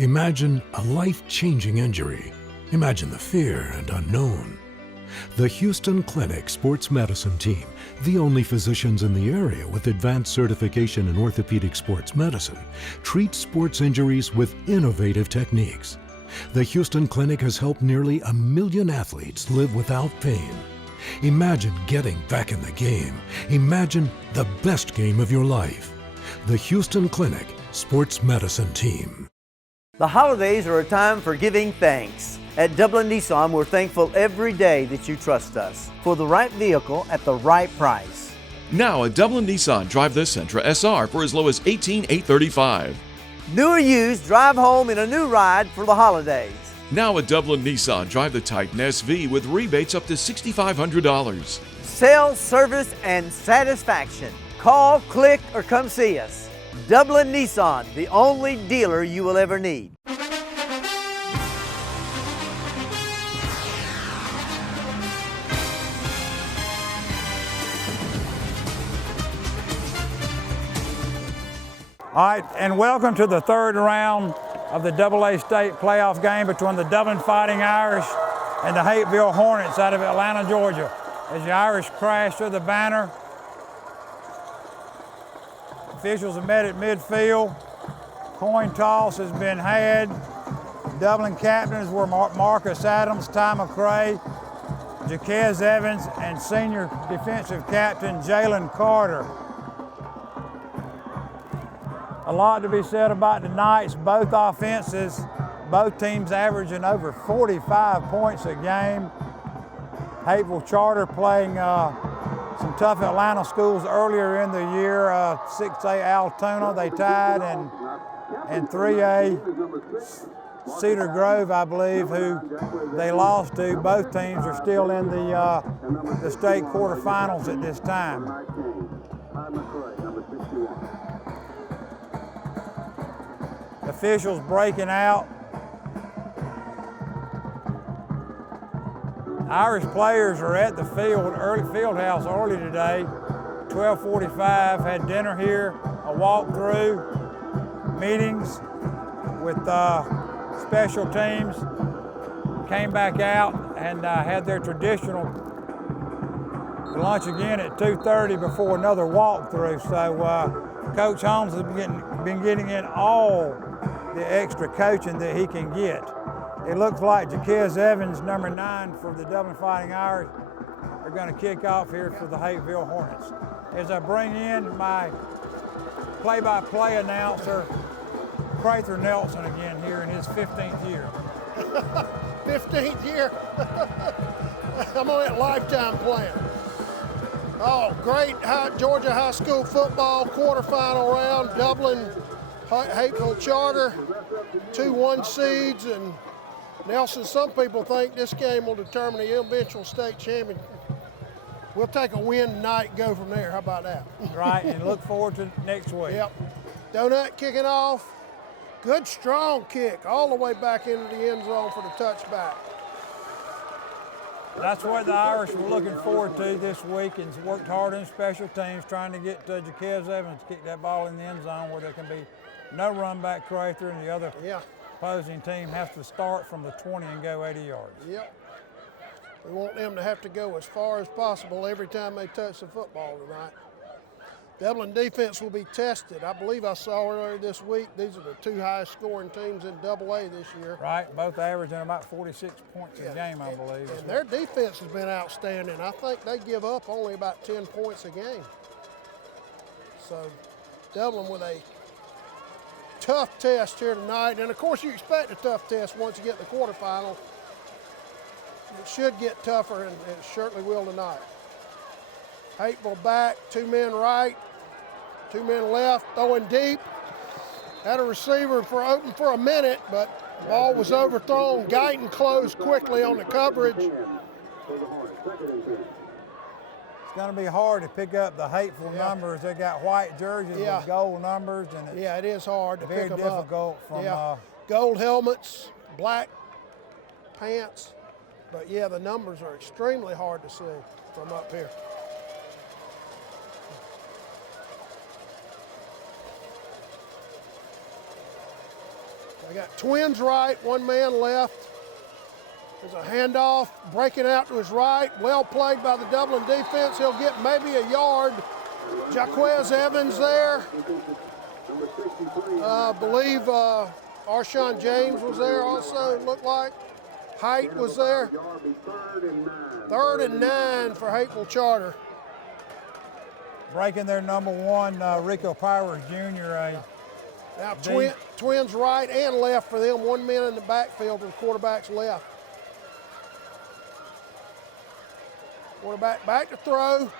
Imagine a life-changing injury. Imagine the fear and unknown. The Houston Clinic Sports Medicine Team, the only physicians in the area with advanced certification in orthopedic sports medicine, treats sports injuries with innovative techniques. The Houston Clinic has helped nearly 1 million athletes live without pain. Imagine getting back in the game. Imagine the best game of your life. The Houston Clinic Sports Medicine Team. The holidays are a time for giving thanks. At Dublin Nissan, we're thankful every day that you trust us for the right vehicle at the right price. Now at Dublin Nissan, drive the Sentra SR for as low as $18,835. New or used, drive home in a new ride for the holidays. Now at Dublin Nissan, drive the Titan SV with rebates up to $6,500. Sales, service, and satisfaction. Call, click, or come see us. Dublin Nissan, the only dealer you will ever need. All right, and welcome to the third round of the AA State playoff game between the Dublin Fighting Irish and the Hapeville Hornets out of Atlanta, Georgia. As the Irish crash through the banner, officials have met at midfield. Coin toss has been had. Dublin captains were Marcus Adams, Ty McCray, Jaquez Evans, and senior defensive captain Jalen Carter. A lot to be said about tonight's both offenses. Both teams averaging over 45 points a game. Hapeville Charter playing some tough Atlanta schools earlier in the year. 6A Altoona they tied, and 3A Cedar Grove, I believe, who they lost to. Both teams are still in the state quarterfinals at this time. Officials breaking out. Irish players are at the field house early today. 12:45, had dinner here, a walkthrough, meetings with special teams. Came back out and had their traditional lunch again at 2:30 before another walkthrough. So Coach Holmes has been getting in all the extra coaching that he can get. It looks like Jaquez Evans, number 9 for the Dublin Fighting Irish, are going to kick off here for the Hapeville Hornets. As I bring in my play-by-play announcer, Crather Nelson again here in his 15th year. 15th year? I'm on that lifetime plan. Oh, great Georgia high school football quarterfinal round. Dublin, Hapeville Charter, 2-1 seeds, and Nelson, some people think this game will determine the eventual state champion. We'll take a win tonight and go from there. How about that? Right, and look forward to next week. Yep. Donut kicking off. Good strong kick all the way back into the end zone for the touchback. That's what the Irish were looking forward to this week, and worked hard in special teams trying to get Jaquez Evans to kick that ball in the end zone where there can be no run back Crather, and the other opposing team has to start from the 20 and go 80 yards. Yep. We want them to have to go as far as possible every time they touch the football tonight. Dublin defense will be tested. I believe I saw earlier this week, these are the 2 highest scoring teams in AA this year. Right, both averaging about 46 points a game, I believe. And their defense has been outstanding. I think they give up only about 10 points a game. So Dublin with a tough test here tonight. And of course you expect a tough test once you get to the quarterfinal. It should get tougher, and it certainly will tonight. Hapeville back, 2 men right, 2 men left, throwing deep. Had a receiver open for a minute, but the ball was overthrown. Guyton closed quickly on the coverage. It's going to be hard to pick up the Hapeville numbers. They got white jerseys with gold numbers, and it's it is hard to pick them up. very difficult from gold helmets, black pants. But yeah, the numbers are extremely hard to see from up here. They got twins right, one man left. There's a handoff, breaking out to his right. Well played by the Dublin defense. He'll get maybe a yard. Jaquez Evans there. I believe Arshawn James was there also, it looked like. Height was there. 3rd and 9 for Hapeville Charter. Breaking their number one, Rico Powers Jr. Now twins right and left for them. One man in the backfield and quarterback's left. Quarterback back to throw.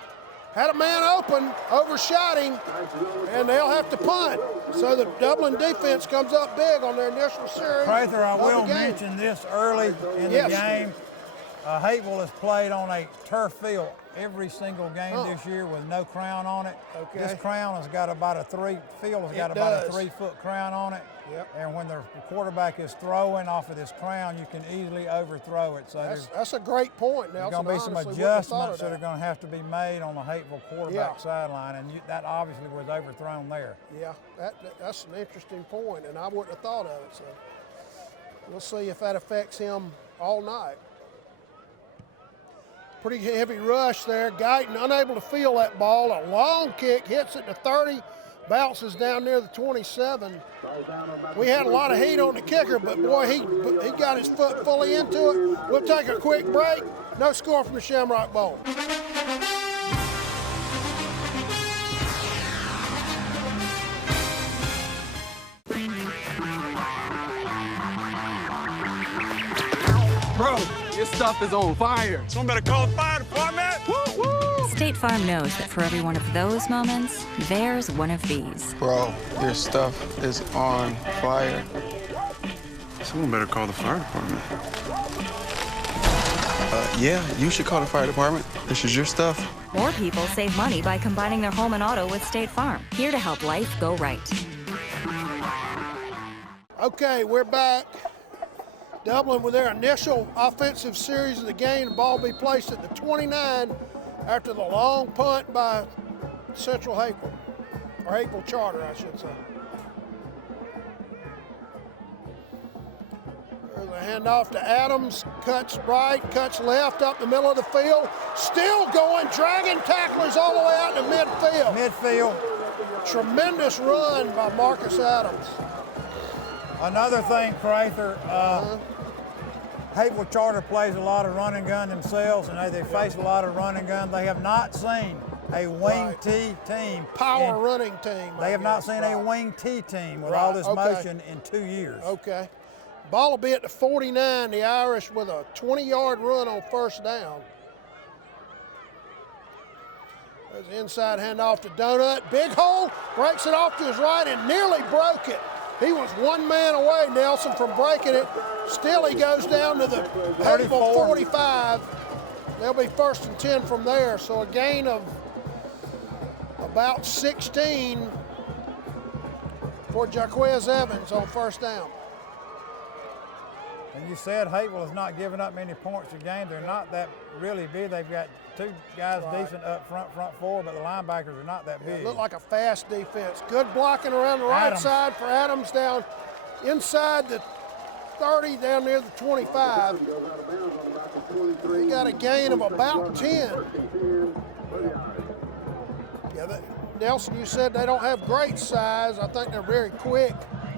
Had a man open, overshot him, and they'll have to punt. So the Dublin defense comes up big on their initial series. Prather, I will mention this early in the game. Hapeville has played on a turf field every single game this year with no crown on it. Okay. This crown has got about a 3-foot crown on it. Yep. And when the quarterback is throwing off of this crown, you can easily overthrow it. So that's a great point, Nelson. There's going to be some adjustments that are going to have to be made on the Hapeville quarterback sideline, and that obviously was overthrown there. Yeah, that's an interesting point, and I wouldn't have thought of it. So we'll see if that affects him all night. Pretty heavy rush there. Guyton unable to feel that ball. A long kick, hits it to 30, bounces down near the 27. We had a lot of heat on the kicker, but boy, he got his foot fully into it. We'll take a quick break. No score from the Shamrock Bowl. Bro, your stuff is on fire. Someone better call the fire department. Woo, woo. State Farm knows that for every one of those moments, there's one of these. Bro, your stuff is on fire. Someone better call the fire department. Yeah, you should call the fire department. This is your stuff. More people save money by combining their home and auto with State Farm. Here to help life go right. Okay, we're back. Dublin with their initial offensive series of the game. The ball be placed at the 29 after the long punt by Central Hapeville, or Hapeville Charter, I should say. There's a handoff to Adams, cuts right, cuts left up the middle of the field. Still going, dragging tacklers all the way out to midfield. Midfield. Tremendous run by Marcus Adams. Another thing, Prather, Hapeville Charter plays a lot of run and gun themselves, and they face a lot of run and gun. They have not seen a wing T team. Power running team. They have not seen a wing T team with all this motion in 2 years. Okay. Ball will be at the 49, the Irish with a 20-yard run on first down. There's the inside handoff to Donut. Big hole, breaks it off to his right and nearly broke it. He was one man away, Nelson, from breaking it. Still, he goes down to the Hapeville 45. They'll be 1st and 10 from there. So a gain of about 16 for Jaquez Evans on first down. And you said Hapeville has not given up many points a game. They're not that really big. They've got 2 guys decent up front four, but the linebackers are not that big. Look like a fast defense. Good blocking around the right side for Adams down inside the 30, down near the 25. He got a gain of about 10. Yeah, Nelson, you said they don't have great size. I think they're very quick.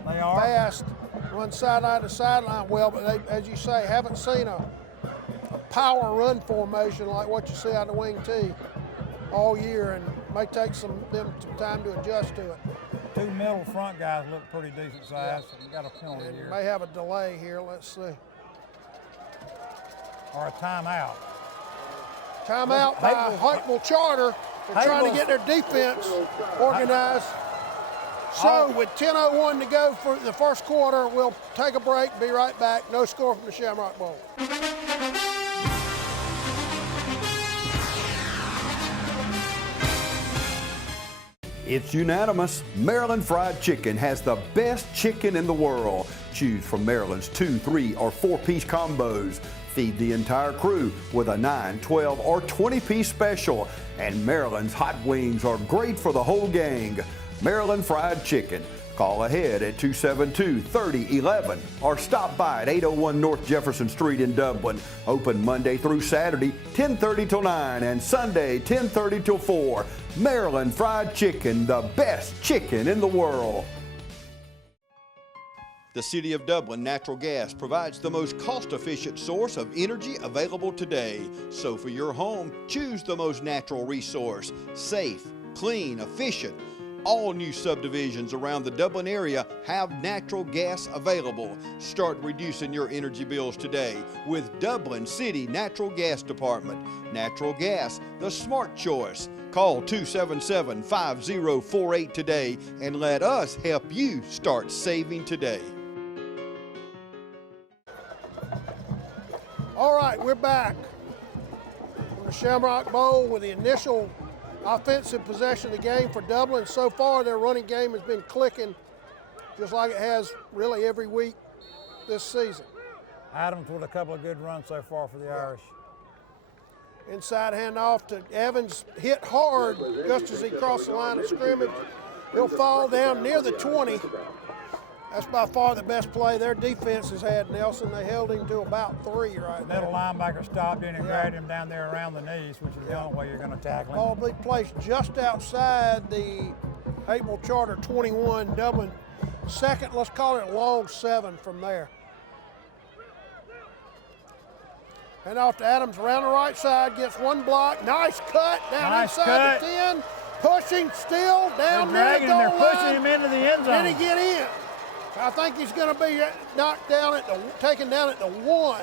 They are. Fast. Run sideline to sideline well, but they, as you say, haven't seen a power run formation like what you see out of the wing T all year, and may take them some time to adjust to it. 2 middle front guys look pretty decent size. Yeah. Got a penalty here. May have a delay here. Let's see. Or a timeout. Timeout by Hapeville Charter. They're trying to get their defense organized. So with 10:01 to go for the first quarter, we'll take a break, be right back. No score from the Shamrock Bowl. It's unanimous. Maryland Fried Chicken has the best chicken in the world. Choose from Maryland's 2, 3, or 4-piece combos. Feed the entire crew with a 9, 12, or 20-piece special. And Maryland's hot wings are great for the whole gang. Maryland Fried Chicken, Call ahead at 272-3011 or stop by at 801 North Jefferson Street in Dublin. Open Monday through Saturday, 10:30 till 9, and Sunday, 10:30 till 4. Maryland Fried Chicken, the best chicken in the world. The City of Dublin Natural Gas provides the most cost-efficient source of energy available today. So for your home, choose the most natural resource. Safe, clean, efficient. All new subdivisions around the Dublin area have natural gas available. Start reducing your energy bills today with Dublin City Natural Gas Department. Natural gas, the smart choice. Call 277-5048 today and let us help you start saving today. All right, we're back from the Shamrock Bowl with the initial offensive possession of the game for Dublin. So far, their running game has been clicking just like it has really every week this season. Adams with a couple of good runs so far for the Irish. Inside handoff to Evans, hit hard just as he crossed the line of scrimmage. He'll fall down near the 20. That's by far the best play their defense has had, Nelson. They held him to about 3 right now. Middle linebacker stopped in and grabbed him down there around the knees, which is the only way you're going to tackle him. Ball will be placed just outside the Hapeville Charter 21. Dublin second, let's call it a long 7 from there. And off to Adams around the right side, gets one block. Nice cut down inside the 10. Pushing still down they're near the goal they're line. pushing him into the end zone. Did he get in? I think he's going to be knocked down taken down at the 1.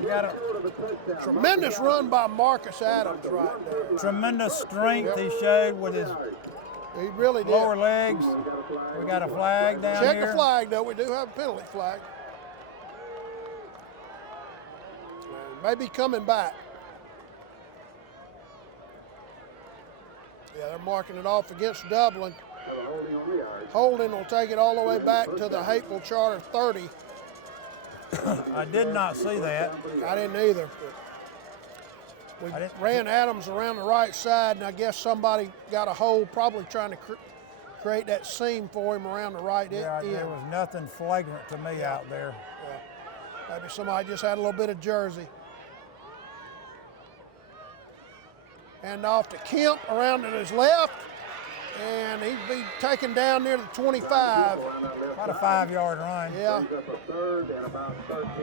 You got a tremendous run by Marcus Adams right there. Tremendous strength he showed with his lower legs. We got a flag down here. Check the flag, though. We do have a penalty flag. Maybe coming back. Yeah, they're marking it off against Dublin. Holding will take it all the way back to the Hapeville Charter 30. I did not see that. I didn't either. We ran Adams around the right side, and I guess somebody got a hold, probably trying to create that seam for him around the right end. There was nothing flagrant to me out there. Yeah. Maybe somebody just had a little bit of jersey. And off to Kemp around to his left. And he'd be taken down near the 25. About a 5-yard run. Yeah.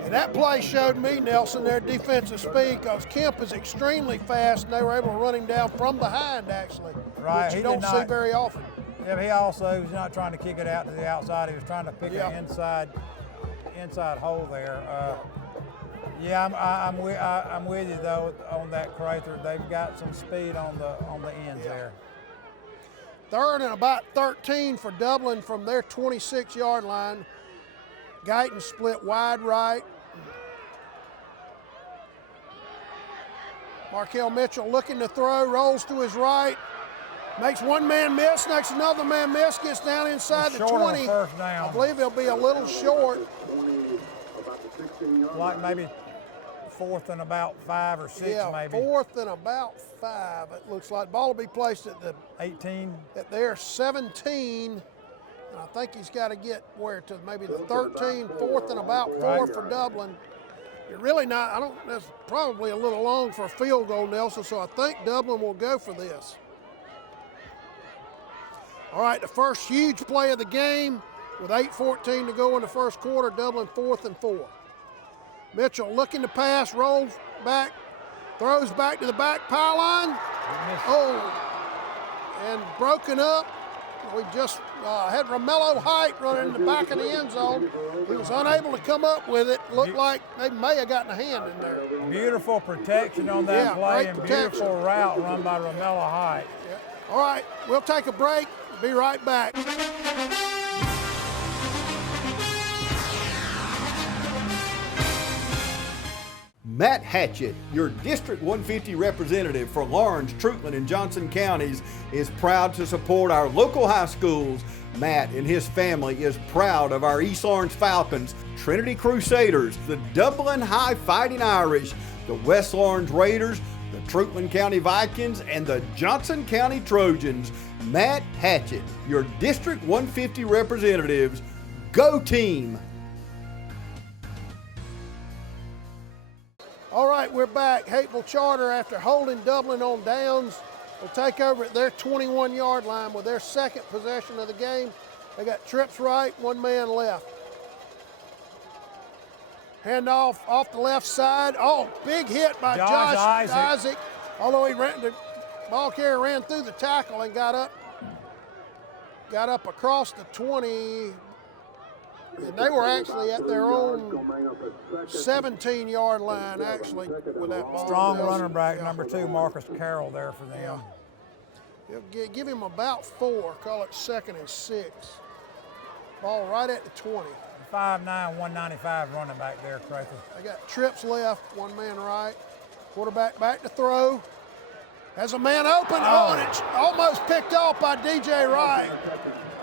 And that play showed me, Nelson, their defensive speed, because Kemp is extremely fast, and they were able to run him down from behind, actually. Right. Which you don't see very often. Yeah, but he also was not trying to kick it out to the outside. He was trying to pick an inside hole there. I'm with you though on that Crather. They've got some speed on the ends there. 3rd and about 13 for Dublin from their 26-yard line. Guyton split wide right. Markel Mitchell looking to throw, rolls to his right, makes one man miss, makes another man miss, gets down inside the 20. First down. I believe he'll be a little short. Like maybe 4th and about 5 or 6, maybe. 4th and about 5. It looks like ball will be placed at the 18. At their 17. And I think he's got to get where to maybe the 13. 4th and about 4 for Dublin. You're really not. That's probably a little long for a field goal, Nelson. So I think Dublin will go for this. All right, the first huge play of the game with 8:14 to go in the first quarter. Dublin 4th and 4. Mitchell looking to pass, rolls back, throws back to the back pylon. And broken up. We just had Romello Height running in the back of the end zone. He was unable to come up with it. Looked like they may have gotten a hand in there. Beautiful protection on that play and beautiful route run by Romello Height. Yeah. All right, we'll take a break. Be right back. Matt Hatchett, your District 150 representative for Lawrence, Trutland, and Johnson counties, is proud to support our local high schools. Matt and his family is proud of our East Lawrence Falcons, Trinity Crusaders, the Dublin High Fighting Irish, the West Lawrence Raiders, the Trutland County Vikings, and the Johnson County Trojans. Matt Hatchett, your District 150 representatives. Go team! All right, we're back. Hapeville Charter, after holding Dublin on downs, will take over at their 21-yard line with their second possession of the game. They got trips right, one man left. Handoff off the left side. Oh, big hit by Josh Isaac. Although the ball carrier ran through the tackle and got up across the 20. And they were actually at their own 17-yard line, actually, with that ball. Strong running back, number 2, Marcus Carroll there for them. Yeah. Give him about 4, call it 2nd and 6. Ball right at the 20. 5'9", 195 running back there, Craig. They got trips left, one man right. Quarterback back to throw. Has a man open. Oh, and it's almost picked off by DJ Wright.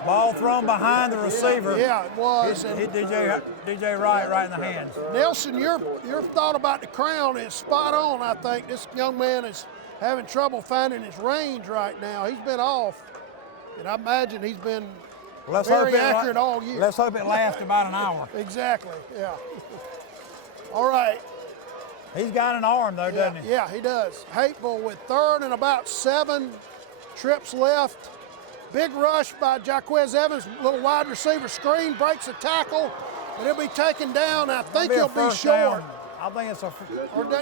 Ball thrown behind the receiver. Yeah, it was. Hit DJ Wright right in the hands. Nelson, your thought about the crown is spot on, I think. This young man is having trouble finding his range right now. He's been off, and I imagine he's been very accurate all year. Let's hope it lasts about an hour. Exactly, yeah. All right. He's got an arm, though, doesn't he? Yeah, he does. Hapeville with 3rd and about 7, trips left. Big rush by Jaquez Evans, little wide receiver screen, breaks a tackle, and he'll be taken down. I think he'll be short. Down. I think it's a.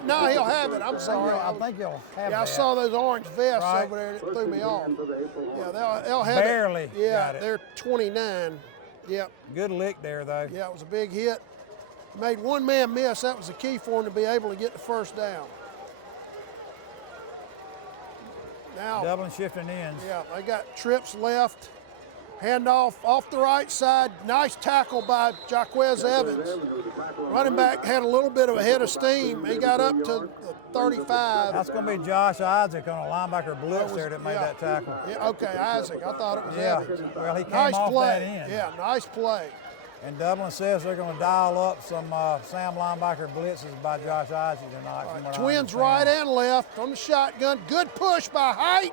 No, he'll have it. I'm sorry. I think he'll have it. Yeah, I saw those orange vests over there that threw me off. Yeah, they'll have barely it. Yeah, got it. they're 29. Yep. Good lick there, though. Yeah, it was a big hit. Made one man miss. That was the key for him to be able to get the first down. Now, Dublin shifting ends. Yeah, they got trips left. Handoff off the right side. Nice tackle by Jaquez Evans. Running back had a little bit of a head of steam. He got up to the 35. That's going to be Josh Isaac on a linebacker blitz there that made that tackle. Yeah, okay, Isaac. I thought it was Evans. Well, he came nice off play. that end. Yeah, nice play. And Dublin says they're going to dial up some Sam linebacker blitzes by Josh Isaac tonight. Right, twins right and left from the shotgun. Good push by Height,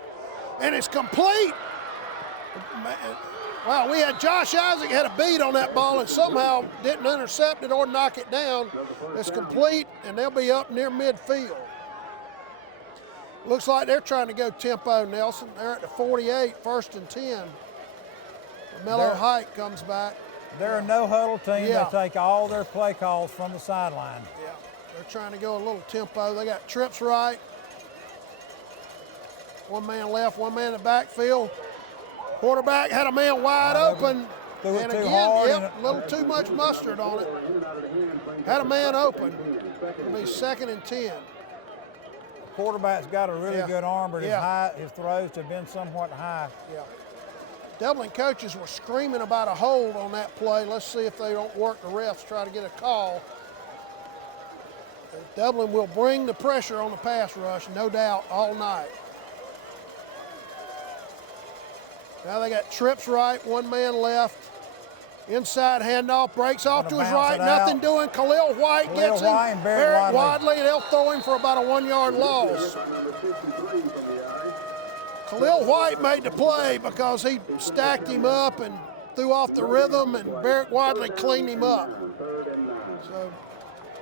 and it's complete. Wow, we had Josh Isaac had a beat on that ball and somehow didn't intercept it or knock it down. It's complete, and they'll be up near midfield. Looks like they're trying to go tempo, Nelson. They're at the 48, 1st and 10. Mello Height comes back. They're a no-huddle team. They take all their play calls from the sideline. Yeah, they're trying to go a little tempo. They got trips right. One man left, one man in the backfield. Quarterback had a man wide open. And again, a little too much mustard on it. Had a man open. It'll be 2nd and 10. Quarterback's got a really good arm, but his throws have been somewhat high. Yeah. Dublin coaches were screaming about a hold on that play. Let's see if they don't work the refs, try to get a call. Dublin will bring the pressure on the pass rush, no doubt, all night. Now they got trips right, one man left. Inside handoff, breaks off to his right, nothing doing. Khalil White gets him. Barrett Wadley, they'll throw him for about a 1-yard loss. Khalil White made the play because he stacked him up and threw off the rhythm, and Barrett Wadley cleaned him up. So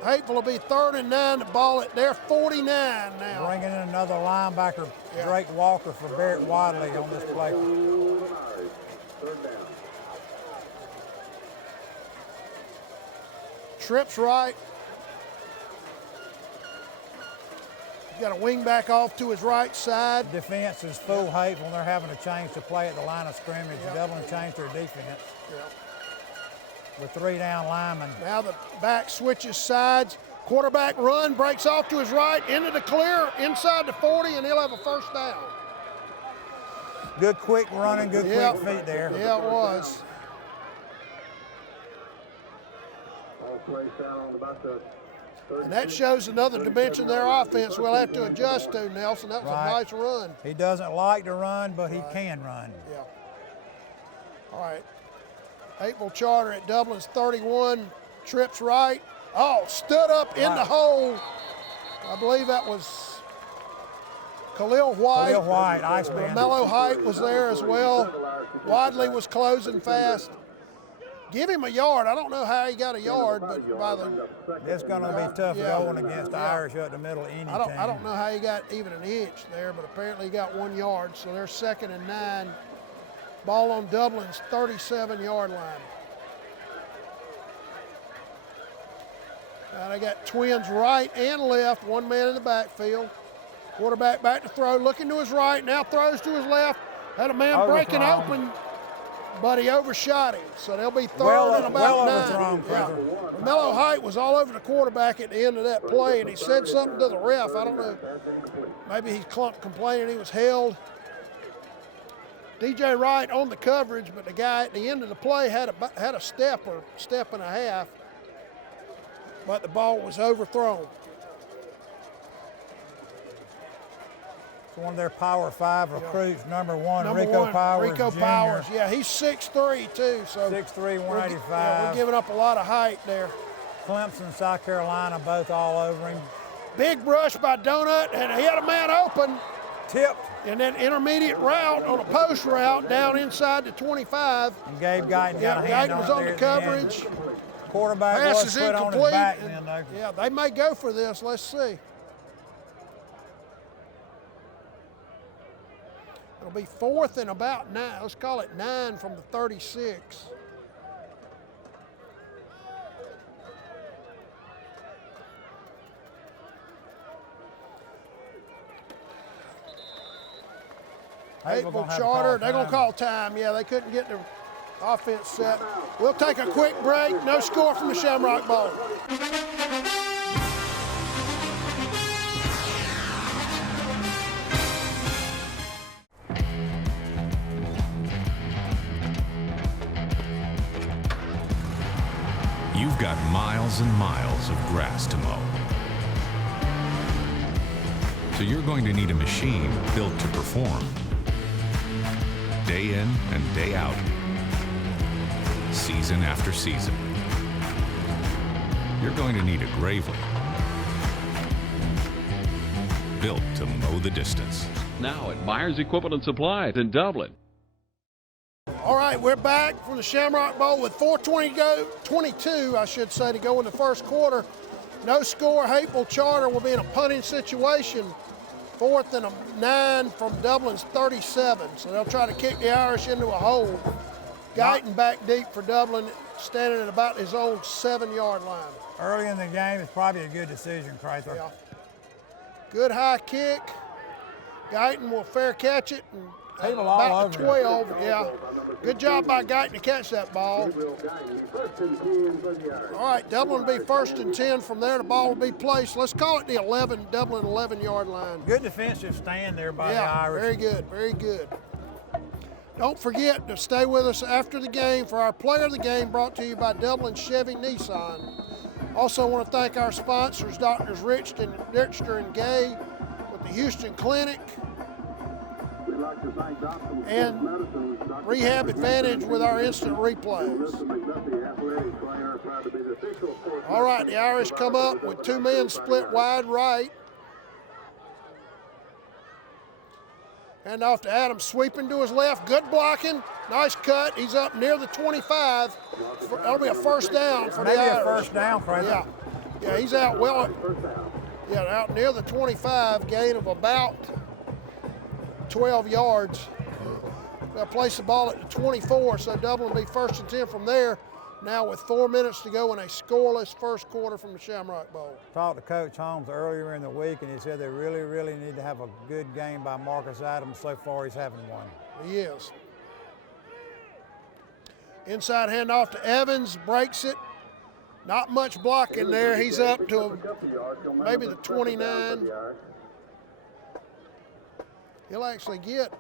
Hapeville will be 3rd and 9, the ball at their 49 now. Bringing in another linebacker, Drake Walker, for Barrett Wadley on this play. Trips right. Got a wing back off to his right side. Defense is full Hapeville, and they're having to change to play at the line of scrimmage. Dublin changed their defense with 3 down linemen. Now the back switches sides. Quarterback run, breaks off to his right, into the clear, inside the 40, and he'll have a first down. Good quick running, good quick feet there. Yeah, it was. And that shows another dimension of their offense we'll have to adjust to, Nelson. That was a nice run. He doesn't like to run, but he can run. Yeah. All right. Hapeville Charter at Dublin's 31, trips right. Oh, stood up in the hole. I believe that was Khalil White. Khalil White, Iceman. Mello Height was there as well. Wadley was closing fast. Give him a yard. I don't know how he got a yard, but by the... It's going to be tough going against the Irish up the middle of any I don't know how he got even an inch there, but apparently he got 1 yard. So they're 2nd and 9. Ball on Dublin's 37-yard line. Now they got twins right and left, one man in the backfield. Quarterback back to throw, looking to his right, now throws to his left. Had a man breaking open, but he overshot him. So they'll be 3rd and about 9. Mello Height was all over the quarterback at the end of that play, and he said something to the ref. I don't know. Maybe he's complaining he was held. DJ Wright on the coverage, but the guy at the end of the play had a step or step and a half, but the ball was overthrown. It's one of their Power 5 recruits, number one, Rico Powers Rico Jr. Powers, yeah, he's 6'3", too. So 6'3", 185. We're giving up a lot of height there. Clemson, South Carolina, both all over him. Big rush by Donut, and he had a man open. Tipped. And then intermediate route on a post route down inside the 25. And Gabe Guyton got a hand Guyton was on the coverage. Quarterback Pass was is put on his incomplete. back then, though. Yeah, they may go for this. Let's see. It'll be 4th and about 9. Let's call it 9 from the 36. Hapeville Charter, they're going to call time. Yeah, they couldn't get their offense set. We'll take a quick break. No score from the Shamrock Bowl. You've got miles and miles of grass to mow. So you're going to need a machine built to perform. Day in and day out. Season after season. You're going to need a Gravely. Built to mow the distance. Now at Myers Equipment & Supply in Dublin. All right, we're back from the Shamrock Bowl with 4:20 to go, 22, I should say, to go in the first quarter. No score. Hapeville Charter will be in a punting situation. 4th and 9 from Dublin's 37. So they'll try to kick the Irish into a hole. Guyton back deep for Dublin, standing at about his own 7-yard line. Early in the game, it's probably a good decision, Crather. Yeah. Good high kick. Guyton will fair catch it. And about the 12, yeah. Good job by Guyton to catch that ball. All right, Dublin will be 1st and 10 from there. The ball will be placed. Let's call it the Dublin 11-yard line. Good defensive stand there by the Irish. Very good, very good. Don't forget to stay with us after the game for our Player of the Game, brought to you by Dublin Chevy Nissan. Also want to thank our sponsors, Drs. Richter and Gay with the Houston Clinic, and Rehab Advantage with our instant replays. All right, the Irish come up with 2 men split wide right. Hand off to Adams, sweeping to his left, good blocking, nice cut. He's up near the 25. That'll be a first down for the Irish. Maybe a first down, Craig. Yeah, he's out well. Yeah, out near the 25, gain of about 12 yards. They'll place the ball at the 24, so Dublin will be 1st and 10 from there. Now with 4 minutes to go in a scoreless first quarter from the Shamrock Bowl. Talked to Coach Holmes earlier in the week, and he said they really need to have a good game by Marcus Adams. So far, he's having one. He is. Inside handoff to Evans, breaks it. Not much blocking there. He's up to maybe the 29. He'll actually get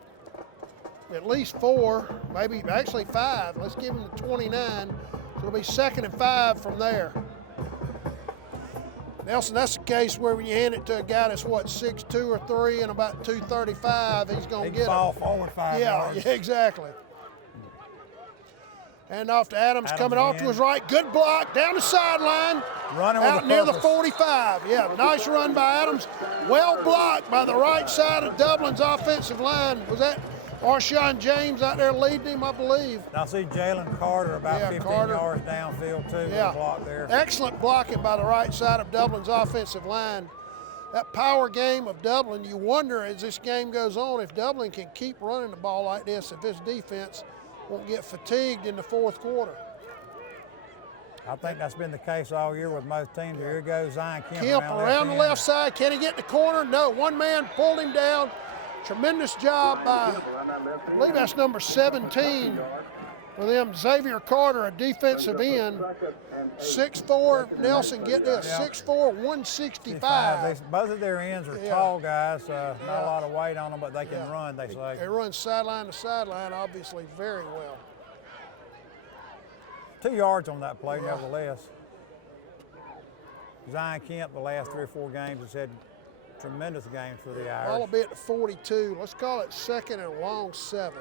at least 4, maybe actually 5. Let's give him the 29. So it'll be 2nd and 5 from there. Nelson, that's the case where when you hand it to a guy that's what, 6'2" or 3 and about 235, he's going to get it. Ball forward 5 yards. Yeah, exactly. Hand off to Adams coming off to his right. Good block down the sideline. Running out near the 45. Yeah, nice run by Adams. Well blocked by the right side of Dublin's offensive line. Was that Arshawn James out there leading him, I believe? I see Jalen Carter about 15 yards downfield too. Yeah, block there. Excellent blocking by the right side of Dublin's offensive line. That power game of Dublin, you wonder as this game goes on if Dublin can keep running the ball like this, if his defense won't get fatigued in the fourth quarter. I think that's been the case all year with most teams. Here goes Zion Kemp around the left side. Can he get in the corner? No. One man pulled him down. Tremendous job by, I believe that's number 17 for them, Xavier Carter, a defensive end. 6'4", Nelson, get this, 6'4", 165. Both of their ends are tall guys, not a lot of weight on them, but they can run, they say. They run sideline to sideline, obviously, very well. 2 yards on that play, nevertheless. Zion Kemp, the last 3 or 4 games, has had tremendous games for the Irish. Ball will be at the 42. Let's call it 2nd and long 7.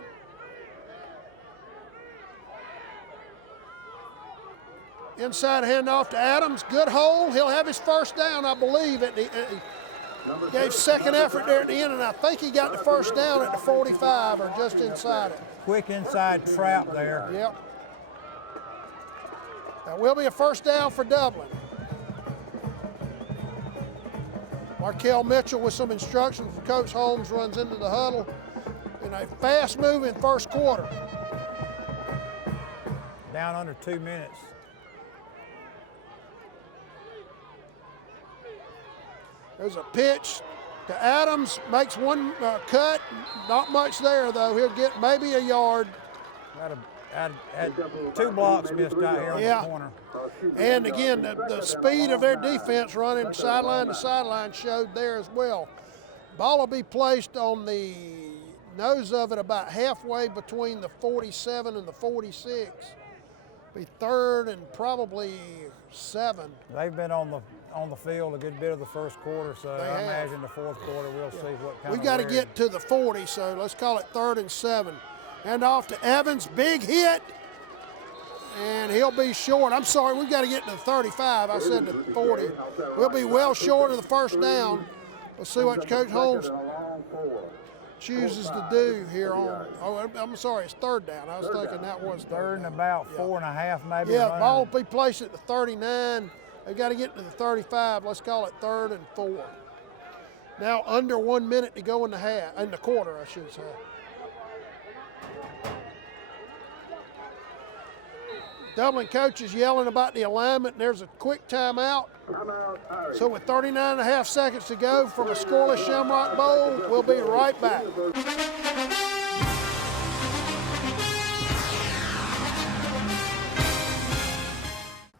Inside handoff to Adams. Good hole. He'll have his first down, I believe. He gave second effort there at the end, and I think he got the first down at the 45 or just inside it. Quick inside trap there. Yep. That will be a first down for Dublin. Markel Mitchell with some instructions from Coach Holmes runs into the huddle in a fast-moving first quarter. Down under 2 minutes. There's a pitch to Adams, makes one cut. Not much there, though. He'll get maybe a yard. Had 2 blocks missed out here on the corner. And again, the speed of their defense running sideline to sideline showed there as well. Ball will be placed on the nose of it about halfway between the 47 and the 46. Be 3rd and probably 7. They've been on the field a good bit of the first quarter, so I imagine the fourth quarter we'll see what kind of. We got to get to the 40, so let's call it 3rd and 7. And off to Evans, big hit, and he'll be short. I'm sorry, we've got to get to the 35. I said the 40. We'll be well short of the first down. Let's see what Coach Holmes chooses to do here on. Oh, I'm sorry, it's 3rd down. I was thinking that was 3rd and about 4.5 maybe. Yeah, ball will be placed at the 39. They've got to get to the 35. Let's call it 3rd and 4. Now under 1 minute to go in the quarter, I should say. Dublin coach is yelling about the alignment, and there's a quick timeout. So with 39.5 seconds to go from a scoreless Shamrock Bowl, we'll be right back.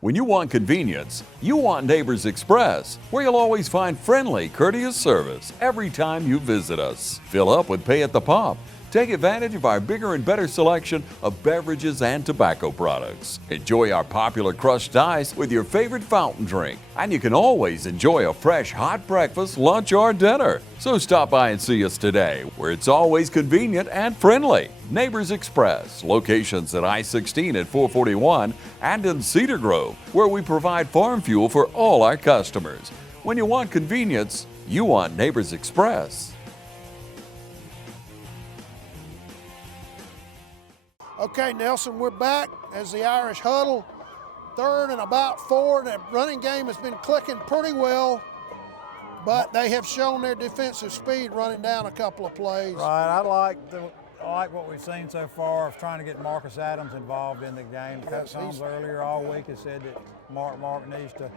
When you want convenience, you want Neighbors Express, where you'll always find friendly, courteous service every time you visit us. Fill up with pay at the pump. Take advantage of our bigger and better selection of beverages and tobacco products. Enjoy our popular crushed ice with your favorite fountain drink. And you can always enjoy a fresh hot breakfast, lunch, or dinner. So stop by and see us today, where it's always convenient and friendly. Neighbors Express, locations at I-16 at 441 and in Cedar Grove, where we provide farm fuel for all our customers. When you want convenience, you want Neighbors Express. Okay, Nelson, we're back as the Irish huddle. 3rd and about 4. The running game has been clicking pretty well, but they have shown their defensive speed running down a couple of plays. Right, I like what we've seen so far of trying to get Marcus Adams involved in the game. Coach Holmes earlier all week has said that Mark needs to.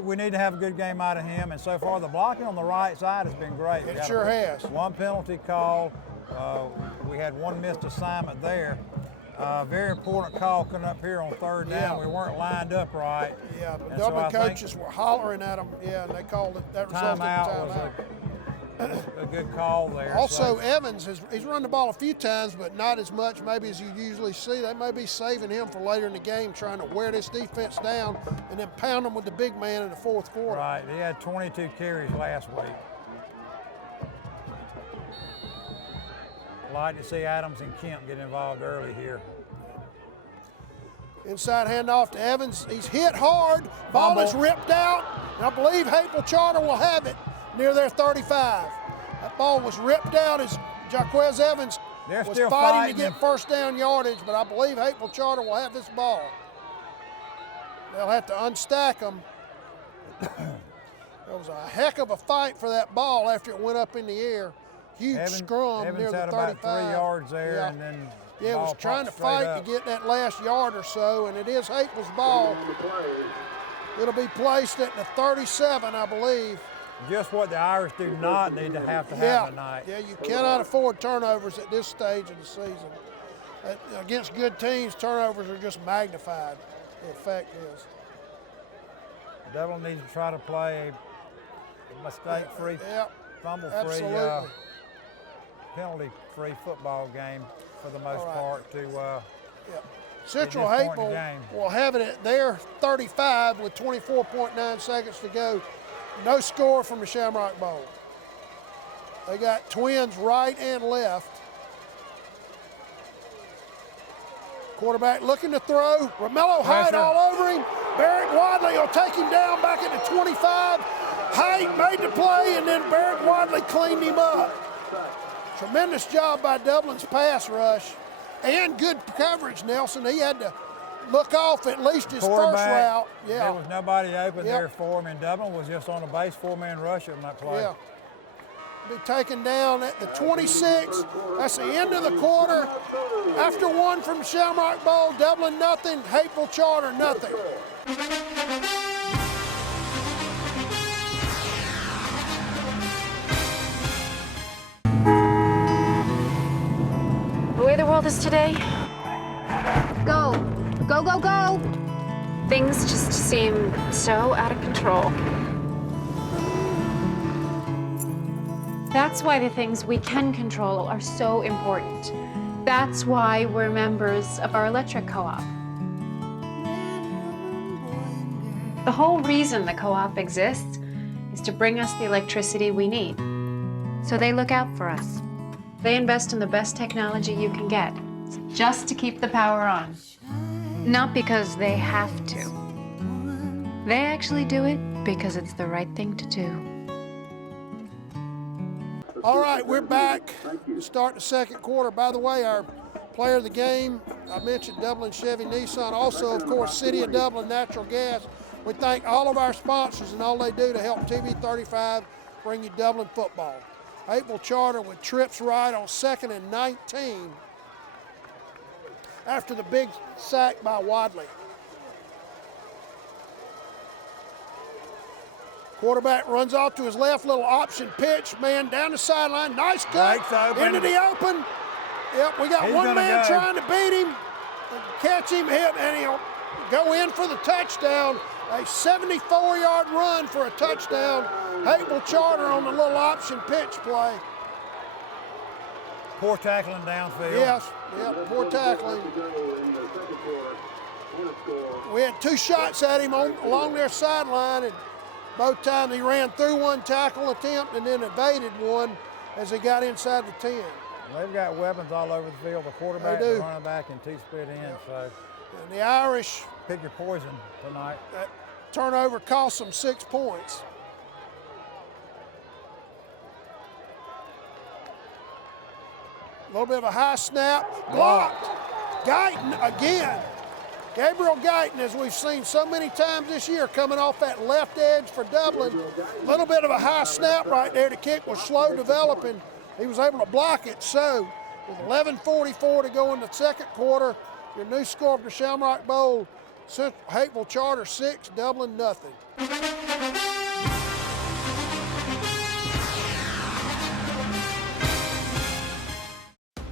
We need to have a good game out of him, and so far the blocking on the right side has been great. It sure has. 1 penalty call. We had 1 missed assignment there. Very important call coming up here on 3rd down. We weren't lined up right. Yeah, the Dublin coaches were hollering at them. Yeah, and they called it. That resulted in timeout. Was a good call there. Also, Evans he's run the ball a few times, but not as much maybe as you usually see. They may be saving him for later in the game, trying to wear this defense down and then pound them with the big man in the fourth quarter. Right. He had 22 carries last week. Like to see Adams and Kemp get involved early here. Inside handoff to Evans. He's hit hard. Ball is ripped out. And I believe Hapeville Charter will have it near their 35. That ball was ripped out as Jaquez Evans was fighting to get first down yardage, but I believe Hapeville Charter will have this ball. They'll have to unstack them. There was a heck of a fight for that ball after it went up in the air. Huge scrum near the 35. About 3 yards there, and then it was trying to fight to get that last yard or so, and it is Hapeville's ball. It'll be placed at the 37, I believe. Just what the Irish do not need to have tonight. Yeah, you cannot afford turnovers at this stage of the season. Against good teams, turnovers are just magnified. The effect is. Dublin needs to try to play a mistake-free, fumble-free, penalty-free football game for the most part to Central Hapeville will have it at their 35 with 24.9 seconds to go. No score from the Shamrock Bowl. They got twins right and left. Quarterback looking to throw. Romello Hyde all over him. Barrett Wadley will take him down back at the 25. Hyde made the play, and then Barrett Wadley cleaned him up. Tremendous job by Dublin's pass rush. And good coverage, Nelson. He had to look off at least his first route. There was nobody open there for him, and Dublin was just on a base 4-man rush on that play. Be taken down at the 26. That's the end of the quarter. After one from Shamrock Bowl, Dublin nothing, Hapeville Charter nothing. The way the world is today, go, go, go, go. Things just seem so out of control. That's why the things we can control are so important. That's why we're members of our electric co-op. The whole reason the co-op exists is to bring us the electricity we need. So they look out for us. They invest in the best technology you can get, just to keep the power on. Not because they have to. They actually do it because it's the right thing to do. All right, we're back to start the second quarter. By the way, our player of the game, I mentioned Dublin Chevy Nissan, also, of course, City of Dublin Natural Gas. We thank all of our sponsors and all they do to help TV35 bring you Dublin football. Hapeville Charter with trips right on 2nd and 19 after the big sack by Wadley. Quarterback runs off to his left, little option pitch, man down the sideline, nice cut, into the open. Yep, we got one man trying to beat him, catch him, hit, and he'll go in for the touchdown. A 74-yard run for a touchdown. Hapeville Charter on the little option pitch play. Poor tackling downfield. Yes, poor tackling. We had two shots at him along their sideline, and both times he ran through one tackle attempt and then evaded one as he got inside the 10. They've got weapons all over the field. The quarterback, the running back, and two split ends. So. And the Irish pick your poison tonight. That turnover cost them 6 points. A little bit of a high snap, blocked. Guyton again. Gabriel Guyton, as we've seen so many times this year, coming off that left edge for Dublin. A little bit of a high snap right there. The kick was slow developing. He was able to block it. So with 11:44 to go in the second quarter, your new score for the Shamrock Bowl, Hapeville Charter 6, Dublin nothing.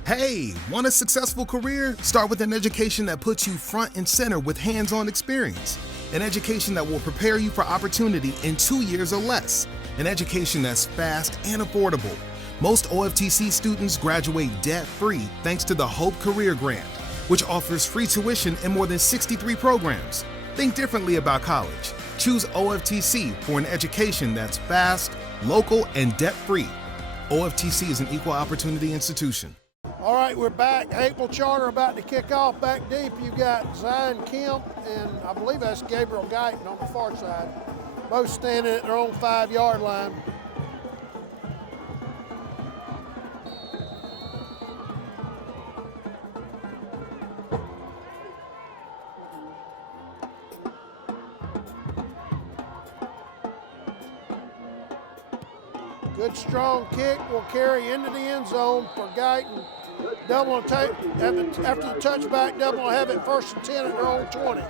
Hey, want a successful career? Start with an education that puts you front and center with hands-on experience. An education that will prepare you for opportunity in 2 years or less. An education that's fast and affordable. Most OFTC students graduate debt-free thanks to the Hope Career Grant, which offers free tuition in more than 63 programs. Think differently about college. Choose OFTC for an education that's fast, local, and debt-free. OFTC is an equal opportunity institution. All right, we're back. Hapeville Charter about to kick off. Back deep, you got Zion Kemp and I believe that's Gabriel Guyton on the far side. Both standing at their own 5-yard line. Good strong kick will carry into the end zone for Guyton. Dublin will take, after the touchback, Dublin will have it 1st and 10 at their own 20.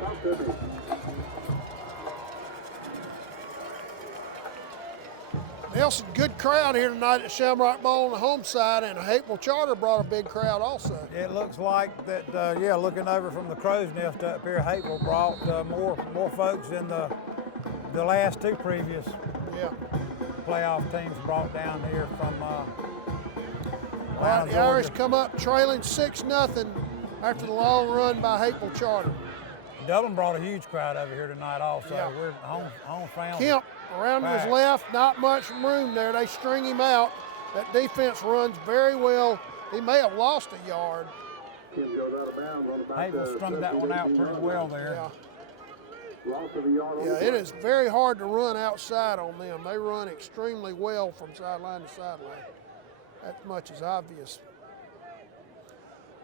Nelson, good crowd here tonight at Shamrock Bowl on the home side, and Hapeville Charter brought a big crowd also. It looks like that, yeah, looking over from the crow's nest up here, Hapeville brought more folks than the last two previous playoff teams brought down here from the Irish come up trailing 6-0 after the long run by Hapeville Charter. Dublin brought a huge crowd over here tonight also. Yeah. We're home fans. Kemp around to his left, not much room there. They string him out. That defense runs very well. He may have lost a yard. Hapeville strung that one out pretty well there. Yeah, it is very hard to run outside on them. They run extremely well from sideline to sideline. That much is obvious.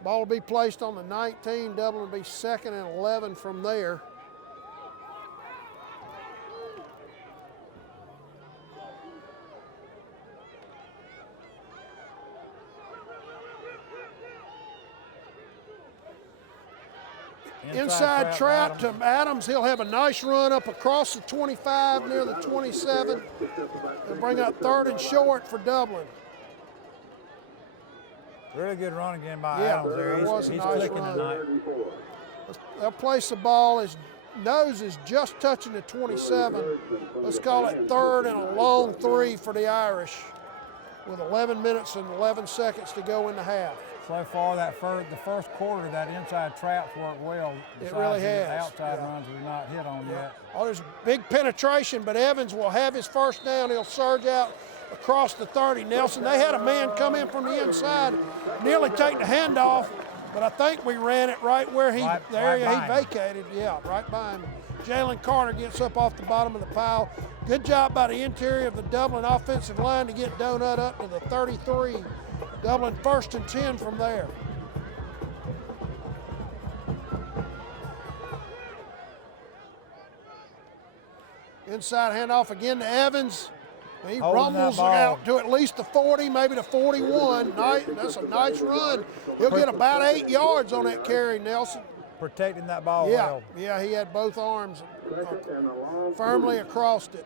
Ball will be placed on the 19. Dublin will be 2nd and 11 from there. Inside trap to Adams. He'll have a nice run up across the 25 near the 27. They'll bring up 3rd and short for Dublin. Really good run again by Adams there. He's nice clicking run tonight. They'll place the ball. His nose is just touching the 27. Let's call it 3rd and a long 3 for the Irish with 11 minutes and 11 seconds to go in the half. So far, the first quarter, that inside trap's worked well. It really has. The outside runs we've not hit on yet. Oh, there's big penetration, but Evans will have his first down. He'll surge out across the 30. Nelson, they had a man come in from the inside, nearly take the handoff, but I think we ran it right where the area he vacated. Yeah, right by him. Jalen Carter gets up off the bottom of the pile. Good job by the interior of the Dublin offensive line to get Donut up to the 33. Dublin 1st and 10 from there. Inside handoff again to Evans. He rumbles out to at least the 40, maybe the 41. That's a nice run. He'll get about 8 yards on that carry, Nelson. Protecting that ball well. Yeah, he had both arms firmly across it.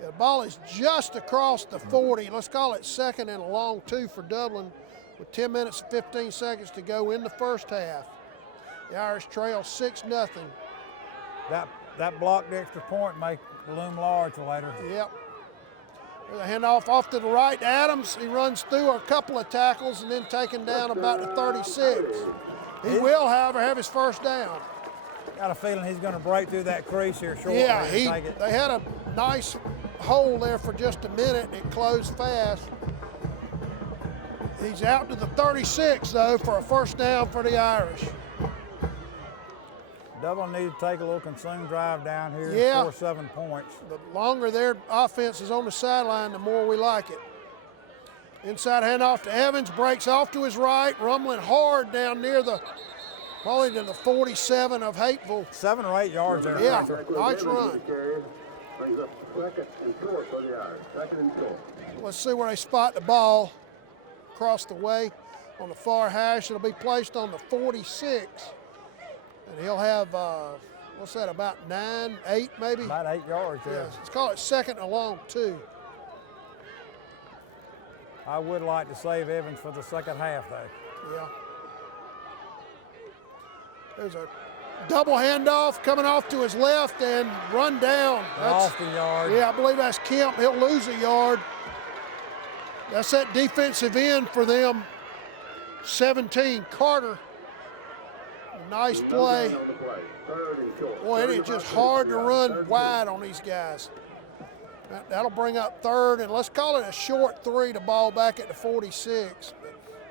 The ball is just across the 40. Let's call it 2nd and a long 2 for Dublin with 10 minutes and 15 seconds to go in the first half. The Irish trail 6-0. That blocked extra point may loom large later. Yep. There's a handoff off to the right to Adams. He runs through a couple of tackles and then taken down about the 36. He will, however, have his first down. Got a feeling he's going to break through that crease here shortly. Yeah, they had a nice hole there for just a minute and it closed fast. He's out to the 36 though for a first down for the Irish. Dublin need to take a little consumed drive down here Yeah. and score 7 points. The longer their offense is on the sideline, the more we like it. Inside handoff to Evans, breaks off to his right, rumbling hard down near probably to the 47 of Hapeville. 7 or 8 yards there. Yeah, nice run. Let's see where they spot the ball across the way on the far hash. It'll be placed on the 46. And he'll have, what's that, about 9, 8 maybe? About 8 yards there. Yes, let's call it 2nd and a long 2. I would like to save Evans for the second half though. Yeah. There's a double handoff coming off to his left and run down. Off the yard. Yeah, I believe that's Kemp. He'll lose a yard. That's that defensive end for them. 17, Carter. Nice play. Boy, it is just hard to run wide on these guys. That'll bring up 3rd, and let's call it a short 3 to ball back at the 46.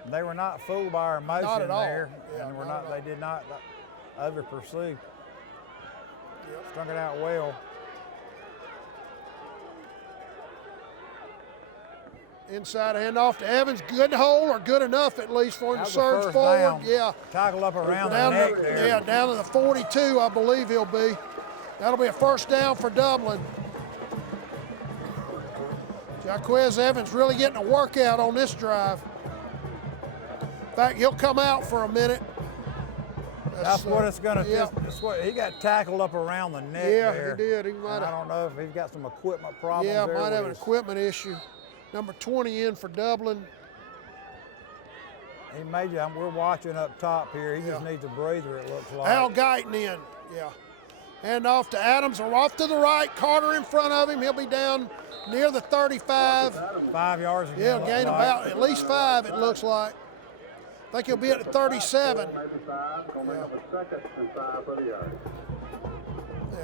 They were not fooled by our motion Not at all. there, Yeah, and not at all. they did not over pursue. Strung it out well. Inside handoff to Evans. Good hole or good enough at least for him That to was surge first forward. down. Yeah. Tackled up around Down the neck to, there. yeah, down to the 42, I believe he'll be. That'll be a first down for Dublin. Jaquez Evans really getting a workout on this drive. In fact, he'll come out for a minute. That's what it's going to yeah. he got tackled up around the neck Yeah, there. he did. He might And I have. don't know if he's got some equipment problems Yeah, there might with have an his- equipment issue. Number 20 in for Dublin. He made you, we're watching up top here. He just needs a breather, it looks like. Al Guyton in, yeah. Hand off to Adams, or off to the right. Carter in front of him. He'll be down near the 35. 5 yards again. He'll looks gain like. about at least 5, it looks like. I think he'll be at the 37. Yeah,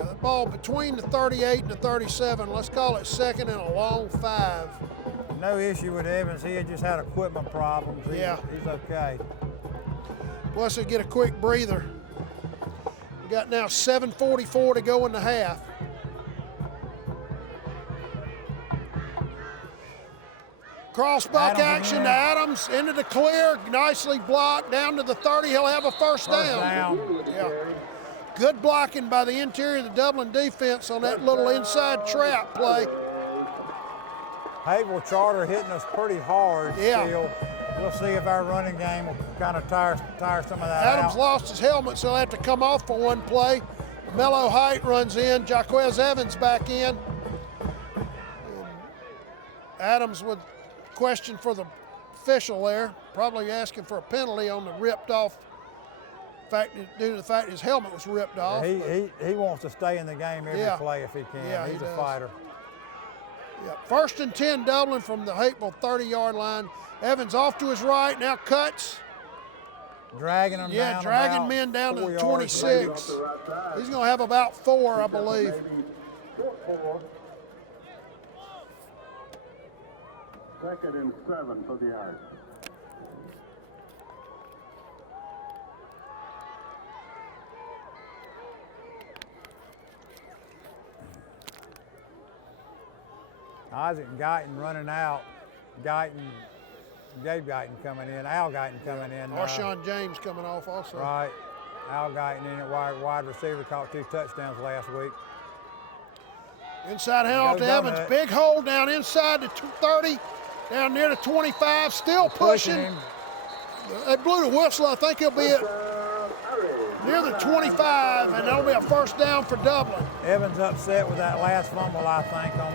the ball between the 38 and the 37. Let's call it second and a long 5. No issue with Evans. He had just had equipment problems. He's okay. Plus, he'll get a quick breather. We got now 7:44 to go in the half. Crossbuck action to Adams, into the clear, nicely blocked, down to the 30, he'll have a first down. Yeah. Good blocking by the interior of the Dublin defense on that little inside trap play. Hapeville Charter hitting us pretty hard still. We'll see if our running game will kind of tire some of that Adams out. lost his helmet, so he'll have to come off for one play. Mello Height runs in, Jaquez Evans back in. And Adams with question for the official there, probably asking for a penalty on the ripped off fact, due to the fact his helmet was ripped off. He wants to stay in the game every play if he can. Yeah, He's he a does. fighter. Yeah, 1st and 10 Dublin from the Hapeville 30-yard line. Evans off to his right, now cuts. Dragging them down. Yeah, dragging about men down to 4 the yards 26. He's going to have about 4, I believe. Second and 7 for the Irish. Isaac Guyton running out. Gabe Guyton coming in. Al Guyton coming in. Marshawn James coming off also. Right. Al Guyton in at wide receiver, caught 2 touchdowns last week. Inside handoff to Evans. Big hole down inside the 30, down near the 25. Still pushing. They blew the whistle. I think he'll be at near the 25, and that'll be a first down for Dublin. Evans upset with that last fumble, I think, on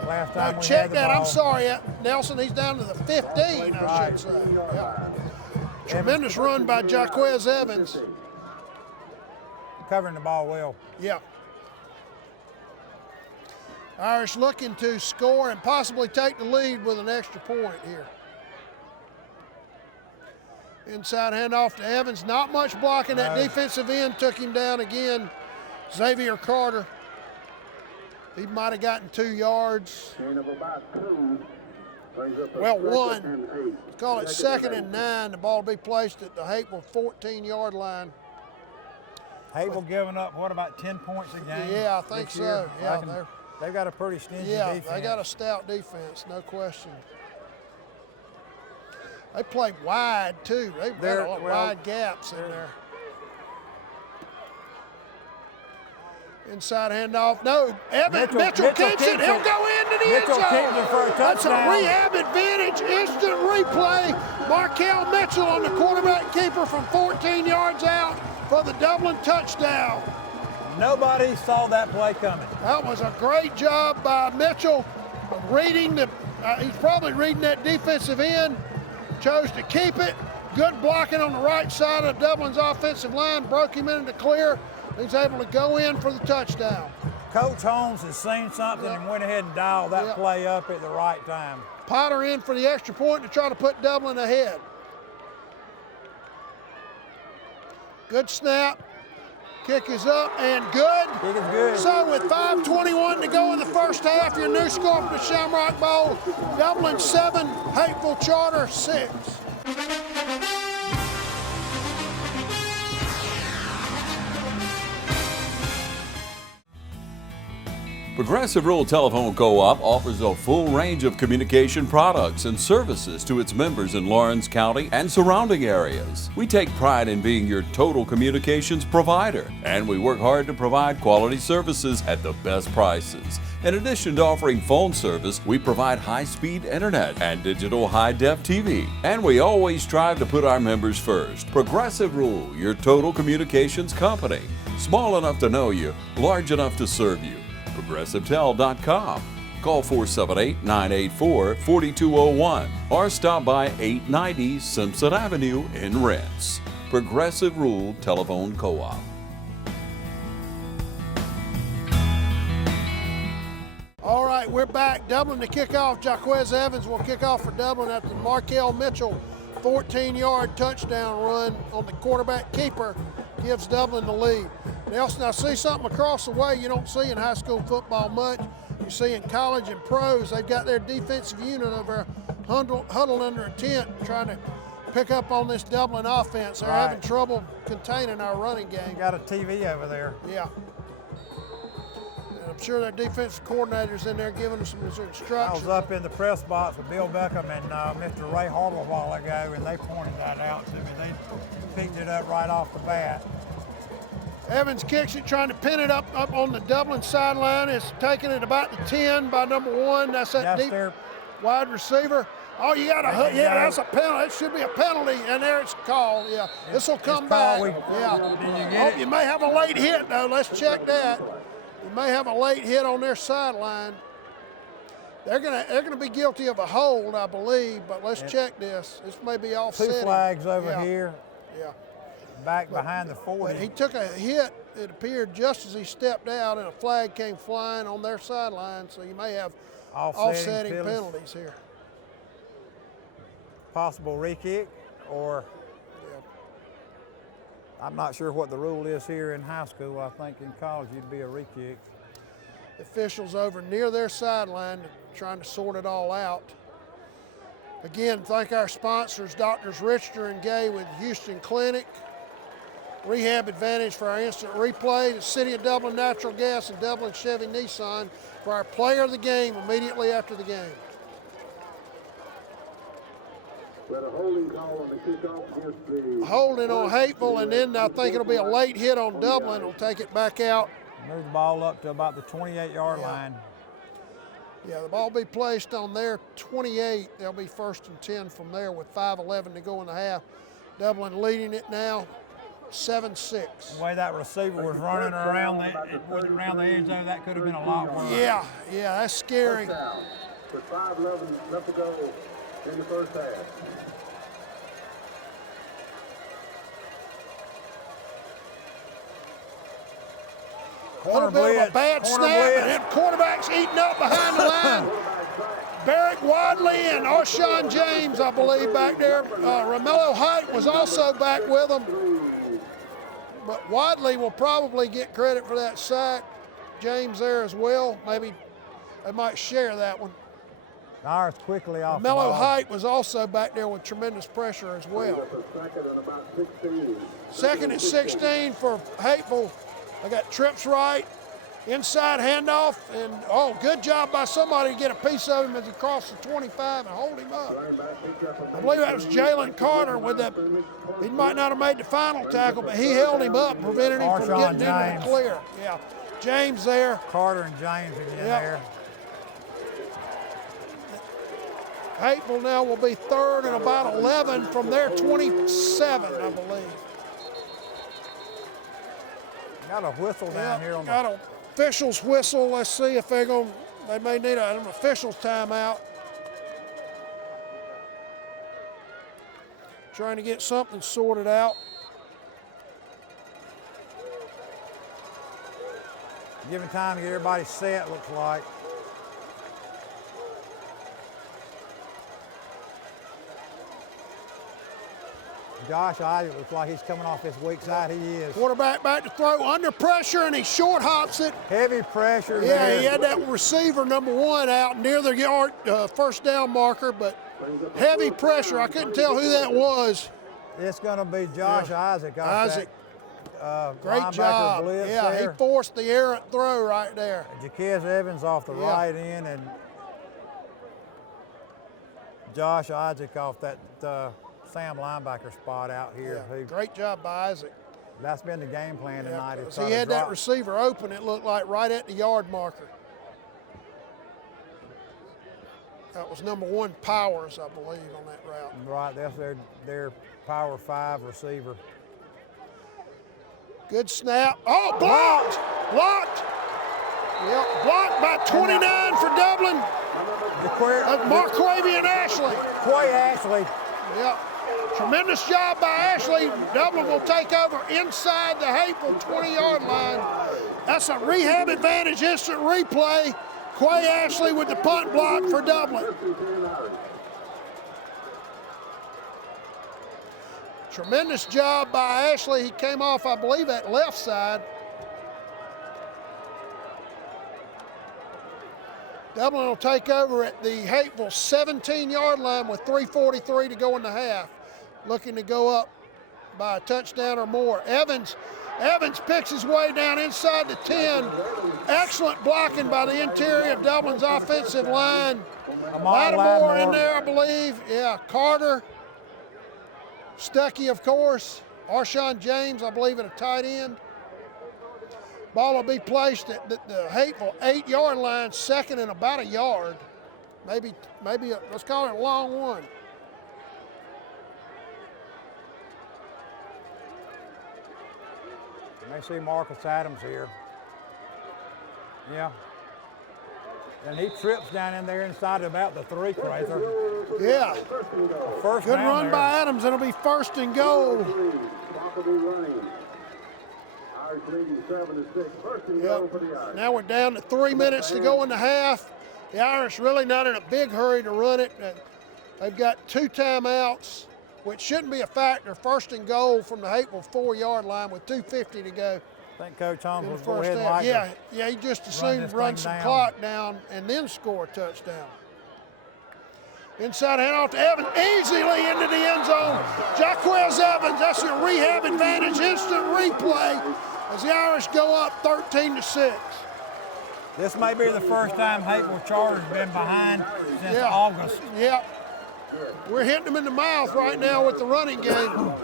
the last time we check had the that. ball. I'm sorry, Nelson. He's down to the 15, I should say. Yeah. Tremendous run by Jaquez Evans. Covering the ball well. Yeah. Irish looking to score and possibly take the lead with an extra point here. Inside handoff to Evans. Not much blocking. That defensive end took him down again. Xavier Carter. He might have gotten 2 yards. Well, 1. Let's call it 2nd and 9. The ball will be placed at the Hapeville 14-yard line. Hapeville giving up, what, about 10 points a game? Yeah, I think so. Yeah, they've got a pretty stingy defense. They got a stout defense, no question. They play wide, too. They've got a lot of wide gaps in there. Inside handoff. No, Mitchell keeps it. He'll go into the end zone. That's a rehab advantage. Instant replay. Markel Mitchell on the quarterback keeper from 14 yards out for the Dublin touchdown. Nobody saw that play coming. That was a great job by Mitchell of reading he's probably reading that defensive end. Chose to keep it. Good blocking on the right side of Dublin's offensive line. Broke him into the clear. He's able to go in for the touchdown. Coach Holmes has seen something and went ahead and dialed that play up at the right time. Potter in for the extra point to try to put Dublin ahead. Good snap. Kick is up and good. Kick is good. So with 5:21 to go in the first half, your new score for the Shamrock Bowl, Dublin 7, Hapeville Charter 6. Progressive Rural Telephone Co-op offers a full range of communication products and services to its members in Lawrence County and surrounding areas. We take pride in being your total communications provider, and we work hard to provide quality services at the best prices. In addition to offering phone service, we provide high-speed internet and digital high-def TV. And we always strive to put our members first. Progressive Rural, your total communications company. Small enough to know you, large enough to serve you. ProgressiveTel.com. Call 478-984-4201 or stop by 890 Simpson Avenue in Rents. Progressive Rural Telephone Co-op. All right, we're back. Dublin to kick off. Jaquez Evans will kick off for Dublin after Markel Mitchell 14-yard touchdown run on the quarterback keeper gives Dublin the lead. Nelson, I see something across the way you don't see in high school football much. You see in college and pros, they've got their defensive unit over huddled under a tent trying to pick up on this Dublin offense. They're having trouble containing our running game. Got a TV over there. Yeah. I'm sure their defensive coordinator's in there giving them some instructions. I was up in the press box with Bill Beckham and Mr. Ray Hartle a while ago, and they pointed that out to me. They picked it up right off the bat. Evans kicks it, trying to pin it up on the Dublin sideline. It's taking it about the 10 by number 1. That's that deep wide receiver. Oh, you got to, yeah, that's a penalty. It should be a penalty, and there it's called. Yeah, this will come back. Yeah. You may have a late hit though. Let's check that. You may have a late hit on their sideline. They're gonna be guilty of a hold, I believe, but let's check this. This may be offsetting. 2 flags over here. Yeah. Back behind the 40. But he took a hit, it appeared, just as he stepped out, and a flag came flying on their sideline, so you may have offsetting penalties here. Possible re-kick, or I'm not sure what the rule is here in high school. I think in college you'd be a re-kick. The officials over near their sideline trying to sort it all out. Again, thank our sponsors, Doctors Richter and Gay with Houston Clinic, Rehab Advantage for our instant replay, the City of Dublin Natural Gas, and Dublin Chevy Nissan for our player of the game immediately after the game. But a holding call on the kickoff against the holding on Hapeville, and then I think it'll be a late hit on Dublin. We'll take it back out. Move the ball up to about the 28-yard line. Yeah, the ball will be placed on their 28. They'll be 1st and 10 from there with 5:11 to go in the half. Dublin leading it now, 7-6. The way that receiver was running around the edge zone, that could have been a lot worse. Yeah, that's scary. With 5:11 left to go in the first half. A little bit of a bad snap, and then quarterback's eating up behind the line. Barrick Wadley and Arshawn James, I believe, back there. Romello Height was also back with them. But Wadley will probably get credit for that sack. James there as well. Maybe they might share that one. Ours quickly off. Romello Height was also back there with tremendous pressure as well. 2nd and 16 for Hapeville. I got trips right, inside handoff, and good job by somebody to get a piece of him as he crossed the 25 and hold him up. I believe that was Jalen Carter with that. He might not have made the final tackle, but he held him up, prevented him from getting into the clear. Yeah, James there. Carter and James again there. Hapeville now will be 3rd and about 11 from their 27, I believe. Got a whistle down here on got an official's whistle. Let's see if they may need an official's timeout. Trying to get something sorted out. Giving time to get everybody set, looks like. Josh Isaac looks like he's coming off his weak side. He is. Quarterback back to throw, under pressure, and he short hops it. Heavy pressure. Yeah, there. he had that receiver number 1 out near the yard first down marker, but heavy pressure. I couldn't tell who that was. It's going to be Josh Isaac. Isaac. Great Linebacker job. blitz Yeah, there. he forced the errant throw right there. Jaquez Evans off the right end, and Josh Isaac off that Sam linebacker spot out here. Yeah, great job by Isaac. That's been the game plan tonight. Yeah, he had that receiver open, it looked like, right at the yard marker. That was number 1 Powers, I believe, on that route. Right, that's their Power 5 receiver. Good snap. Oh, blocked! Blocked! Yep, blocked by 29 for Dublin. Marquavian Ashley. Quay Ashley. Yep. Tremendous job by Ashley. Dublin will take over inside the Hapeville 20-yard line. That's a rehab advantage instant replay. Quay Ashley with the punt block for Dublin. Tremendous job by Ashley. He came off, I believe, that left side. Dublin will take over at the Hapeville 17-yard line with 3:43 to go in the half. Looking to go up by a touchdown or more. Evans picks his way down inside the 10. Excellent blocking by the interior of Dublin's offensive line. Lattimore in there, I believe. Yeah, Carter. Stuckey, of course. Arshawn James, I believe, at a tight end. Ball will be placed at the Hapeville 8-yard line, second and about a yard. Maybe let's call it a long one. You may see Marcus Adams here. Yeah. And he trips down in there inside about the 3 crater. Yeah. First good down run there. by Adams. It'll be 1st and goal. Yep. Now we're down to 3 minutes to go in the half. The Irish really not in a big hurry to run it. They've got 2 timeouts, which shouldn't be a factor. 1st and goal from the Hapeville 4-yard line with 2:50 to go. I think Coach Holmes in the was go first ahead and half. like Yeah, he just assumed run some down. clock down and then score a touchdown. Inside handoff to Evans, easily into the end zone. Jaquez Evans, that's your rehab advantage, instant replay as the Irish go up 13-6. This may be the first time Hapeville Charter's been behind since August. Yep. We're hitting them in the mouth right now with the running game.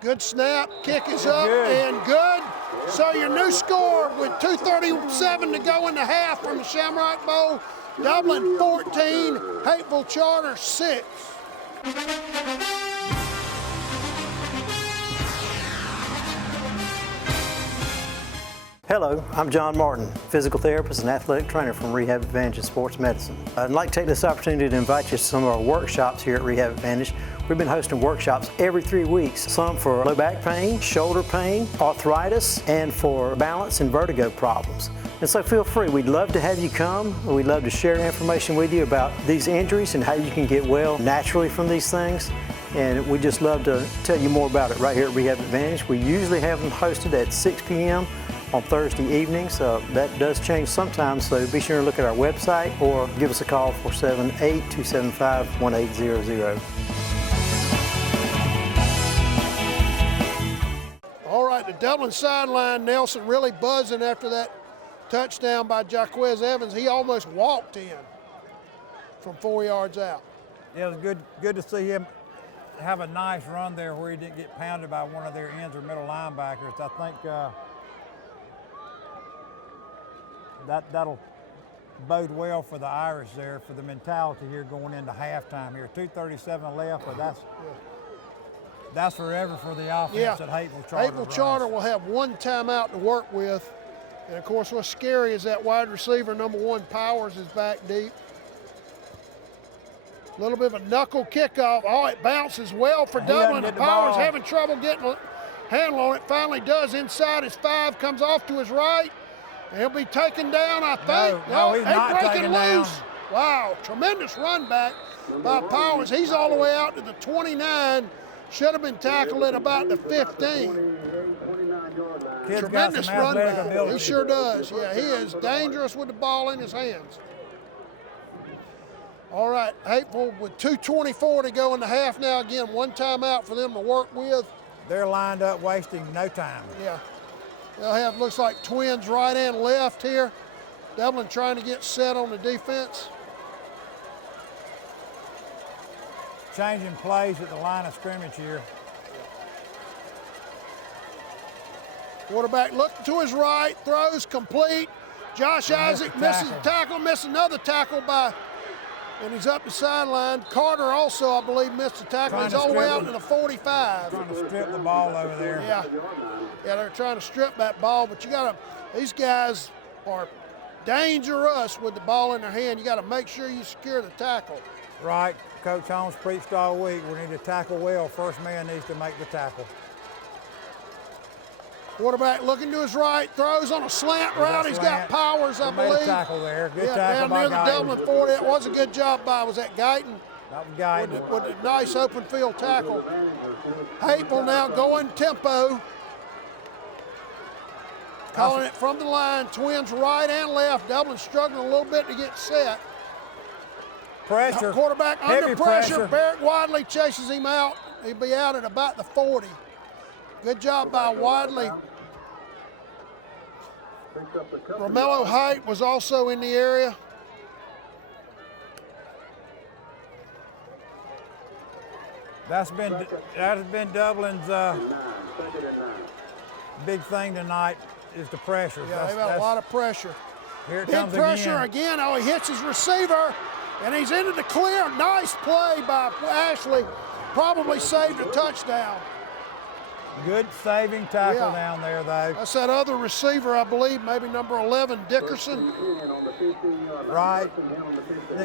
Good snap, kick is up and good. So your new score with 2:37 to go in the half from the Shamrock Bowl, Dublin 14, Hapeville Charter 6. Hello, I'm John Martin, physical therapist and athletic trainer from Rehab Advantage in Sports Medicine. I'd like to take this opportunity to invite you to some of our workshops here at Rehab Advantage. We've been hosting workshops every 3 weeks, some for low back pain, shoulder pain, arthritis, and for balance and vertigo problems. And so feel free, we'd love to have you come. We'd love to share information with you about these injuries and how you can get well naturally from these things. And we'd just love to tell you more about it right here at Rehab Advantage. We usually have them hosted at 6 p.m. on Thursday evenings. That does change sometimes, so be sure to look at our website or give us a call 478-275-1800. All right, the Dublin sideline, Nelson really buzzing after that touchdown by Jaquez Evans. He almost walked in from 4 yards out. Yeah, it was good to see him have a nice run there where he didn't get pounded by one of their ends or middle linebackers. I think that'll bode well for the Irish there, for the mentality here going into halftime here. 2:37 left, but that's forever for the offense at Hapeville Charter. Hapeville Charter will have 1 timeout to work with. And of course, what's scary is that wide receiver, number 1, Powers, is back deep. A little bit of a knuckle kickoff. Oh, it bounces well for Dublin. Powers having trouble getting a handle on it. Finally does inside his 5, comes off to his right. And he'll be taken down, I think. No, he's not breaking taken loose. down. Wow, tremendous run back by Powers. He's all the way out to the 29. Should have been tackled at about the 15. Kid's Tremendous got some run athletic back. ability. He sure does. Yeah, he is dangerous with the ball in his hands. All right, Hapeville with 2:24 to go in the half now. Again, one timeout for them to work with. They're lined up wasting no time. Yeah. They'll have, looks like twins right and left here. Dublin trying to get set on the defense. Changing plays at the line of scrimmage here. Quarterback looking to his right, throws complete. Josh Isaac misses the tackle, missed another tackle and he's up the sideline. Carter also, I believe, missed the tackle. He's all the way out to the 45. Trying to strip the ball over there. Yeah, they're trying to strip that ball, but these guys are dangerous with the ball in their hand. You got to make sure you secure the tackle. Right, Coach Holmes preached all week. We need to tackle well. First man needs to make the tackle. Quarterback looking to his right, throws on a slant route. He's got Powers, I believe. Made a tackle there. Good tackle down by near the Guyton. Dublin 40. It was a good job by, was that Guyton? That was Guyton. With a nice open field tackle. Hapeville now going tempo. Calling it from the line. Twins right and left. Dublin struggling a little bit to get set. Pressure. Quarterback Heavy under pressure. pressure. Barrett Wadley chases him out. He'll be out at about the 40. Good job by Wadley. Romello Height was also in the area. That has been Dublin's big thing tonight is the pressure. Yeah, they've got a lot of pressure. Here it Big comes pressure again. Oh, he hits his receiver, and he's into the clear. Nice play by Ashley. Probably saved a touchdown. Good saving tackle down there, though. That's that other receiver, I believe, maybe number 11, Dickerson. Right.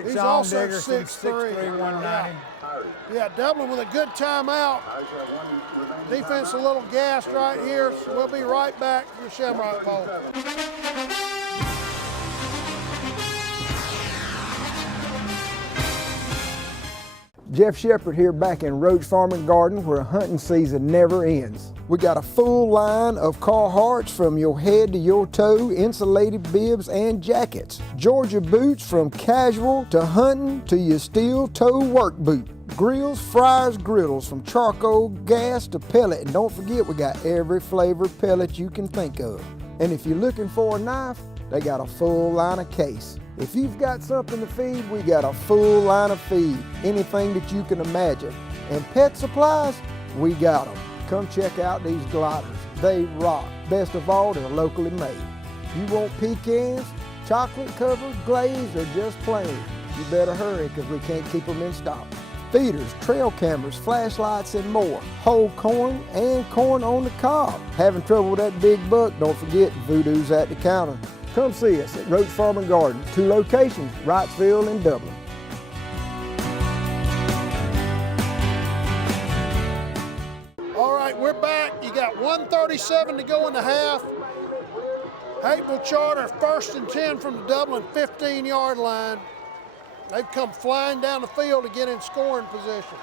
He's Sean also Dickerson, 6'3". 190. Yeah, Dublin with a good timeout. Defense a little gassed right here. So we'll be right back to the Shamrock Bowl. Jeff Shepard here back in Roach Farm and Garden where hunting season never ends. We got a full line of Carhartts from your head to your toe, insulated bibs and jackets. Georgia boots from casual to hunting to your steel toe work boot. Grills, fryers, griddles from charcoal, gas to pellet. And don't forget we got every flavor pellet you can think of. And if you're looking for a knife, they got a full line of case. If you've got something to feed, we got a full line of feed, anything that you can imagine. And pet supplies, we got them. Come check out these gliders. They rock. Best of all, they're locally made. You want pecans, chocolate covered, glazed, or just plain? You better hurry because we can't keep them in stock. Feeders, trail cameras, flashlights, and more. Whole corn and corn on the cob. Having trouble with that big buck? Don't forget, Voodoo's at the counter. Come see us at Roach Farm and Garden, 2 locations, Wrightsville and Dublin. All right, we're back. You got 1:37 to go in the half. Hapeville Charter 1st and 10 from the Dublin 15-yard line. They've come flying down the field to get in scoring position.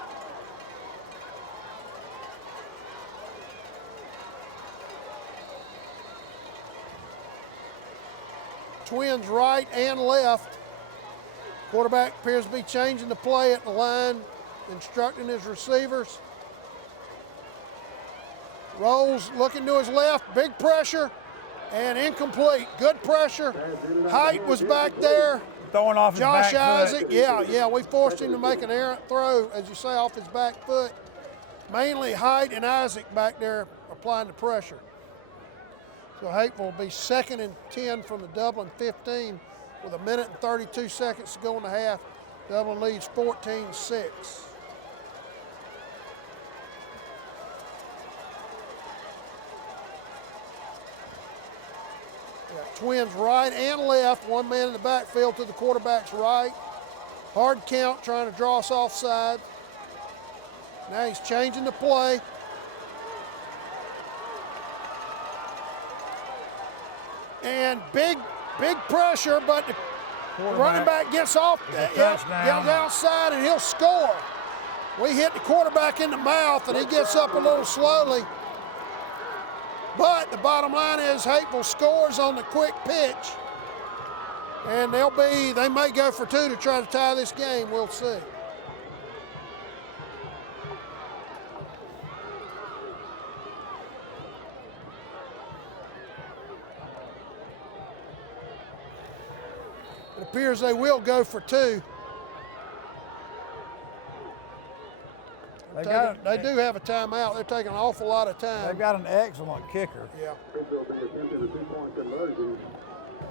Twins right and left. Quarterback appears to be changing the play at the line, instructing his receivers. Rolls looking to his left, big pressure, and incomplete. Good pressure. Height was back there. Throwing off his Josh back foot. Isaac, yeah, we forced him to make an errant throw, as you say, off his back foot. Mainly Height and Isaac back there applying the pressure. So Hapeville will be 2nd and 10 from the Dublin 15 with 1:32 to go in the half. Dublin leads 14-6. Twins right and left, one man in the backfield to the quarterback's right. Hard count, trying to draw us offside. Now he's changing the play. And big pressure, but the running back gets off, gets outside, and he'll score. We hit the quarterback in the mouth, and he gets up a little slowly. But the bottom line is Hapeville scores on the quick pitch, and they may go for 2 to try to tie this game. We'll see. It appears they will go for 2. They do have a timeout. They're taking an awful lot of time. They've got an excellent kicker. Yeah.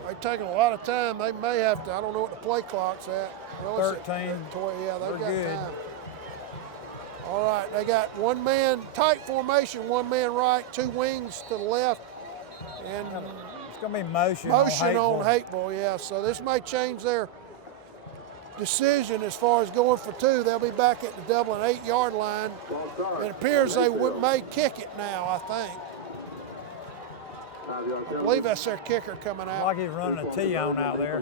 They're taking a lot of time. They may have to, I don't know what the play clock's at. Well, 13. Yeah, they've got good. time. All right, they got one man, tight formation, one man right, 2 wings to the left. And it's going to be motion on Hapeville. Hapeville, yeah. So this may change their decision as far as going for 2. They'll be back at the Dublin 8-yard line. It appears they may kick it now, I think. I believe that's their kicker coming out. Like he's running a T on out there.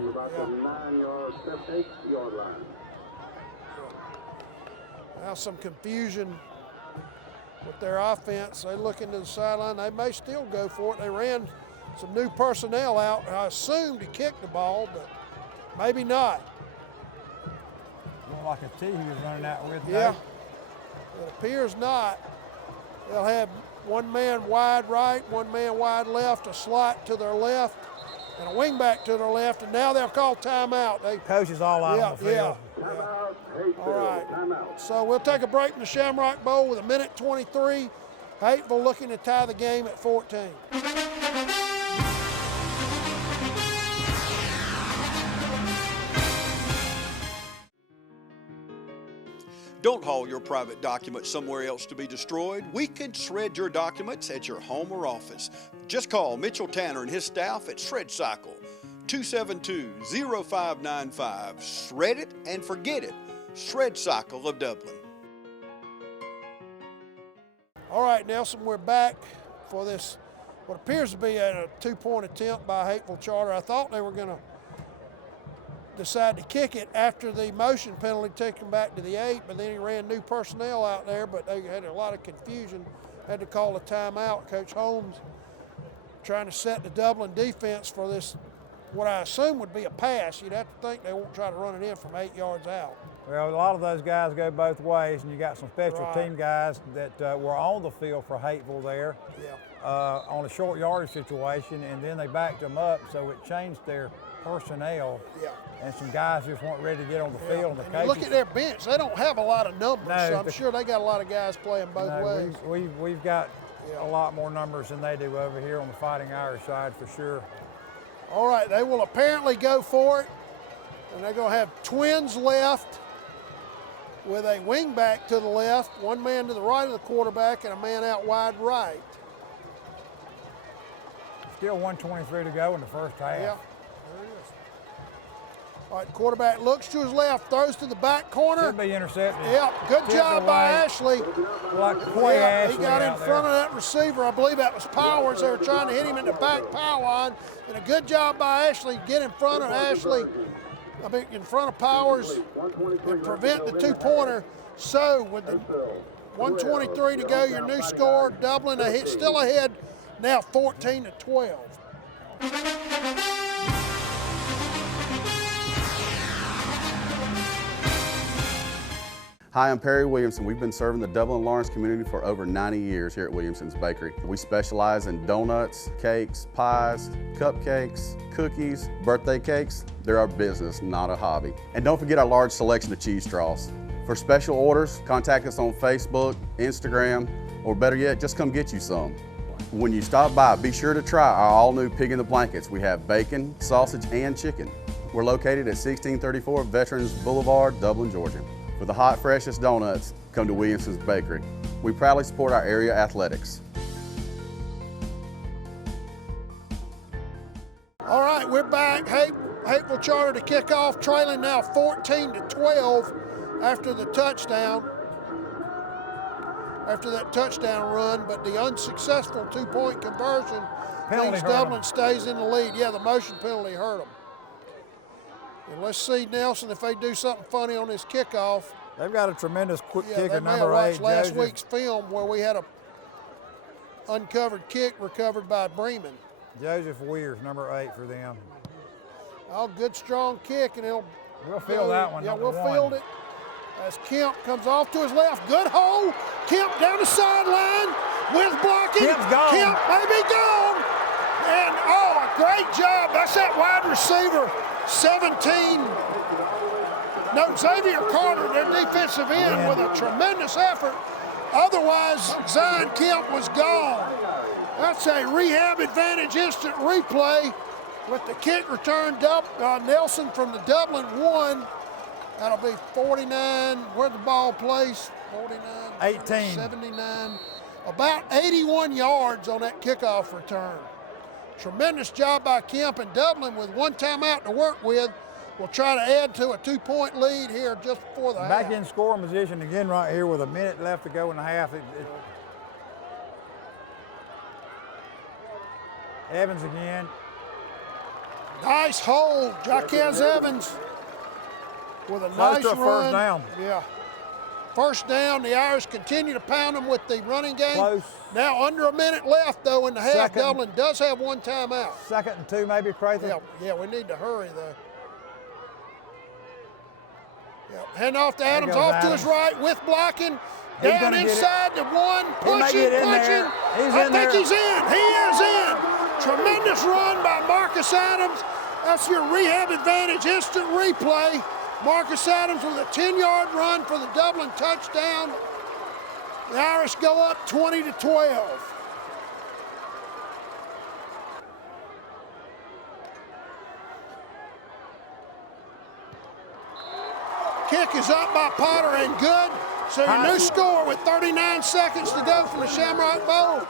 Now some confusion with their offense. They look into the sideline. They may still go for it. They ran some new personnel out. I assumed to kick the ball, but maybe not. Like a T he was running out with. Yeah, it appears not. They'll have one man wide right, one man wide left, a slot to their left, and a wing back to their left, and now they'll call timeout. Coaches all out on the field. Yeah. All right, so we'll take a break in the Shamrock Bowl with 1:23. Hapeville looking to tie the game at 14. Don't haul your private documents somewhere else to be destroyed. We can shred your documents at your home or office. Just call Mitchell Tanner and his staff at Shred Cycle, 272-0595. Shred it and forget it. Shred Cycle of Dublin. All right, Nelson, we're back for this, what appears to be a 2-point attempt by Hapeville Charter. I thought they were going to decide to kick it after the motion penalty took him back to the 8, but then he ran new personnel out there, but they had a lot of confusion, had to call a timeout. Coach Holmes trying to set the Dublin defense for this, what I assume would be a pass. You'd have to think they won't try to run it in from 8 yards out. Well, a lot of those guys go both ways, and you got some special team guys that were on the field for Hapeville there on a short yardage situation, and then they backed them up, so it changed their personnel. Yeah. And some guys just weren't ready to get on the field. And the look at their bench. They don't have a lot of numbers, so I'm sure they got a lot of guys playing both ways. We've got a lot more numbers than they do over here on the Fighting Irish side for sure. All right, they will apparently go for it, and they're going to have twins left with a wing back to the left, one man to the right of the quarterback, and a man out wide right. Still 1:23 to go in the first half. Yeah. All right, quarterback looks to his left, throws to the back corner. Should be intercepted. Yep, good job by Ashley. Ashley he got in front of that receiver. I believe that was Powers. They were trying to hit him in the back power line. And a good job by Ashley, get in front of Ashley, in front of Powers, and prevent the 2-pointer. So with the 1:23 to go, your new score, Dublin still ahead, now 14-12. Hi, I'm Perry Williamson. We've been serving the Dublin and Lawrence community for over 90 years here at Williamson's Bakery. We specialize in donuts, cakes, pies, cupcakes, cookies, birthday cakes. They're our business, not a hobby. And don't forget our large selection of cheese straws. For special orders, contact us on Facebook, Instagram, or better yet, just come get you some. When you stop by, be sure to try our all-new Pig in the Blankets. We have bacon, sausage, and chicken. We're located at 1634 Veterans Boulevard, Dublin, Georgia. For the hot, freshest donuts, come to Williamson's Bakery. We proudly support our area athletics. All right, we're back. Hey, Hapeville Charter to kick off, trailing now 14-12 after the touchdown. After that touchdown run, but the unsuccessful two-point conversion means Dublin stays in the lead. Yeah, the motion penalty hurt them. And let's see, Nelson, if they do something funny on this kickoff. They've got a tremendous quick kicker, they may number have 8. watched last Joseph. week's film where we had a uncovered kick recovered by Bremen. Joseph Weir's number 8 for them. Oh, good strong kick, and we'll field that one. Yeah, we'll field it. As Kemp comes off to his left, good hole. Kemp down the sideline with blocking. Kemp's gone. Kemp may be gone. And oh, a great job. That's that wide receiver, 17. No, Xavier Carter, their defensive end, with a tremendous effort. Otherwise, Zion Kemp was gone. That's a rehab advantage instant replay with the kick return. Nelson from the Dublin 1. That'll be 49. Where'd the ball place? 49. 18. 79. About 81 yards on that kickoff return. Tremendous job by Kemp, and Dublin with one timeout to work with will try to add to a 2-point lead here just before the half. Back in scoring position again right here with a minute left to go in the half. Evans again. Nice hold, Jaquez Evans with a Close nice to a run. first down. Yeah. First down, the Irish continue to pound them with the running game. Close. Now under a minute left though in the half. Second. Dublin does have one timeout. 2nd and 2 maybe, Crazy. Yeah, we need to hurry though. Yeah. Hand off to Adams, off to his right with blocking. Down inside the one, pushing. I think he's in. He is in. Tremendous run by Marcus Adams. That's your rehab advantage instant replay. Marcus Adams with a 10-yard run for the Dublin touchdown. The Irish go up 20-12. Kick is up by Potter and good. So your new score with 39 seconds to go from the Shamrock Bowl.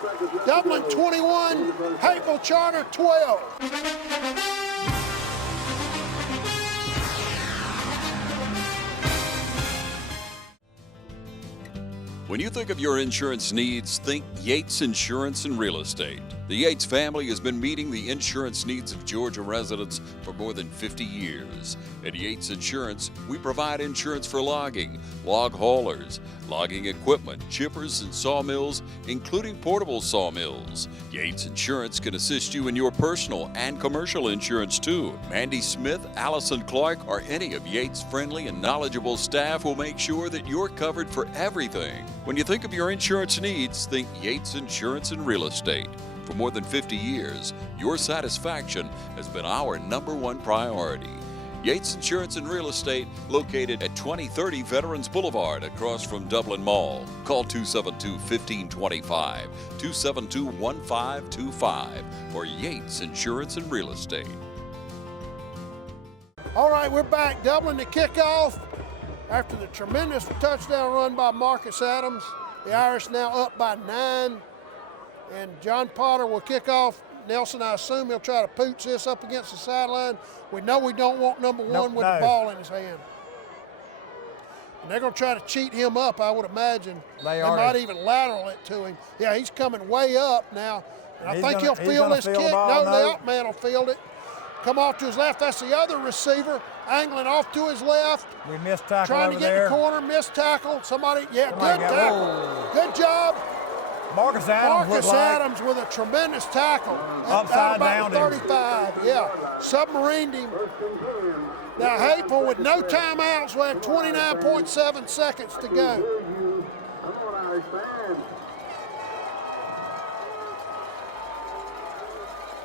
Dublin 21, Hapeville Charter 12. When you think of your insurance needs, think Yates Insurance and Real Estate. The Yates family has been meeting the insurance needs of Georgia residents for more than 50 years. At Yates Insurance, we provide insurance for logging, log haulers, logging equipment, chippers, and sawmills, including portable sawmills. Yates Insurance can assist you in your personal and commercial insurance too. Mandy Smith, Allison Clark, or any of Yates' friendly and knowledgeable staff will make sure that you're covered for everything. When you think of your insurance needs, think Yates Insurance and Real Estate. For more than 50 years, your satisfaction has been our #1 priority. Yates Insurance and Real Estate, located at 2030 Veterans Boulevard across from Dublin Mall. Call 272-1525, 272-1525 for Yates Insurance and Real Estate. All right, we're back. Dublin to kick off. After the tremendous touchdown run by Marcus Adams, the Irish now up by 9. And John Potter will kick off. Nelson, I assume he'll try to pooch this up against the sideline. We know we don't want number one with the ball in his hand. And they're going to try to cheat him up, I would imagine. They might even lateral it to him. Yeah, he's coming way up now. And I think he'll field this kick. No, the up man will field it. Come off to his left. That's the other receiver angling off to his left. We missed tackle trying to get in the corner, missed tackle. Somebody, good tackle. Good job. Marcus Adams with a tremendous tackle. Upside down. 35, yeah. Submarined him. Now Hapeville with no timeouts. We have 29.7 seconds to go.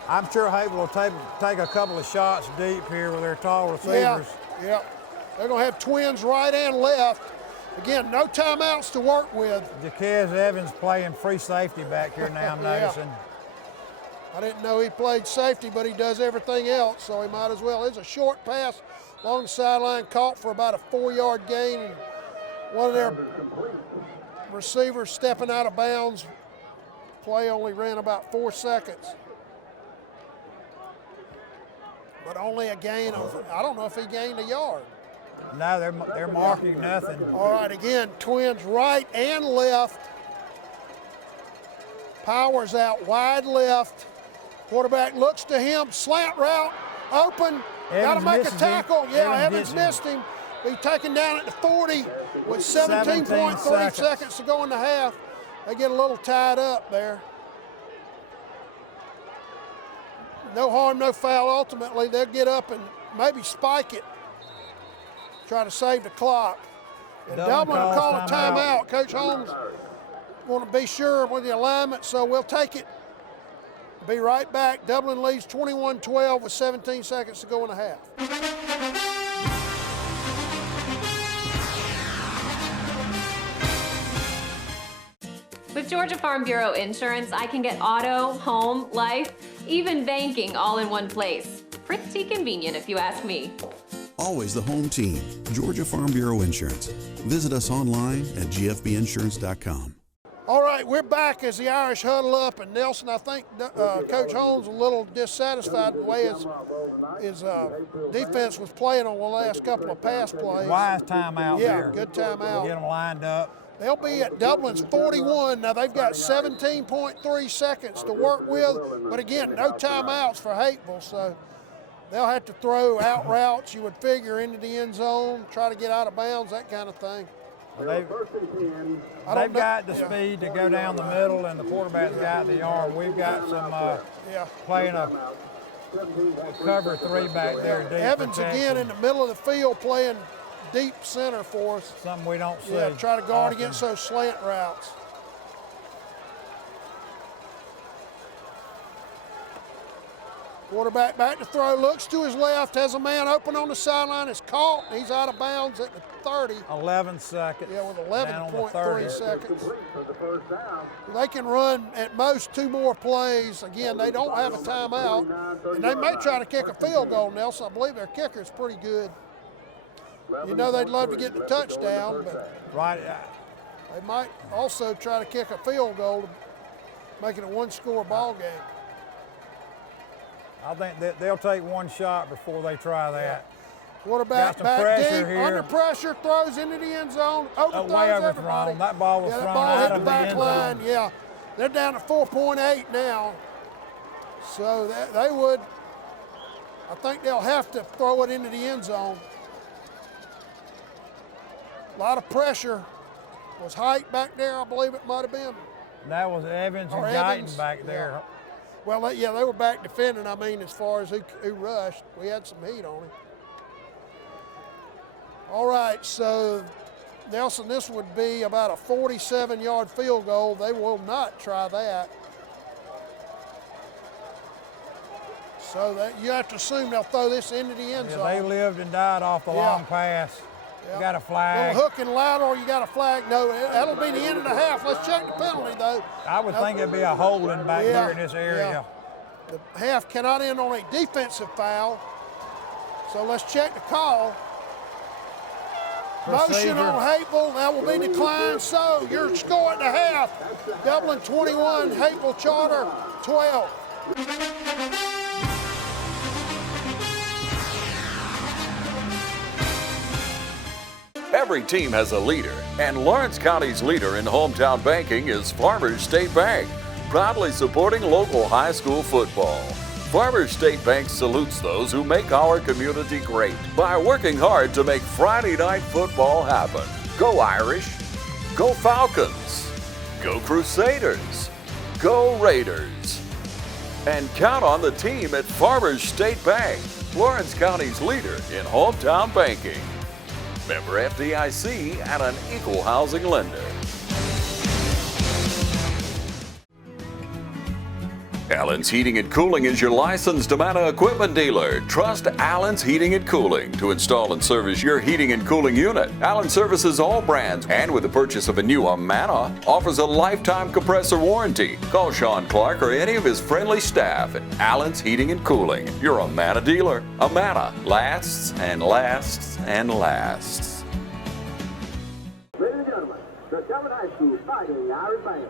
I'm sure Hapeville will take a couple of shots deep here with their tall receivers. Yeah. They're going to have twins right and left. Again, no timeouts to work with. Jaquez Evans playing free safety back here now, I'm noticing. I didn't know he played safety, but he does everything else, so he might as well. It's a short pass along the sideline, caught for about a 4-yard gain. And one of their receivers stepping out of bounds. Play only ran about 4 seconds. but only a gain of, I don't know if he gained a yard. No, they're marking nothing. All right, again, Twins right and left. Powers out wide left. Quarterback looks to him, slant route, open. Got to make a tackle. Yeah, Evans missed him. Be taken down at the 40 with 17.3 seconds to go in the half. They get a little tied up there. No harm, no foul. Ultimately, they'll get up and maybe spike it. Try to save the clock. And Dublin will call a timeout. Coach Holmes want to be sure with the alignment, so we'll take it. Be right back. Dublin leads 21-12 with 17 seconds to go in the half. With Georgia Farm Bureau Insurance, I can get auto, home, life, even banking all in one place. Pretty convenient if you ask me. Always the home team, Georgia Farm Bureau Insurance. Visit us online at gfbinsurance.com. All right, we're back as the Irish huddle up, and Nelson, I think Coach Holmes a little dissatisfied with the way his defense was playing on the last couple of pass plays. Wise timeout there. Yeah, good timeout. Get them lined up. They'll be at Dublin's 41. Now, they've got 17.3 seconds to work with, but again, no timeouts for Hapeville, so they'll have to throw out routes, you would figure, into the end zone, try to get out of bounds, that kind of thing. They've got the speed to go down the middle, and the quarterback's got the arm. We've got some playing a cover 3 back there deep. Evans again in the middle of the field playing deep center for us. Something we don't see. Yeah, try to guard against those slant routes. Quarterback back to throw, looks to his left, has a man open on the sideline, is caught, he's out of bounds at the 30. 11 seconds. Yeah, with 11.3 seconds. They can run at most 2 more plays. Again, they don't have a timeout, and they may try to kick a field goal, Nelson. I believe their kicker is pretty good. You know they'd love to get the touchdown, but they might also try to kick a field goal to make it a 1-score ball game. I think that they'll take one shot before they try that. Yeah. Quarterback back deep, under pressure, throws into the end zone, overthrows everybody. That ball was thrown out of the end zone. Line. Yeah, they're down to 4.8 now. So they would, I think they'll have to throw it into the end zone. A lot of pressure. Was Height back there? I believe it might have been. That was Evans and Guyton back there. Yeah. Well, they were back defending, I mean, as far as who rushed. We had some heat on him. All right, so, Nelson, this would be about a 47-yard field goal. They will not try that. So that you have to assume they'll throw this into the end zone. They lived and died off the long pass. You got a flag. Little hook and lateral, you got a flag. No, that'll be the end of the half. Let's check the penalty, though. I would think it'd be a holding back there in this area. Yeah. The half cannot end on a defensive foul. So let's check the call. Motion on Hapeville, that will be declined. So your score at the half, Dublin 21, Hapeville Charter 12. Every team has a leader, and Lawrence County's leader in hometown banking is Farmers State Bank, proudly supporting local high school football. Farmers State Bank salutes those who make our community great by working hard to make Friday night football happen. Go Irish, go Falcons, go Crusaders, go Raiders. And count on the team at Farmers State Bank, Lawrence County's leader in hometown banking. Member FDIC and an equal housing lender. Allen's Heating and Cooling is your licensed Amana equipment dealer. Trust Allen's Heating and Cooling to install and service your heating and cooling unit. Allen services all brands, and with the purchase of a new Amana, offers a lifetime compressor warranty. Call Sean Clark or any of his friendly staff at Allen's Heating and Cooling, your Amana dealer. Amana lasts and lasts and lasts. Ladies and gentlemen, the Dublin High School Fighting Irish Band.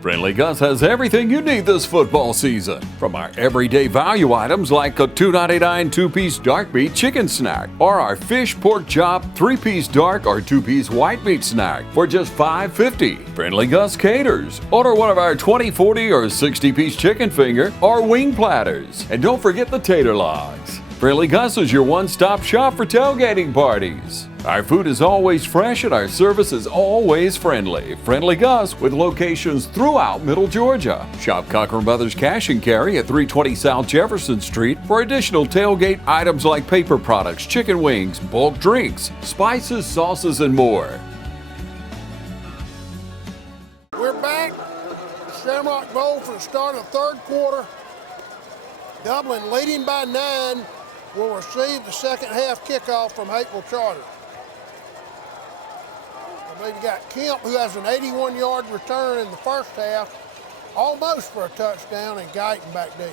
Friendly Gus has everything you need this football season. From our everyday value items like a $2.99 two-piece dark meat chicken snack, or our fish pork chop 3-piece dark or 2-piece white meat snack for just $5.50. Friendly Gus caters. Order one of our 20, 40, or 60-piece chicken finger or wing platters. And don't forget the tater logs. Friendly Gus is your one-stop shop for tailgating parties. Our food is always fresh and our service is always friendly. Friendly Gus with locations throughout Middle Georgia. Shop Cochran Brothers Cash and Carry at 320 South Jefferson Street for additional tailgate items like paper products, chicken wings, bulk drinks, spices, sauces, and more. We're back. Shamrock Bowl for the start of the third quarter. Dublin leading by 9 will receive the second half kickoff from Hapeville Charter. I believe you got Kemp, who has an 81-yard return in the first half, almost for a touchdown, and Guyton back deep.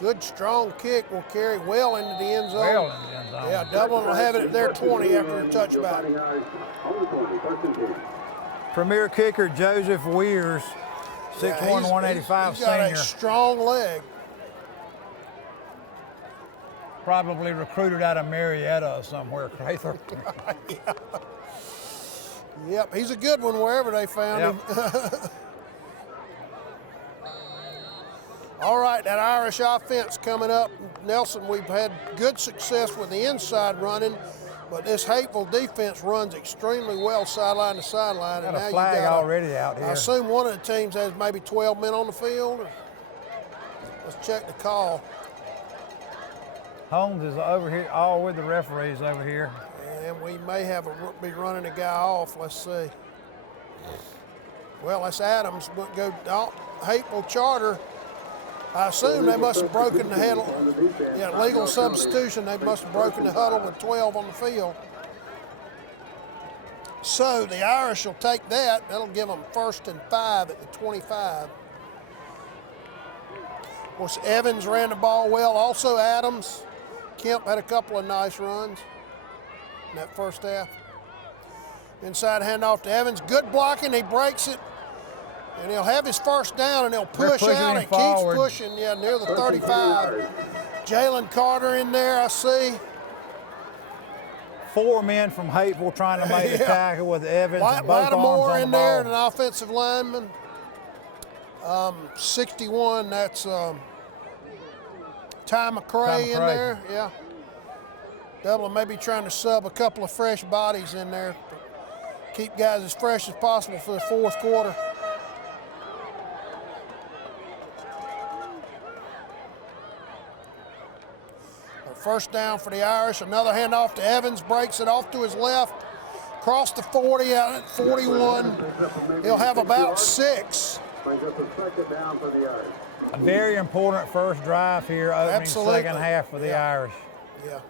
Good strong kick will carry well into the end zone. Well in the end zone. Yeah, Dublin will have it at their 20 after a touchback. Premier kicker Joseph Weirs, 6'1", 185 he's got senior. a strong leg. Probably recruited out of Marietta or somewhere, Crather. Yeah. Yep, he's a good one wherever they found him. All right, that Irish offense coming up. Nelson, we've had good success with the inside running, but this Hapeville defense runs extremely well sideline to sideline. Got and a flag already out here. I assume one of the teams has maybe 12 men on the field. Let's check the call. Holmes is over here, all with the referees over here. And we may be running a guy off. Let's see. Well, that's Adams. But go Hapeville Charter. I assume they must have broken the huddle. Yeah, legal substitution. They must have broken the huddle with 12 on the field. So the Irish will take that. That'll give them 1st and 5 at the 25. Of course, Evans ran the ball well. Also Adams. Kemp had a couple of nice runs in that first half. Inside handoff to Evans. Good blocking. He breaks it. And he'll have his first down, and he'll push out and keeps pushing, near the 35. Jalen Carter in there, I see. 4 men from Hapeville trying to make a tackle with Evans. Lattimore in there, and an offensive lineman. 61, that's Ty McCray in there, yeah. Dublin may be trying to sub a couple of fresh bodies in there. Keep guys as fresh as possible for the fourth quarter. First down for the Irish. Another handoff to Evans. Breaks it off to his left. Across the 40, out at 41. He'll have about 6. Brings up a second down for the Irish. A very important first drive here, opening second half for the Irish. Yeah.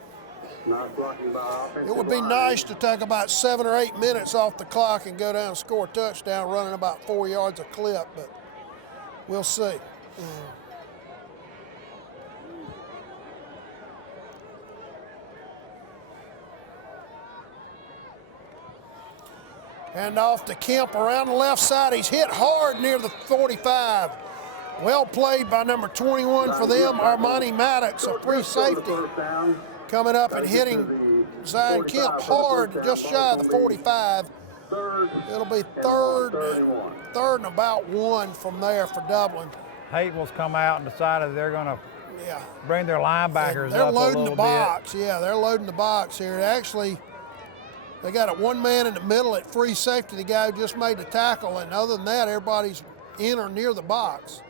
Not blocking by offensive It would be nice to take about 7 or 8 minutes off the clock and go down and score a touchdown running about 4 yards a clip, but we'll see. And off to Kemp around the left side. He's hit hard near the 45. Well played by number 21 for them, Armani Maddox, a free safety, coming up and hitting Zion Kemp hard, just shy of the 45. It'll be third and about 1 from there for Dublin. Hapeville's come out and decided they're going to bring their linebackers they're up a loading little the box. Yeah, they're loading the box here. Actually, they got a one man in the middle at free safety, the guy who just made the tackle, and other than that, everybody's in or near the box.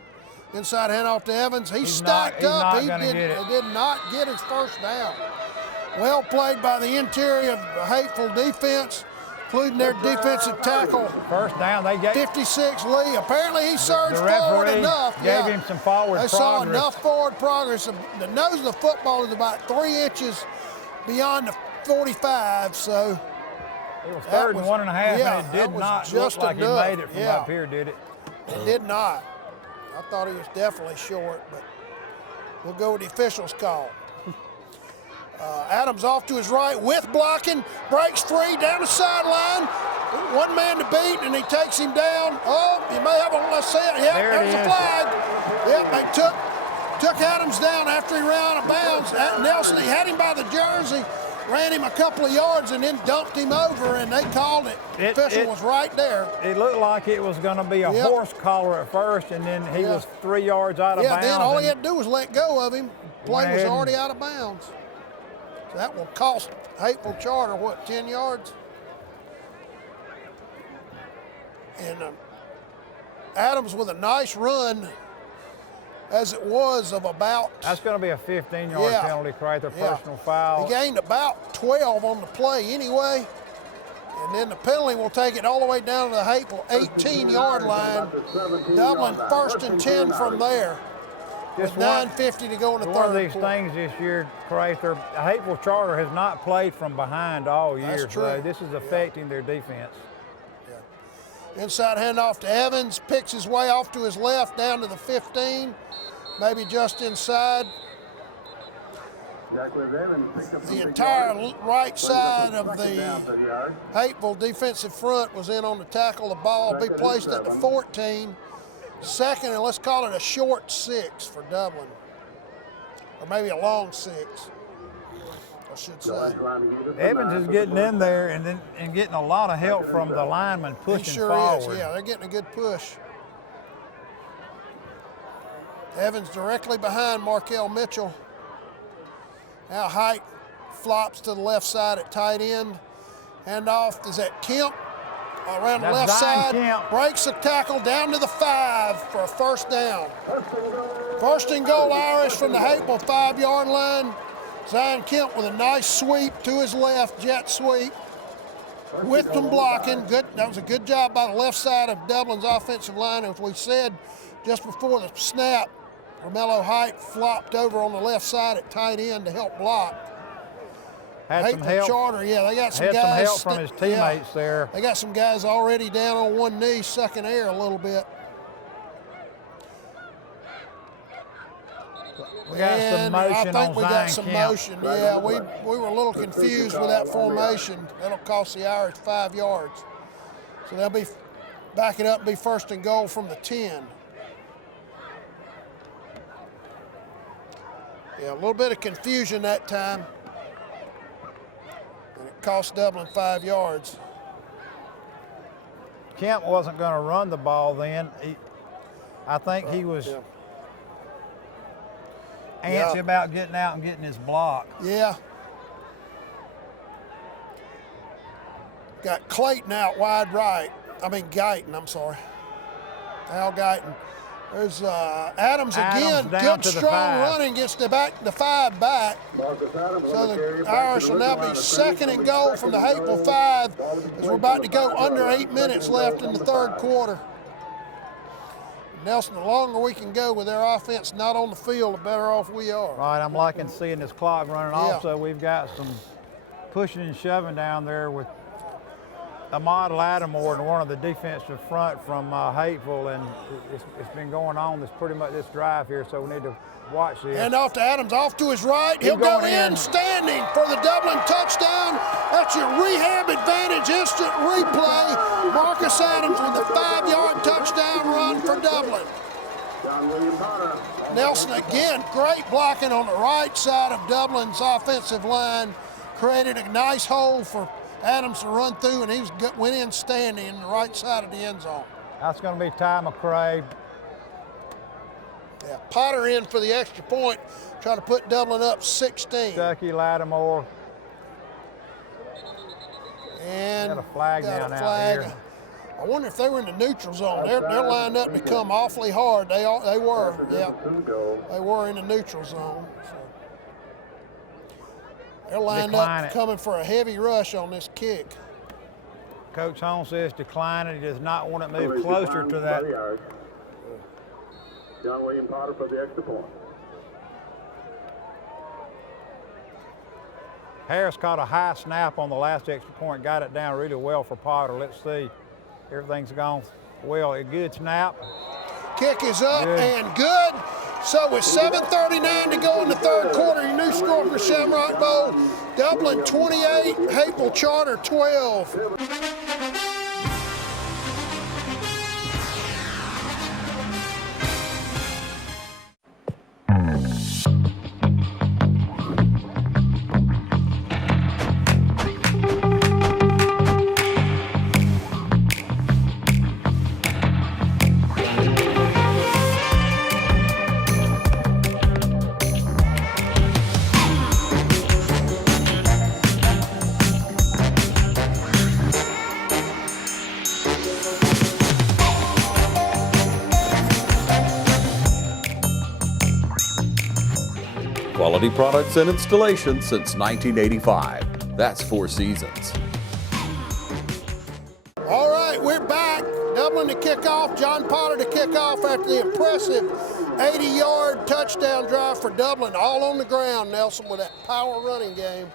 Inside handoff to Evans. He's stacked up. He did not get his first down. Well played by the interior of the Hapeville defense, including their defensive tackle. First down, they gave 56 Lee. Apparently he surged forward enough. Gave him some forward progress. They saw enough forward progress. The nose of the football is about 3 inches beyond the 45, so. It was third and 1.5, and it did not look like he made it from up here, did it? It did not. I thought he was definitely short, but we'll go with the official's call. Adams off to his right with blocking, breaks free down the sideline. One man to beat, and he takes him down. Oh, you may have a, let's see it. Yep, there's a flag. Yep, they took Adams down after he ran out of bounds. Nelson, he had him by the jersey, ran him a couple of yards, and then dumped him over, and they called it. The official was right there. It looked like it was going to be a horse collar at first, and then he was 3 yards out of bounds. Yeah, then all he had to do was let go of him. Play was already out of bounds. So that will cost Hapeville Charter, what, 10 yards? And Adams with a nice run, as it was, of about. That's going to be a 15-yard penalty, Crather, personal foul. He gained about 12 on the play anyway. And then the penalty will take it all the way down to the Hapeville 18-yard line. Dublin 1st and 10 from there. With 9:50 to go in the third. One of these things this year, Crather, Hapeville Charter has not played from behind all year. That's true. So this is affecting their defense. Inside handoff to Evans, picks his way off to his left down to the 15, maybe just inside. The entire right side of the Hapeville defensive front was in on the tackle. The ball will be placed at the 14. Second, and let's call it a short 6 for Dublin, or maybe a long 6, I should say. Evans is getting in there and getting a lot of help from the linemen pushing forward. He sure is, yeah, they're getting a good push. Evans directly behind Markel Mitchell. Now Height flops to the left side at tight end. Handoff is at Kemp. Around the left side, breaks the tackle down to the 5 for a first down. First and goal Irish from the Hapeville 5-yard line. Zion Kemp with a nice sweep to his left, jet sweep. With some blocking, good. That was a good job by the left side of Dublin's offensive line. As we said just before the snap, Romello Height flopped over on the left side at tight end to help block. Had some help. Charter, yeah, they got some had guys. Some help from his teammates there. They got some guys already down on one knee, sucking air a little bit. We got some motion I think on we got some Kemp. motion. Yeah, we were a little confused with that formation. That'll cost the Irish 5 yards. So they'll be backing up, be first and goal from the 10. Yeah, a little bit of confusion that time. And it cost Dublin 5 yards. Kemp wasn't going to run the ball then. I think he was antsy about getting out and getting his block. Yeah. Got Clayton out wide right. Guyton, I'm sorry. Al Guyton. There's Adams again. Good strong running, gets the 5 back. So the Irish will now be second and goal from the Hapeville 5 as we're about to go under 8 minutes left in the third quarter. Nelson, the longer we can go with their offense not on the field, the better off we are. Right, I'm liking seeing this clock running. Yeah. Also, we've got some pushing and shoving down there with Ahmad Lattimore and one of the defensive front from Hapeville, and it's been going on this pretty much this drive here, so we need to watch this. And off to Adams, off to his right. He'll go in standing for the Dublin touchdown. That's your rehab advantage instant replay. Marcus Adams with a 5-yard touchdown run for Dublin. Nelson again, great blocking on the right side of Dublin's offensive line. Created a nice hole for Adams to run through, and he went in standing in the right side of the end zone. That's going to be Ty McCray. Yeah, Potter in for the extra point, trying to put Dublin up 16. Stuckey, Lattimore. And got a flag down out here. I wonder if they were in the neutral zone. They're lined up to come awfully hard. They were, yeah. They were in the neutral zone. So. They're lined up coming for a heavy rush on this kick. Coach Holmes says decline it. He does not want it moved closer to that. John William Potter for the extra point. Harris caught a high snap on the last extra point, got it down really well for Potter. Let's see. Everything's gone well. A good snap. Kick is up and good. So with 7:39 to go in the third quarter, your new score from the Shamrock Bowl, Dublin 28, Hapeville Charter 12. Quality products and installations since 1985. That's 4 seasons. All right, we're back. Dublin to kick off. John Potter to kick off after the impressive 80-yard touchdown drive for Dublin. All on the ground, Nelson, with that power running game.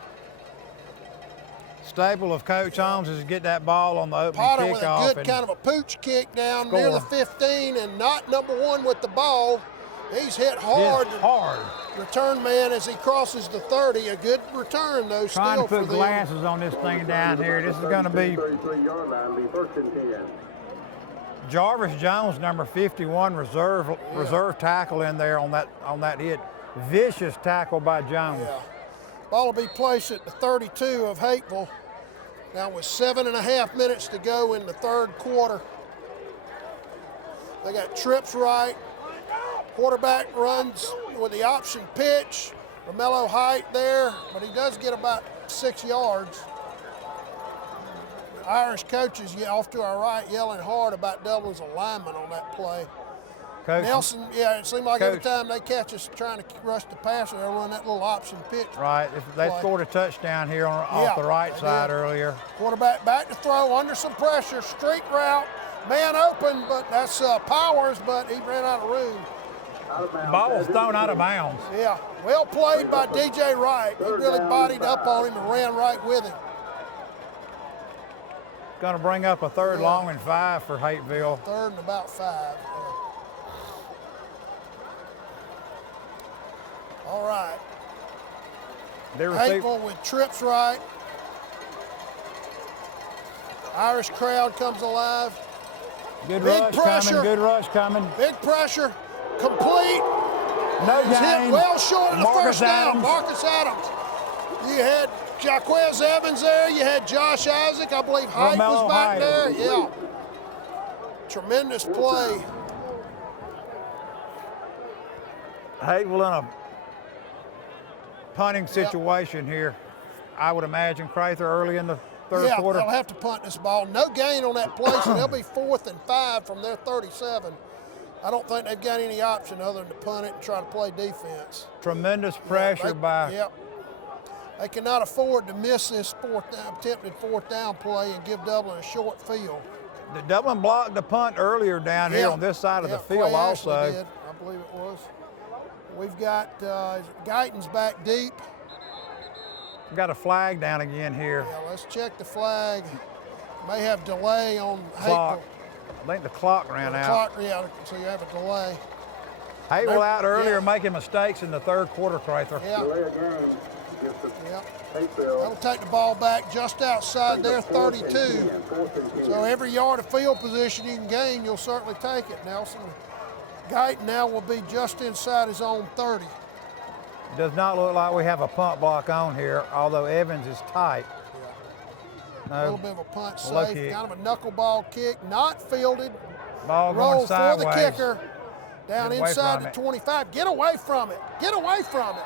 Staple of Coach Holmes is to get that ball on the opening Potter kickoff. with a good kind of a pooch kick down near the 15 and not number 1 with the ball. He's hit hard. Return man as he crosses the 30. A good return, though, Trying still to put for them. glasses on this thing down here. This is going to be Jarvis Jones, number 51, reserve tackle in there on that hit. Vicious tackle by Jones. Yeah. Ball will be placed at the 32 of Hapeville. Now with 7.5 minutes to go in the third quarter. They got trips right. Quarterback runs with the option pitch. Romello Height there, but he does get about 6 yards. The Irish coaches off to our right yelling hard about Dublin's alignment on that play. Coach, Nelson, yeah, it seemed like every time they catch us trying to rush the passer, they'll run that little option pitch. Right, they scored a touchdown here off the right side earlier. Quarterback back to throw under some pressure, streak route, man open, but that's Powers, but he ran out of room. The ball was thrown out of bounds. Yeah, well played by DJ Wright. He really bodied up on him and ran right with him. Going to bring up a third long and 5 for Hapeville. Third and about 5. All right. Hapeville with trips right. Irish crowd comes alive. Good rush coming, good rush coming. Big pressure. Complete. No He's gain. hit well short of the first down. Adams. Marcus Adams. You had Jaquez Evans there. You had Josh Isaac. I believe Height was back there. Yeah. Tremendous play. Hapeville in a punting situation here. I would imagine Crather early in the third quarter. Yeah, they'll have to punt this ball. No gain on that play, so they'll be 4th and 5 from their 37. I don't think they've got any option other than to punt it and try to play defense. Tremendous pressure by. Yep. They cannot afford to miss this attempted fourth down play and give Dublin a short field. Dublin blocked the punt earlier down here on this side of the field also. Did. I believe it was. We've got Guyton's back deep. We've got a flag down again here. Yeah, let's check the flag. May have delay on clock. Hapeville. I think the clock ran out. Yeah, so you have a delay. Hapeville out earlier making mistakes in the third quarter, Crather. Yeah. That'll take the ball back just outside their 32. So every yard of field position you can gain, you'll certainly take it, Nelson. Guyton now will be just inside his own 30. It does not look like we have a punt block on here, although Evans is tight. A little bit of a punt safe, kind of a knuckleball kick, not fielded. Ball roll going sideways. For the kicker, down inside the 25. Get away from it, get away from it.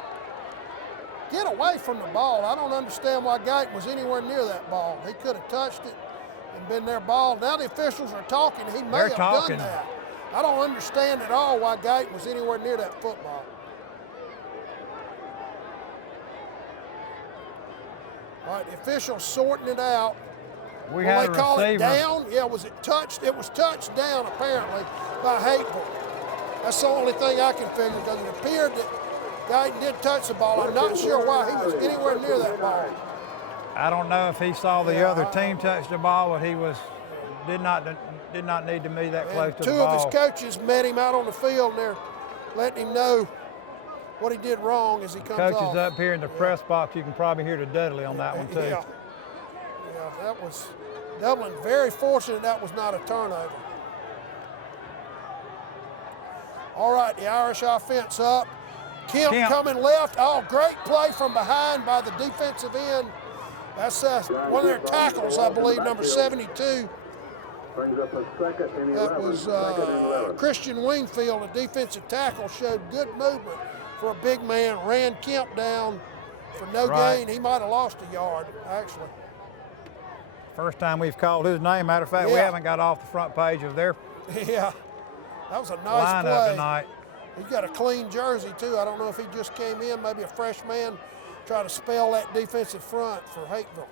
Get away from the ball. I don't understand why Guyton was anywhere near that ball. He could have touched it and been their ball. Now the officials are talking. He may have done that. I don't understand at all why Guyton was anywhere near that football. All right, the officials sorting it out. We had they call it down? Yeah, was it touched? It was touched down apparently by Hapeville. That's the only thing I can figure because it appeared that Guyton did touch the ball. I'm not sure why he was anywhere near that ball. I don't know if he saw the other team touch the ball, but he did not need to be that close to the ball. Two of his coaches met him out on the field, and they're letting him know what he did wrong as he comes off. Coaches up here in the press box, you can probably hear the Dudley on that one too. Yeah, that was Dublin very fortunate that was not a turnover. All right, the Irish offense up. Kemp coming left. Oh, great play from behind by the defensive end. That's one of their tackles, I believe, number 72. That was Christian Wingfield, a defensive tackle, showed good movement for a big man, ran Kemp down for no gain. He might have lost a yard, actually. First time we've called his name. Matter of fact, we haven't got off the front page of their that was a nice lineup play. tonight. He's got a clean jersey, too. I don't know if he just came in, maybe a fresh man, try to spell that defensive front for Hapeville.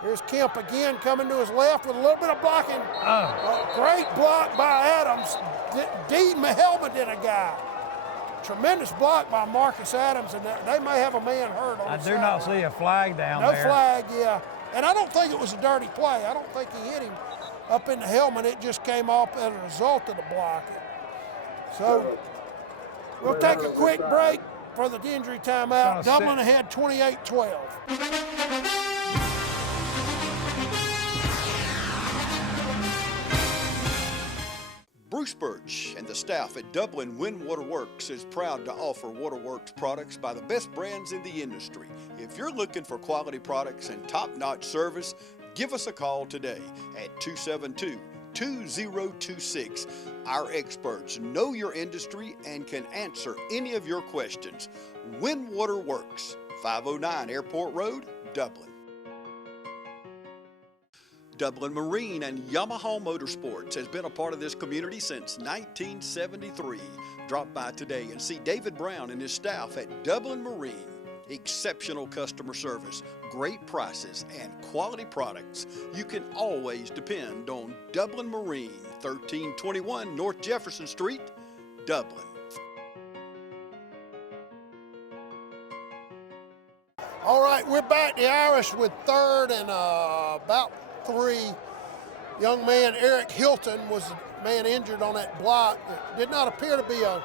Here's Kemp again coming to his left with a little bit of blocking. Great block by Adams. Helmet in a guy. Tremendous block by Marcus Adams, and they may have a man hurt on the I do not see a flag down there. there. No flag, yeah. And I don't think it was a dirty play. I don't think he hit him up in the helmet. It just came off as a result of the blocking. So we'll take a quick break for the injury timeout. Dublin ahead 28-12. Bruce Birch and the staff at Dublin Windwater Works is proud to offer Waterworks products by the best brands in the industry. If you're looking for quality products and top-notch service, give us a call today at 272-2026. Our experts know your industry and can answer any of your questions. Windwater Works, 509 Airport Road, Dublin. Dublin Marine and Yamaha Motorsports has been a part of this community since 1973. Drop by today and see David Brown and his staff at Dublin Marine. Exceptional customer service, great prices, and quality products. You can always depend on Dublin Marine, 1321 North Jefferson Street, Dublin. All right, we're back. The Irish with third and about 3. Young man Eric Hilton was the man injured on that block. It did not appear to be a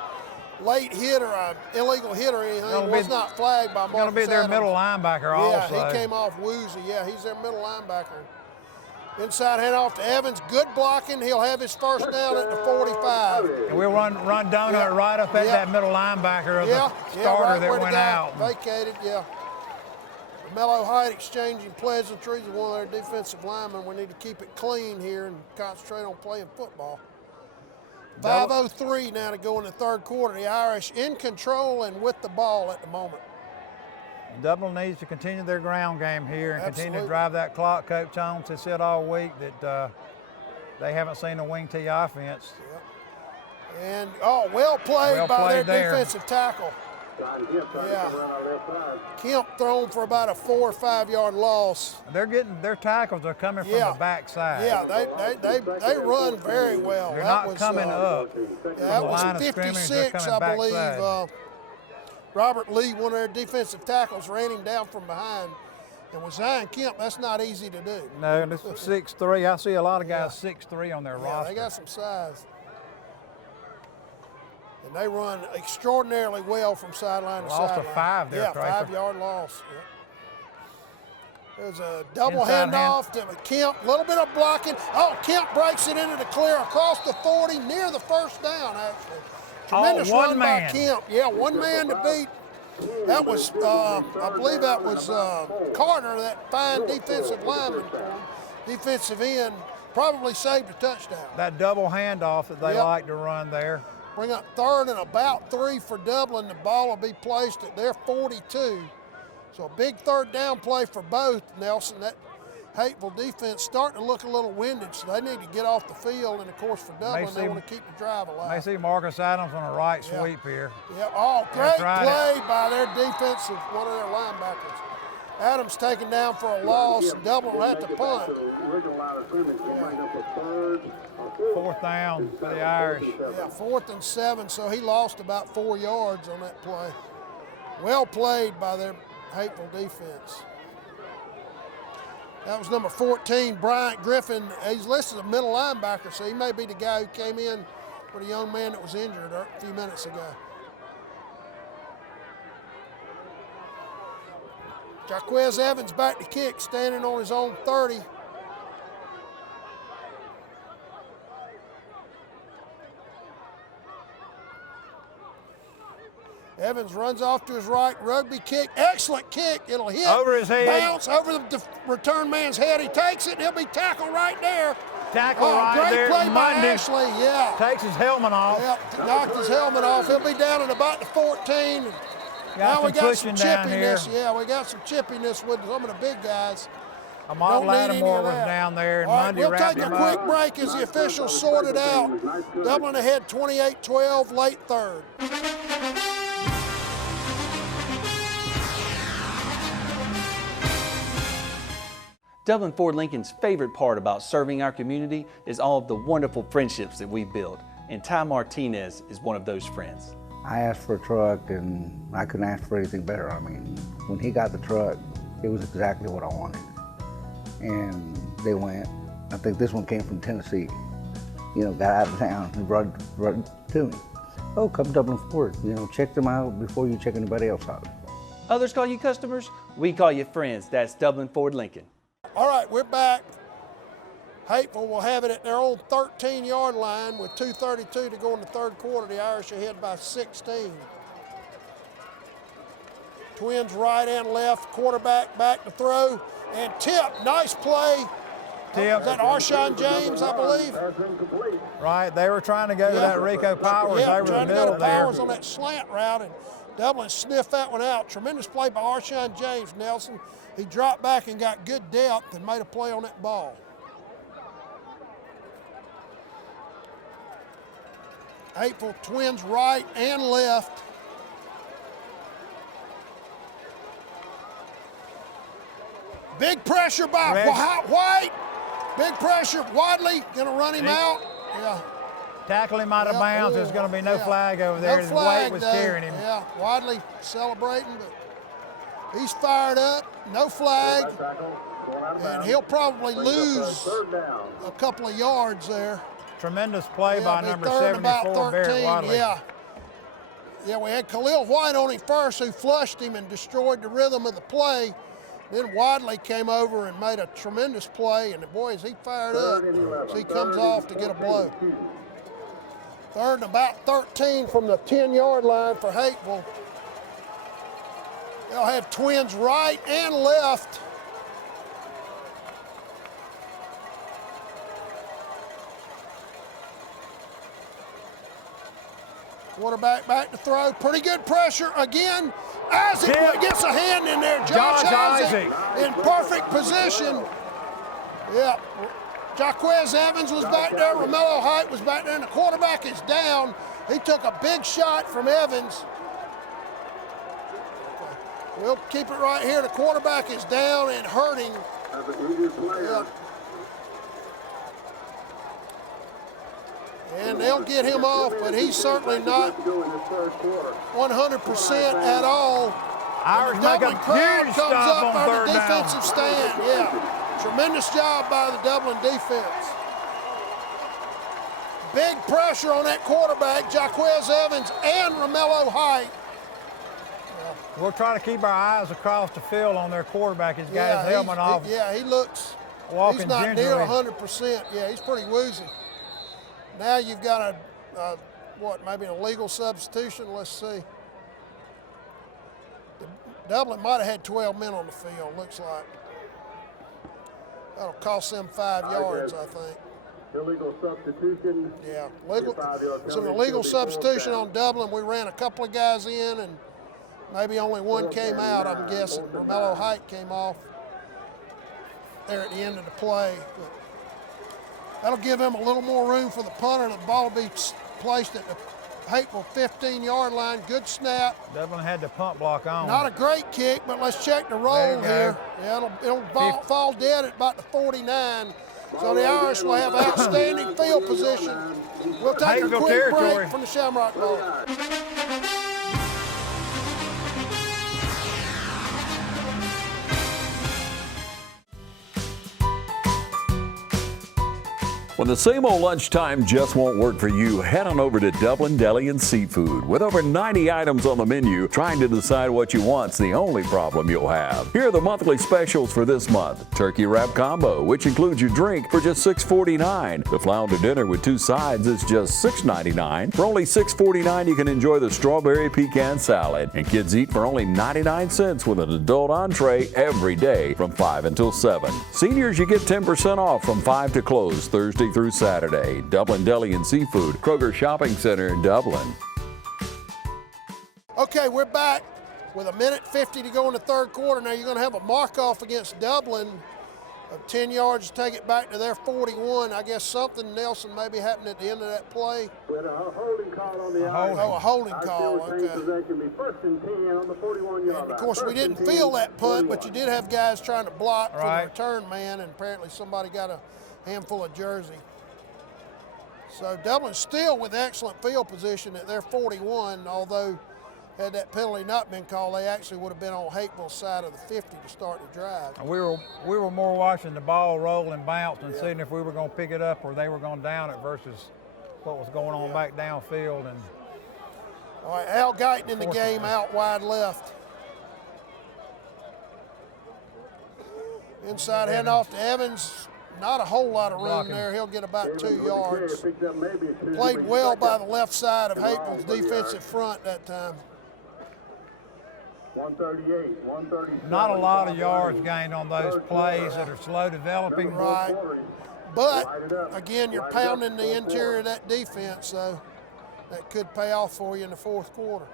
late hit or an illegal hit or anything. It was not flagged by Marcus Going to be their middle linebacker also. Yeah, he came off woozy. Yeah, he's their middle linebacker. Inside handoff to Evans. Good blocking. He'll have his first down at the 45. And we'll run donut right up at that middle linebacker of the starter right that went out. Vacated, Mellow Height exchanging pleasantries with one of their defensive linemen. We need to keep it clean here and concentrate on playing football. 5:03 now to go in the third quarter. The Irish in control and with the ball at the moment. Dublin needs to continue their ground game here and continue to drive that clock. Coach Jones has said all week that they haven't seen a wing T offense. And well played by their defensive tackle. Yeah. Kemp thrown for about a 4 or 5 yard loss. Their tackles are coming from the backside. Yeah, they run very well. They're not coming up. That was 56, I believe. Robert Lee, one of their defensive tackles, ran him down from behind. And with Zion Kemp, that's not easy to do. No, this is 6'3". I see a lot of guys 6'3" on their roster. They got some size. And they run extraordinarily well from sideline to sideline. Lost a 5 there, Tracer. 5 yard loss. There's a double handoff to Kemp, a little bit of blocking. Oh, Kemp breaks it into the clear across the 40, near the first down, actually. Tremendous run by Kemp. Yeah, one man to beat. That was, I believe that was Carter, that fine defensive lineman, defensive end, probably saved a touchdown. That double handoff that they like to run there. Bring up 3rd and about 3 for Dublin. The ball will be placed at their 42. So a big 3rd down play for both, Nelson. That Hapeville defense starting to look a little winded, so they need to get off the field. And, of course, for Dublin, they want to keep the drive alive. May see Marcus Adams on a right sweep here. Yeah, great play by their defensive, one of their linebackers. Adams taken down for a loss, and Dublin will have to punt. 4th down for the Irish. Yeah, 4th and 7, so he lost about 4 yards on that play. Well played by their Hapeville defense. That was number 14, Bryant Griffin. He's listed as a middle linebacker, so he may be the guy who came in for the young man that was injured a few minutes ago. Jaquez Evans back to kick, standing on his own 30. Evans runs off to his right, rugby kick, excellent kick. It'll hit, over his head, bounce over the return man's head. He takes it, and he'll be tackled right there. Tackle right there. Great play by Ashley, yeah. Takes his helmet off. Yep, knocked his helmet off. He'll be down at about the 14. Now we got some chippiness. Yeah, we got some chippiness with some of the big guys. Ahmad Lattimore was down there, and Monday wrapped him up. We'll take a quick break as the officials sort it out. Dublin ahead 28-12, late 3rd. Dublin Ford Lincoln's favorite part about serving our community is all of the wonderful friendships that we build, and Ty Martinez is one of those friends. I asked for a truck, and I couldn't ask for anything better. I mean, when he got the truck, it was exactly what I wanted. And they went. I think this one came from Tennessee. You know, got out of town and brought it to me. Oh, come Dublin Ford. You know, check them out before you check anybody else out. Others call you customers, we call you friends. That's Dublin Ford Lincoln. All right, we're back. Hapeville will have it at their own 13-yard line with 2:32 to go in the 3rd quarter. The Irish ahead by 16. Twins right and left, quarterback back to throw, and tip, nice play. Tip. Is that Arshawn James, I believe? Right, they were trying to go to that Rico Powers over the middle there. Powers on that slant route, and Dublin sniffed that one out. Tremendous play by Arshawn James, Nelson. He dropped back and got good depth and made a play on that ball. Hapeville Twins right and left. Big pressure by White. Big pressure. Wadley going to run him out. Yeah. Tackle him out of bounds. There's going to be no flag over there. His weight was carrying him. Yeah, Wadley celebrating, but he's fired up. No flag. And he'll probably lose a couple of yards there. Tremendous play by number 74, Barrett Wadley. Yeah, we had Khalil White on him first, who flushed him and destroyed the rhythm of the play. Then Wadley came over and made a tremendous play, and the boys, he fired up, so he comes off to get a blow. 3rd and about 13 from the 10-yard line for Hapeville. They'll have Twins right and left. Quarterback back to throw. Pretty good pressure again. Isaac gets a hand in there. Josh Isaac in perfect position. Yeah. Jaquez Evans was back there. Romello Height was back there, and the quarterback is down. He took a big shot from Evans. We'll keep it right here. The quarterback is down and hurting. Yep. And they'll get him off, but he's certainly not 100% at all. Irish The make a Dublin crowd huge comes stop up on on the third down. defensive stand. Yeah, tremendous job by the Dublin defense. Big pressure on that quarterback, Jaquez Evans and Romello Height. We'll try to keep our eyes across the field on their quarterback. He's got his helmet off. He looks, walking he's not gingerly. near 100%. Yeah, he's pretty woozy. Now you've got maybe an illegal substitution. Let's see. Dublin might have had 12 men on the field, looks like. That'll cost them 5 yards, I think. Illegal substitution. Yeah, so an illegal substitution on Dublin. We ran a couple of guys in, and maybe only one came out, I'm guessing. Romello Height came off there at the end of the play. But that'll give him a little more room for the punter. The ball will be placed at the Hapeville 15-yard line. Good snap. Dublin had the punt block on. Not a great kick, but let's check the roll here. Yeah, it'll fall dead at about the 49. So the Irish will have outstanding field position. We'll take a quick break from the Shamrock Bowl. When the same old lunchtime just won't work for you, head on over to Dublin Deli and Seafood. With over 90 items on the menu, trying to decide what you want's the only problem you'll have. Here are the monthly specials for this month. Turkey wrap combo, which includes your drink, for just $6.49. The flounder dinner with 2 sides is just $6.99. For only $6.49, you can enjoy the strawberry pecan salad. And kids eat for only 99 cents with an adult entree every day from 5 until 7. Seniors, you get 10% off from 5 to close Thursday through Saturday. Dublin Deli and Seafood, Kroger Shopping Center in Dublin. Okay, we're back with 1:50 to go in the third quarter. Now you're going to have a mark-off against Dublin of 10 yards to take it back to their 41. I guess something, Nelson, maybe happened at the end of that play. With a holding call on the Oh, a holding call, okay. First and 10 on the 41-yard line. And of course, we didn't feel that punt, but you did have guys trying to block for the return man, and apparently somebody got a handful of jersey. So Dublin still with excellent field position at their 41, although had that penalty not been called, they actually would have been on Hapeville's side of the 50 to start the drive. We were more watching the ball roll and bounce and seeing if we were going to pick it up or they were going to down it versus what was going on back downfield. And all right, Al Guyton in the game, out wide left. Inside handoff to Evans. Not a whole lot of room there. He'll get about 2 yards. Played well by the left side of Hapeville's defensive front that time. 138, 137. not a lot of yards gained on those plays that are slow developing. Right. But, again, you're pounding the interior of that defense, so that could pay off for you in the fourth quarter.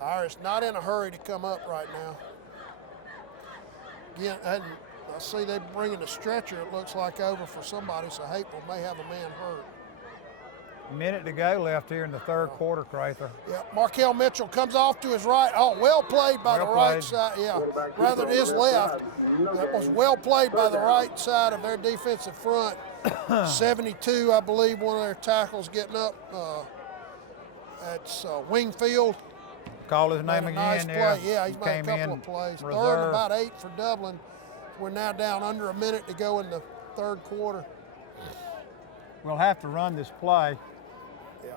Irish not in a hurry to come up right now. Again, I see they're bringing a stretcher, it looks like, over for somebody, so Hapeville may have a man hurt. A minute to go left here in the third quarter, Crather. Yeah, Markel Mitchell comes off to his right. Oh, well played by the right side. Yeah, rather than his left. That was well played by the right side of their defensive front. 72, I believe, one of their tackles getting up. That's Wingfield. Call his name again. Nice there. play. Yeah, he's made a couple of plays. Reserve. Third and about 8 for Dublin. We're now down under a minute to go in the third quarter. We'll have to run this play. Yeah.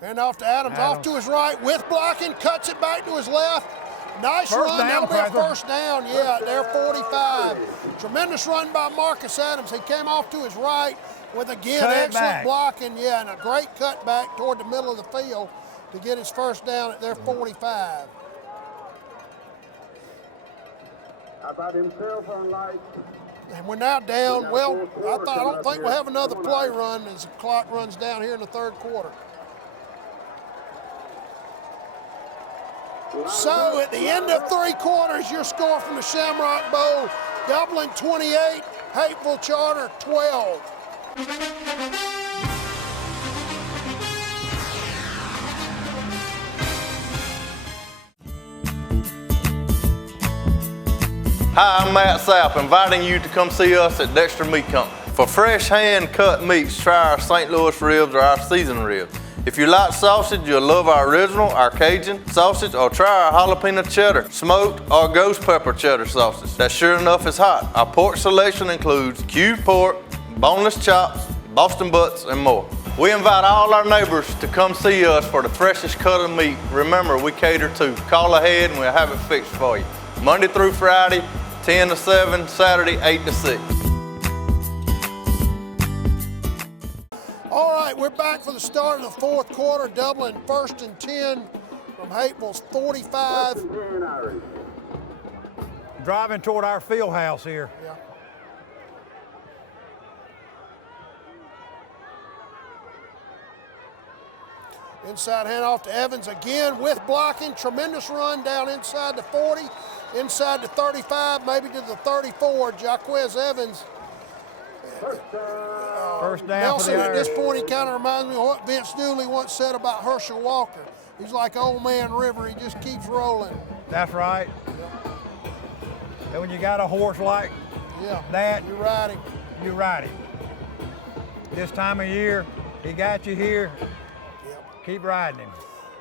Hand off to Adams, off to his right with blocking, cuts it back to his left. Nice run, that'll be a first down, yeah, they're 45. Tremendous run by Marcus Adams. He came off to his right with, again, excellent blocking, yeah, and a great cut back toward the middle of the field to get his first down at their 45. How about himself on light? And we're now down, well, I don't think we'll have another play run as the clock runs down here in the third quarter. So at the end of 3 quarters, your score from the Shamrock Bowl, Dublin 28, Hapeville Charter 12. Hi, I'm Matt Sapp, inviting you to come see us at Dexter Meat Company. For fresh hand-cut meats, try our St. Louis ribs or our seasoned ribs. If you like sausage, you'll love our original, our Cajun sausage, or try our jalapeno cheddar, smoked or ghost pepper cheddar sausage. That sure enough is hot. Our pork selection includes cubed pork, boneless chops, Boston butts, and more. We invite all our neighbors to come see us for the freshest cut of meat. Remember, we cater to. Call ahead and we'll have it fixed for you. Monday through Friday, 10 to 7, Saturday, 8 to 6. All right, we're back for the start of the 4th quarter. Dublin 1st and 10 from Hapeville's 45. Driving toward our field house here. Yeah. Inside handoff to Evans again with blocking. Tremendous run down inside the 40, inside the 35, maybe to the 34. Jaquez Evans. First down Nelson, for the at this Irish. point, he kind of reminds me of what Vince Dooley once said about Herschel Walker. He's like Old Man River. He just keeps rolling. That's right. And when you got a horse like that, you ride him. You ride him. This time of year, he got you here. Keep riding him.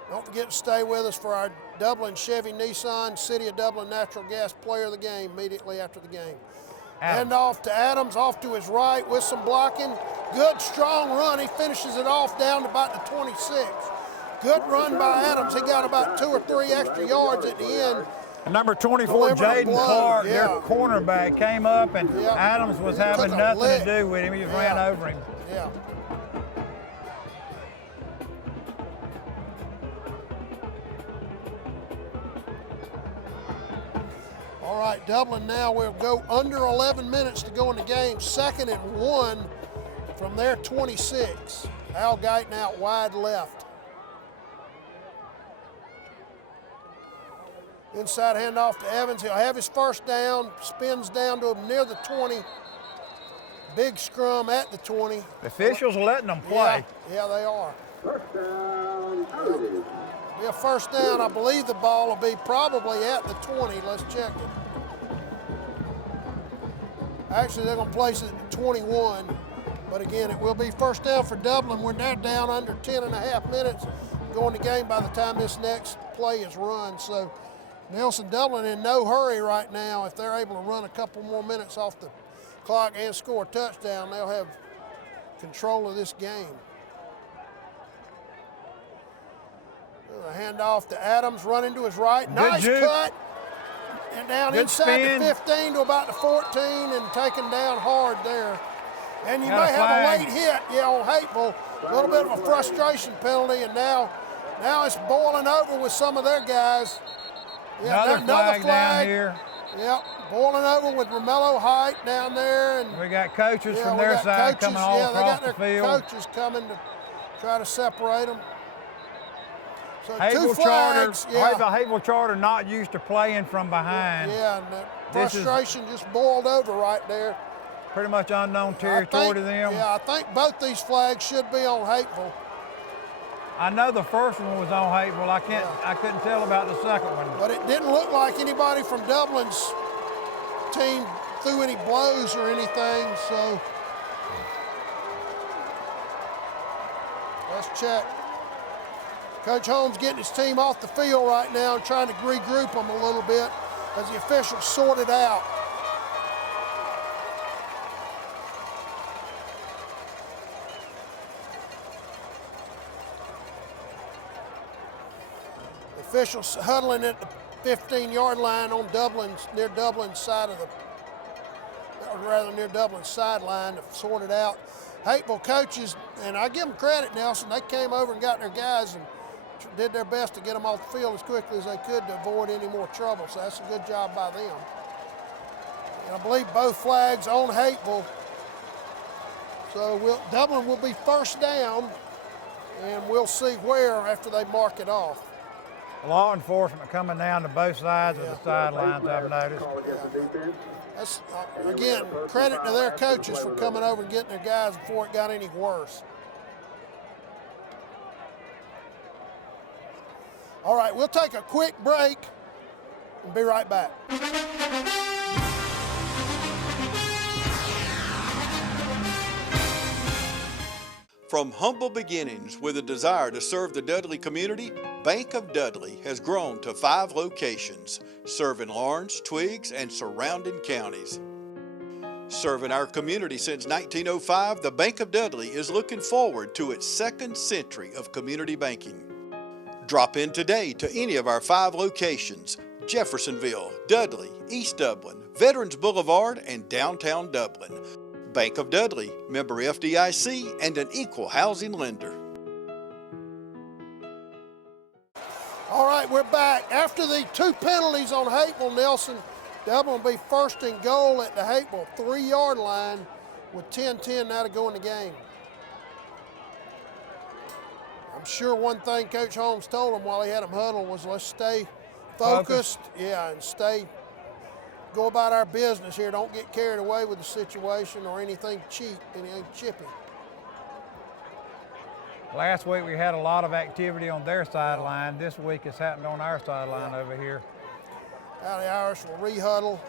Don't forget to stay with us for our Dublin Chevy Nissan City of Dublin Natural Gas Player of the Game immediately after the game. Hand off to Adams, off to his right with some blocking. Good, strong run. He finishes it off down to about the 26. Good run by Adams. He got about 2 or 3 extra yards at the end. And number 24, Jaden Clark, their Yeah. cornerback, came up, and Adams was having took a nothing lick. to do with him. He just ran over him. Yeah. All right, Dublin now will go under 11 minutes to go in the game. 2nd and 1 from their 26. Al Guyton out wide left. Inside handoff to Evans. He'll have his first down. Spins down to him near the 20. Big scrum at the 20. The officials are letting them play. Yeah, they are. Be a first down. I believe the ball will be probably at the 20. Let's check it. Actually, they're going to place it at 21. But again, it will be first down for Dublin when they're down under 10 and a half minutes going the game by the time this next play is run. So Nelson Dublin in no hurry right now. If they're able to run a couple more minutes off the clock and score a touchdown, they'll have control of this game. A handoff to Adams, running to his right. Nice cut. And down inside the 15 to about the 14 and taken down hard there. And you may have a late hit, on Hapeville. A little bit of a frustration penalty, and now it's boiling over with some of their guys. Yeah, another flag down here. Yep, boiling over with Romello Height down there. And we got coaches from their side coming all across the field. They got their coaches coming to try to separate them. So Hapeville 2 flags. Hapeville Charter not used to playing from behind. Yeah, and the frustration just boiled over right there. Pretty much unknown territory to them. Yeah, I think both these flags should be on Hapeville. I know the first one was on Hapeville. I couldn't tell about the second one. But it didn't look like anybody from Dublin's team threw any blows or anything, so let's check. Coach Holmes getting his team off the field right now and trying to regroup them a little bit as the officials sort it out. The officials huddling at the 15-yard line on near Dublin's side of near Dublin's sideline to sort it out. Hapeville coaches, and I give them credit, Nelson, they came over and got their guys and did their best to get them off the field as quickly as they could to avoid any more trouble, so that's a good job by them. And I believe both flags on Hapeville. So Dublin will be first down, and we'll see where after they mark it off. law enforcement coming down to both sides of the sidelines, I've noticed. That's, again, credit to their coaches for coming over and getting their guys before it got any worse. All right, we'll take a quick break and be right back. From humble beginnings with a desire to serve the Dudley community, Bank of Dudley has grown to 5 locations, serving Lawrence, Twiggs, and surrounding counties. Serving our community since 1905, the Bank of Dudley is looking forward to its 2nd century of community banking. Drop in today to any of our 5 locations: Jeffersonville, Dudley, East Dublin, Veterans Boulevard, and downtown Dublin. Bank of Dudley, member FDIC, and an equal housing lender. All right, we're back. After the 2 penalties on Hapeville, Nelson, Dublin will be first and goal at the Hapeville 3-yard line with 10:10 now to go in the game. I'm sure one thing Coach Holmes told them while he had them huddled was, let's stay focused. Yeah, and go about our business here. Don't get carried away with the situation or anything cheap, anything chippy. Last week we had a lot of activity on their sideline. This week it's happened on our sideline over here. Now the Irish will re-huddle.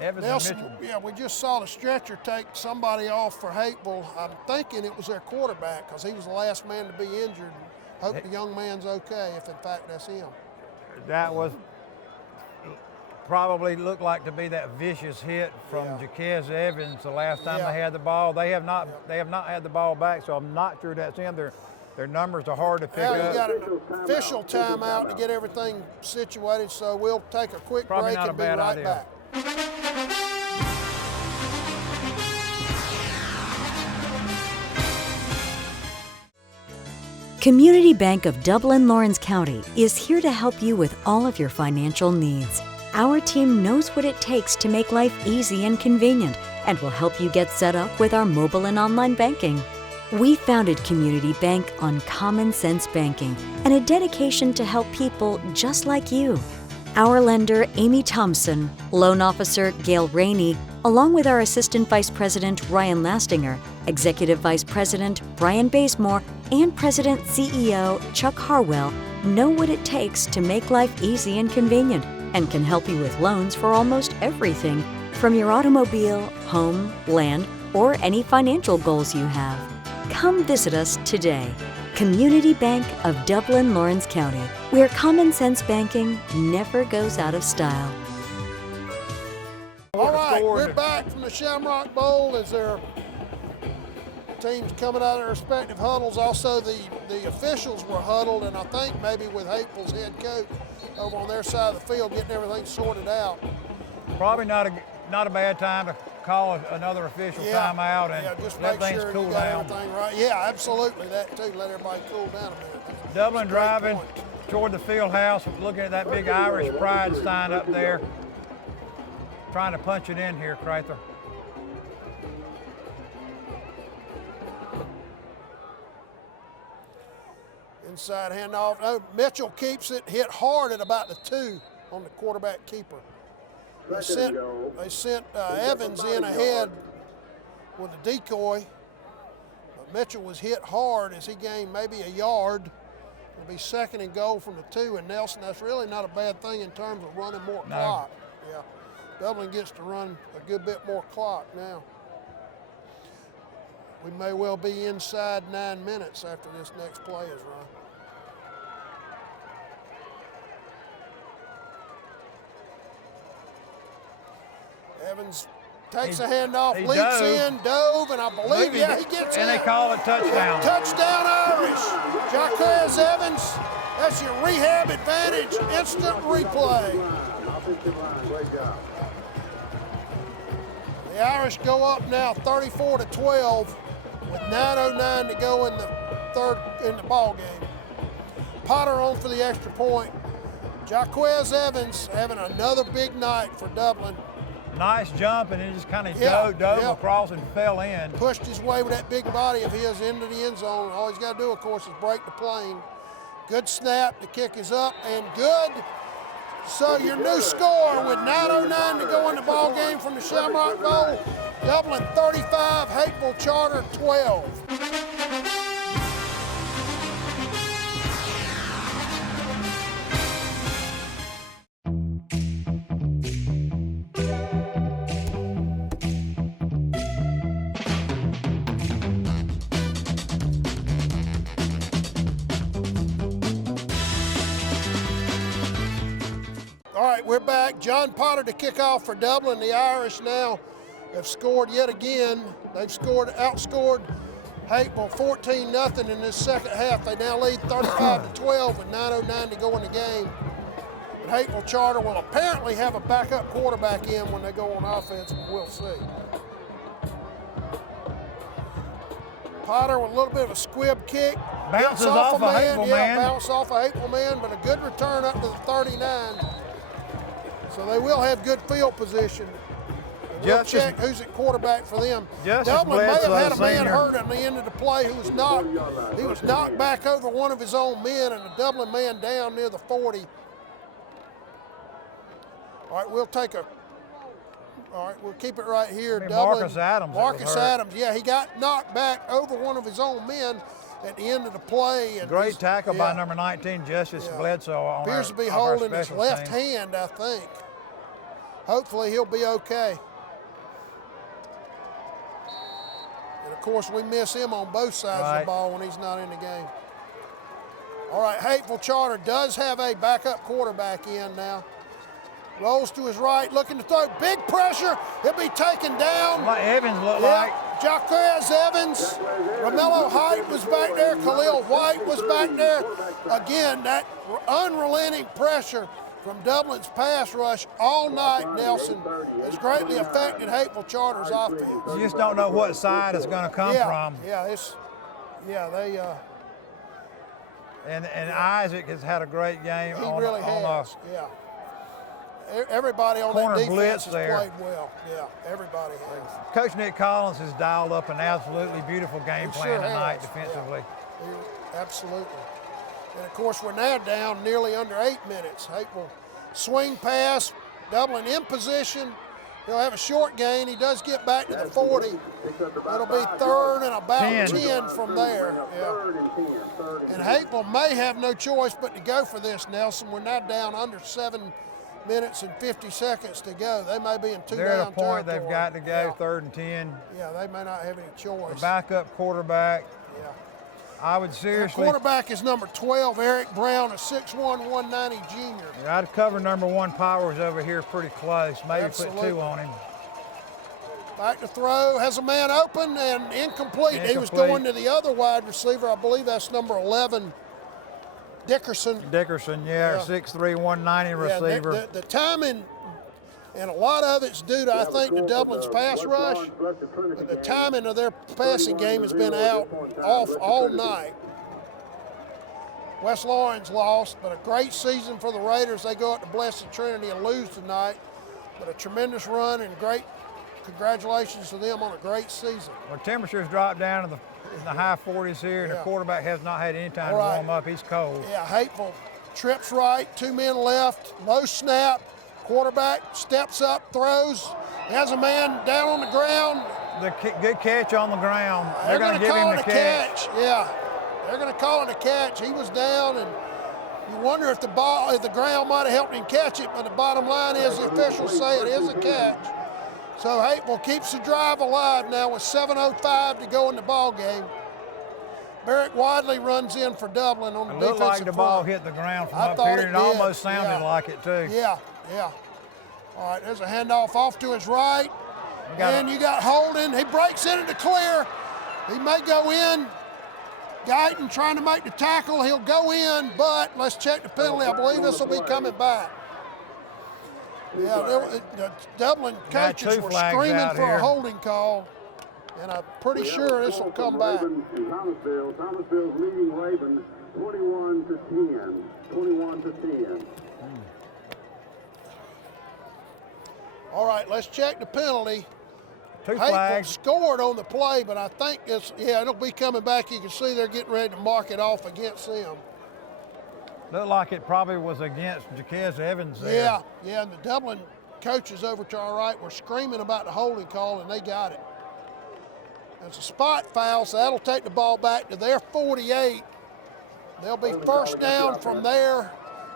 Nelson, yeah, we just saw the stretcher take somebody off for Hapeville. I'm thinking it was their quarterback because he was the last man to be injured. Hope the young man's okay, if in fact that's him. That was probably looked like to be that vicious hit from Jaquez Evans the last time they had the ball. They have not had the ball back, so I'm not sure that's him. Their numbers are hard to pick up. You got an official timeout to get everything situated, so we'll take a quick break and be right back. Community Bank of Dublin, Lawrence County is here to help you with all of your financial needs. Our team knows what it takes to make life easy and convenient and will help you get set up with our mobile and online banking. We founded Community Bank on common sense banking and a dedication to help people just like you. Our lender, Amy Thompson, loan officer, Gail Rainey, along with our Assistant Vice President, Ryan Lastinger, Executive Vice President, Brian Bazemore, and President CEO, Chuck Harwell, know what it takes to make life easy and convenient and can help you with loans for almost everything, from your automobile, home, land, or any financial goals you have. Come visit us today. Community Bank of Dublin, Lawrence County, where common sense banking never goes out of style. All right, we're back from the Shamrock Bowl as their teams coming out of their respective huddles. Also, the officials were huddled, and I think maybe with Hapeville's head coach over on their side of the field getting everything sorted out. Probably not a bad time to call another official timeout and just let make things sure cool you got down. everything right. Yeah, absolutely, that too. Let everybody cool down a minute. Dublin driving toward the field house, looking at that big Irish pride sign up there, trying to punch it in here, Crather. Inside handoff. Oh, Mitchell keeps it, hit hard at about the 2 on the quarterback keeper. They sent Evans in ahead with a decoy, but Mitchell was hit hard as he gained maybe a yard. It'll be 2nd and goal from the 2, and Nelson, that's really not a bad thing in terms of running more clock. Yeah, Dublin gets to run a good bit more clock now. We may well be inside 9 minutes after this next play is run. Evans takes a handoff, leaps in, dove, and I believe, he gets in. And they call it touchdown. Touchdown Irish. Jaquez Evans, that's your rehab advantage, instant replay. The Irish go up now 34-12 with 9:09 to go in the ball game. Potter on for the extra point. Jaquez Evans having another big night for Dublin. Nice jump, and he just kind of dove across and fell in. Pushed his way with that big body of his into the end zone. All he's got to do, of course, is break the plane. Good snap. The kick is up and good. So your new score with 9:09 to go in the ball game from the Shamrock Bowl. Dublin 35, Hapeville Charter 12. All right, we're back. John Potter to kick off for Dublin. The Irish now have scored yet again. They've outscored Hapeville 14-0 in this second half. They now lead 35-12 with 9:09 to go in the game. But Hapeville Charter will apparently have a backup quarterback in when they go on offense, but we'll see. Potter with a little bit of a squib kick. Bounces off a Hapeville man. Bounce off a Hapeville man, but a good return up to the 39. So they will have good field position. We'll check who's at quarterback for them. Dublin may have had a man hurt at the end of the play who was knocked back over one of his own men, and a Dublin man down near the 40. All right, we'll keep it right here. Marcus Adams. Marcus Adams, yeah, he got knocked back over one of his own men at the end of the play. And great tackle by number 19, Justice Bledsoe. Appears to be holding his left hand, I think. Hopefully he'll be okay. And of course we miss him on both sides of the ball when he's not in the game. All right, Hapeville Charter does have a backup quarterback in now. Rolls to his right, looking to throw. Big pressure. He'll be taken down. What Evans looked like. Jaquez Evans. Romello Height was back there. Khalil White was back there. Again, that unrelenting pressure from Dublin's pass rush all night, Nelson, has greatly affected Hapeville Charter's offense. You just don't know what side it's going to come from. And Isaac has had a great game. He really has. Everybody on that defense has played well. Yeah, everybody has. Coach Nick Collins has dialed up an absolutely beautiful game plan tonight defensively. Yeah, absolutely. And of course, we're now down nearly under 8 minutes. Hapeville swing pass, Dublin in position. He'll have a short gain. He does get back to the 40. It'll be third and about 10 from there. Yeah. And Hapeville may have no choice but to go for this, Nelson. We're now down under 7 minutes and 50 seconds to go. They may be in two They're down at a point territory. they've got to go, 3rd and 10. Yeah, they may not have any choice. The backup quarterback. Yeah. I would seriously. The quarterback is number 12, Eric Brown, a 6'1", 190 junior. Yeah, I'd cover number 1 Powers over here pretty close. Maybe put 2 on him. Back to throw, has a man open and incomplete. He was going to the other wide receiver. I believe that's number 11, Dickerson. Dickerson, 6'3", 190 receiver. The timing, and a lot of it's due to, I think, the Dublin's pass rush. But the timing of their passing game has been off all night. West Lawrence lost, but a great season for the Raiders. They go up to Blessed Trinity and lose tonight. But a tremendous run and great congratulations to them on a great season. Well, temperatures dropped down in the high 40s here, and the quarterback has not had any time to warm up. He's cold. Yeah, Hapeville trips right, 2 men left, low snap. Quarterback steps up, throws, has a man down on the ground. Good catch on the ground. They're going to give him the catch. Yeah, they're going to call it a catch. He was down, and you wonder if the ground might have helped him catch it, but the bottom line is the officials say it is a catch. So Hapeville keeps the drive alive now with 7:05 to go in the ball game. Barrett Wadley runs in for Dublin on the defensive front. It looked like the ball hit the ground from up here, and it almost sounded like it too. Yeah. All right, there's a handoff off to his right. And you got Holden. He breaks into the clear. He may go in. Guyton trying to make the tackle. He'll go in, but let's check the penalty. I believe this will be coming back. Yeah, the Dublin coaches were screaming for a holding call, and I'm pretty sure this will come back. Thomasville's leading Raven 21-10. 21-10. All right, let's check the penalty. Two Hapeville flags. scored on the play, but I think it'll be coming back. You can see they're getting ready to mark it off against them. Looked like it probably was against Jaquez Evans there. Yeah, and the Dublin coaches over to our right were screaming about the holding call, and they got it. It's a spot foul, so that'll take the ball back to their 48. They'll be first down from there.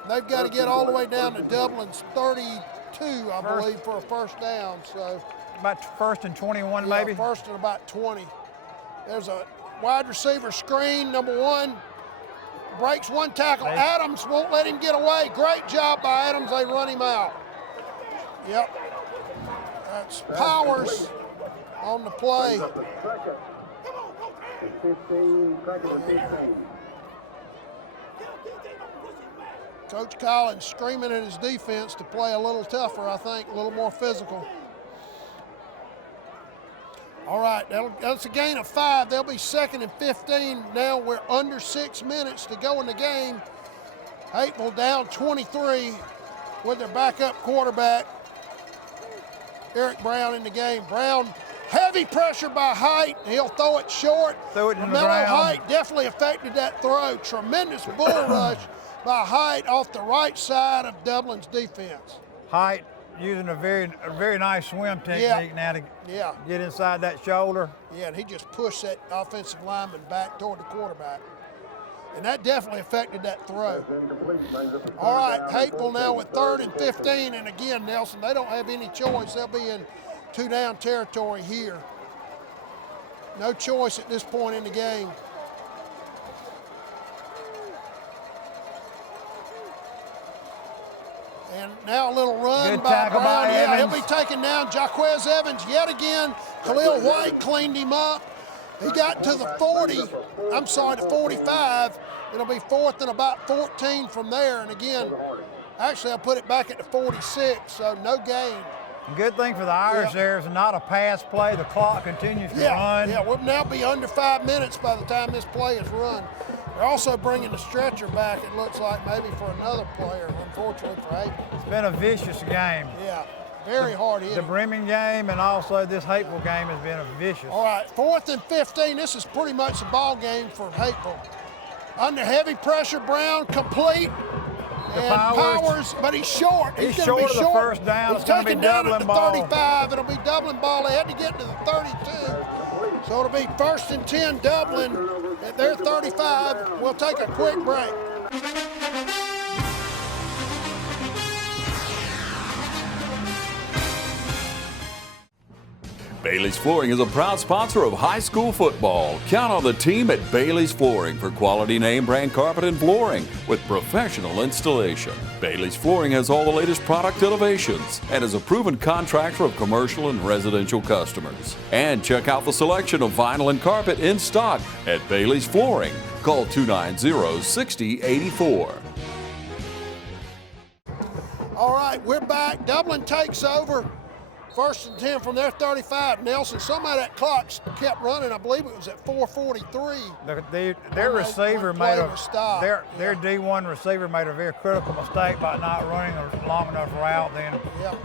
They've got to get all the way down to Dublin's 32, I believe, for a first down. So about first and 21, maybe? First and about 20. There's a wide receiver screen, number 1. Breaks one tackle. Adams won't let him get away. Great job by Adams. They run him out. Yep. That's Powers on the play. 15, Coach Collins screaming at his defense to play a little tougher, I think, a little more physical. All right, that's a gain of 5. They'll be 2nd and 15. Now we're under 6 minutes to go in the game. Hapeville down 23 with their backup quarterback, Eric Brown, in the game. Brown, heavy pressure by Height. He'll throw it short. Throw it in the Mello ground. Height definitely affected that throw. Tremendous bull rush by Height off the right side of Dublin's defense. Height using a very nice swim technique now to get inside that shoulder. Yeah, and he just pushed that offensive lineman back toward the quarterback. And that definitely affected that throw. All right, Hapeville now with 3rd and 15. And again, Nelson, they don't have any choice. They'll be in 2-down territory here. No choice at this point in the game. And now a little run by Brown. Yeah, he'll be taken down. Jaquez Evans yet again. Khalil White cleaned him up. He got to the 40, I'm sorry, the 45. It'll be 4th and about 14 from there. And again, actually I'll put it back at the 46, so no gain. Good thing for the Irish there is not a pass play. The clock continues to run. Yeah, we'll now be under 5 minutes by the time this play is run. They're also bringing the stretcher back, it looks like, maybe for another player, unfortunately for Hapeville. It's been a vicious game. Yeah, very hard hitting. The Bremen game and also this Hapeville game has been a vicious. All right, 4th and 15. This is pretty much a ball game for Hapeville. Under heavy pressure, Brown complete. And Powers, but he's short. He's short of the first down. He's taken down at the 35. It'll be Dublin ball. They had to get to the 32. So it'll be 1st and 10 Dublin at their 35. We'll take a quick break. Bailey's Flooring is a proud sponsor of high school football. Count on the team at Bailey's Flooring for quality name brand carpet and flooring with professional installation. Bailey's Flooring has all the latest product innovations and is a proven contractor of commercial and residential customers. And check out the selection of vinyl and carpet in stock at Bailey's Flooring. Call 290-6084. All right, we're back. Dublin takes over. 1st and 10 from their 35. Nelson, some of that clock kept running. I believe it was at 4:43. Their receiver made their D1 receiver made a very critical mistake by not running a long enough route then. Yep.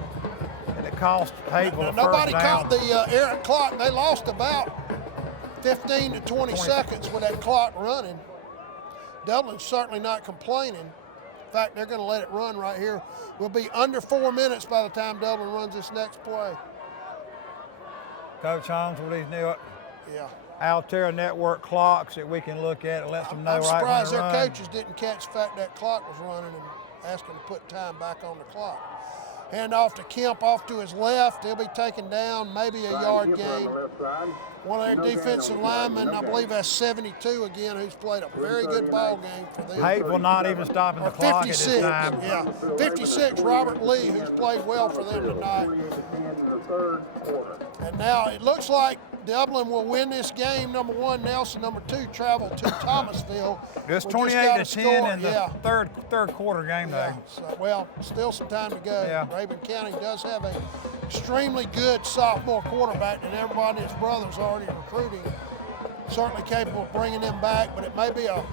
And it cost Hapeville Nobody first down. caught the errant clock. They lost about 15 to 20 seconds with that clock running. Dublin's certainly not complaining. In fact, they're going to let it run right here. We'll be under 4 minutes by the time Dublin runs this next play. Coach Holmes with these new Altera network clocks that we can look at and let them know I'm right when surprised to their run. coaches didn't catch the fact that clock was running and ask them to put time back on the clock. Hand off to Kemp off to his left. He'll be taken down, maybe a yard gain. One of their defensive linemen, I believe that's 72 again, who's played a very good ball game for them. Hapeville not even stopping the clock 56, at this time. yeah. 56, Robert Lee, who's played well for them tonight. And now it looks like Dublin will win this game. Number 1, Nelson. Number 2, travel to Thomasville. It's 28-10 in the third quarter game, though. So, well, still some time to go. Yeah. Rabun County does have an extremely good sophomore quarterback, and everybody and his brothers already recruiting. Certainly capable of bringing them back, but it may be a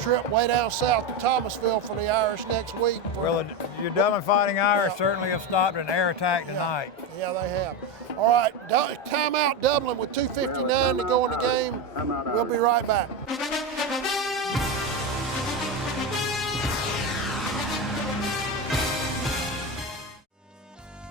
trip way down south to Thomasville for the Irish next week. Well, your Dublin Fighting Irish certainly have stopped an air attack tonight. Yeah, they have. All right, timeout Dublin with 2:59 to go in the game. We'll be right back.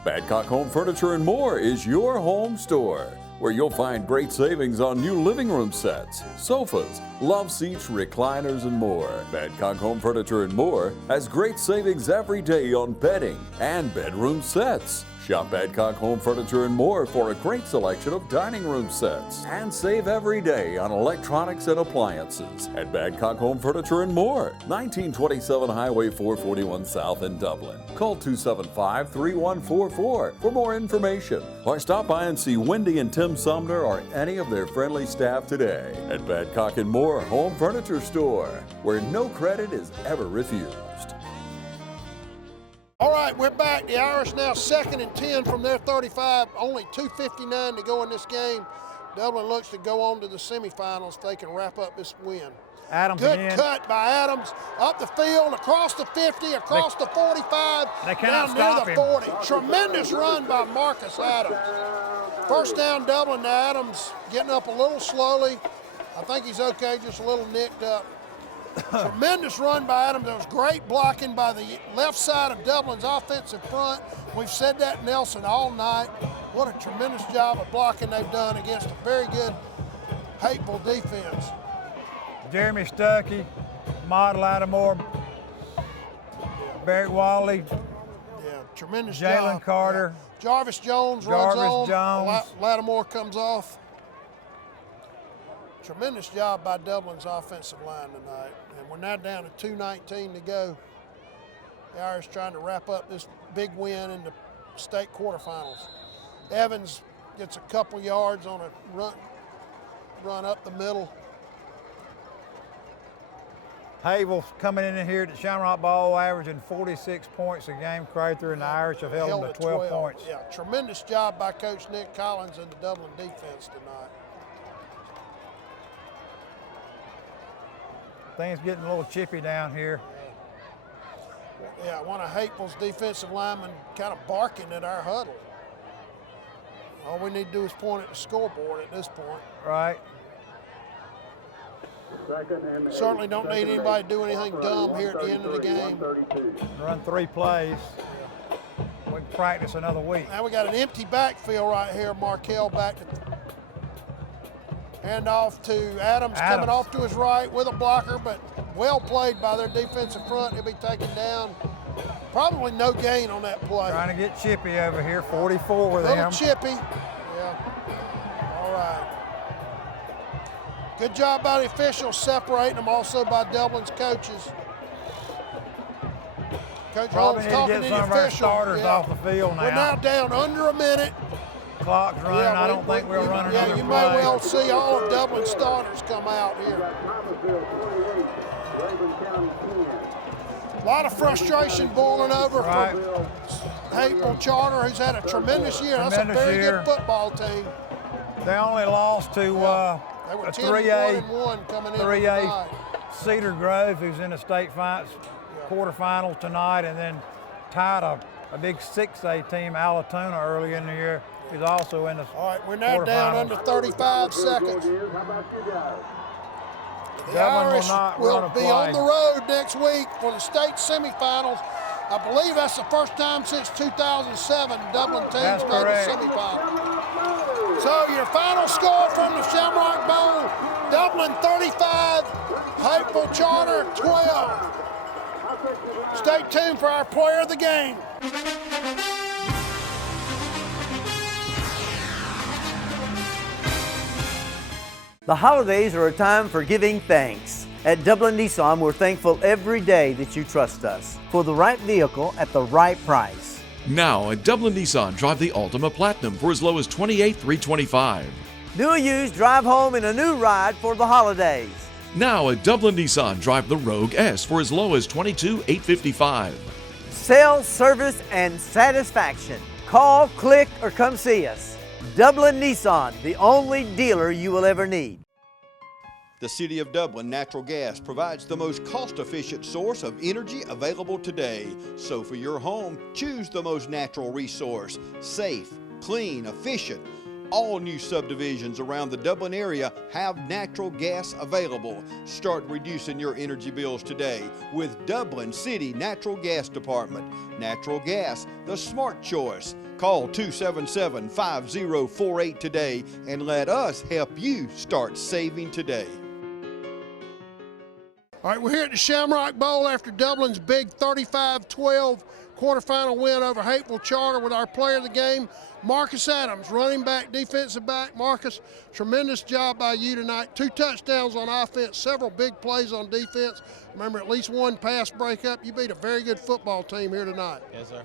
Badcock Home Furniture and More is your home store, where you'll find great savings on new living room sets, sofas, love seats, recliners, and more. Badcock Home Furniture and More has great savings every day on bedding and bedroom sets. Shop Badcock Home Furniture and More for a great selection of dining room sets. And save every day on electronics and appliances at Badcock Home Furniture and More, 1927 Highway 441 South in Dublin. Call 275-3144 for more information, or stop by and see Wendy and Tim Sumner or any of their friendly staff today at Badcock and More Home Furniture Store, where no credit is ever refused. All right, we're back. The Irish now 2nd and 10 from their 35. Only 2:59 to go in this game. Dublin looks to go on to the semifinals if they can wrap up this win. Adams Good again. cut by Adams. Up the field, across the 50, across the 45, they cannot down near stop the him. 40. Tremendous run by Marcus Adams. First down Dublin to Adams, getting up a little slowly. I think he's okay, just a little nicked up. Tremendous run by Adams. There was great blocking by the left side of Dublin's offensive front. We've said that, Nelson, all night. What a tremendous job of blocking they've done against a very good Hapeville defense. Jeremy Stuckey, Maude Lattimore, Barrett Wally, tremendous Jalen job. Carter. Jarvis Jones runs on. Jones. Lattimore comes off. Tremendous job by Dublin's offensive line tonight. And we're now down to 2:19 to go. The Irish trying to wrap up this big win in the state quarterfinals. Evans gets a couple yards on a run up the middle. Hapeville's coming in here at the Shamrock Bowl averaging 46 points a game. Crowther and the Irish have held them to 12 points. Yeah, tremendous job by Coach Nick Collins and the Dublin defense tonight. Things getting a little chippy down here. Yeah, one of Hapeville's defensive linemen kind of barking at our huddle. All we need to do is point at the scoreboard at this point. Right. Certainly don't need anybody to do anything dumb here at the end of the game. Run 3 plays. We can practice another week. Now we got an empty backfield right here. Markel back to hand off to Adams, coming off to his right with a blocker, but well played by their defensive front. He'll be taken down. Probably no gain on that play. Trying to get chippy over here, 44 with them. Little chippy. Yeah. All right. Good job by the officials separating them, also by Dublin's coaches. Coach Holmes talking to the some of our official. starters off the field now. We're now down under a minute. Clock's running. I don't think we'll run another play. You may well see all of Dublin's starters come out here. A lot of frustration boiling over for Hapeville Charter, who's had a tremendous year. That's a very good football team. They only lost to a 3A coming in tonight. Cedar Grove, who's in the state quarterfinals tonight, and then tied a big 6A team, Alatona, early in the year. He's also in the All right, we're now down under 35 seconds. The Irish will be on the road next week for the state semifinals. I believe that's the first time since 2007 Dublin teams made a semifinal. So your final score from the Shamrock Bowl, Dublin 35, Hapeville Charter 12. Stay tuned for our player of the game. The holidays are a time for giving thanks. At Dublin Nissan, we're thankful every day that you trust us for the right vehicle at the right price. Now at Dublin Nissan, drive the Altima Platinum for as low as $28,325. New or used, drive home in a new ride for the holidays. Now at Dublin Nissan, drive the Rogue S for as low as $22,855. Sales, service, and satisfaction. Call, click, or come see us. Dublin Nissan, the only dealer you will ever need. The City of Dublin Natural Gas provides the most cost-efficient source of energy available today. So for your home, choose the most natural resource. Safe, clean, efficient. All new subdivisions around the Dublin area have natural gas available. Start reducing your energy bills today with Dublin City Natural Gas Department. Natural gas, the smart choice. Call 277-5048 today and let us help you start saving today. All right, we're here at the Shamrock Bowl after Dublin's big 35-12 quarterfinal win over Hapeville Charter with our player of the game, Marcus Adams, running back, defensive back. Marcus, tremendous job by you tonight. 2 touchdowns on offense, several big plays on defense. Remember, at least 1 pass breakup. You beat a very good football team here tonight. Yes, sir.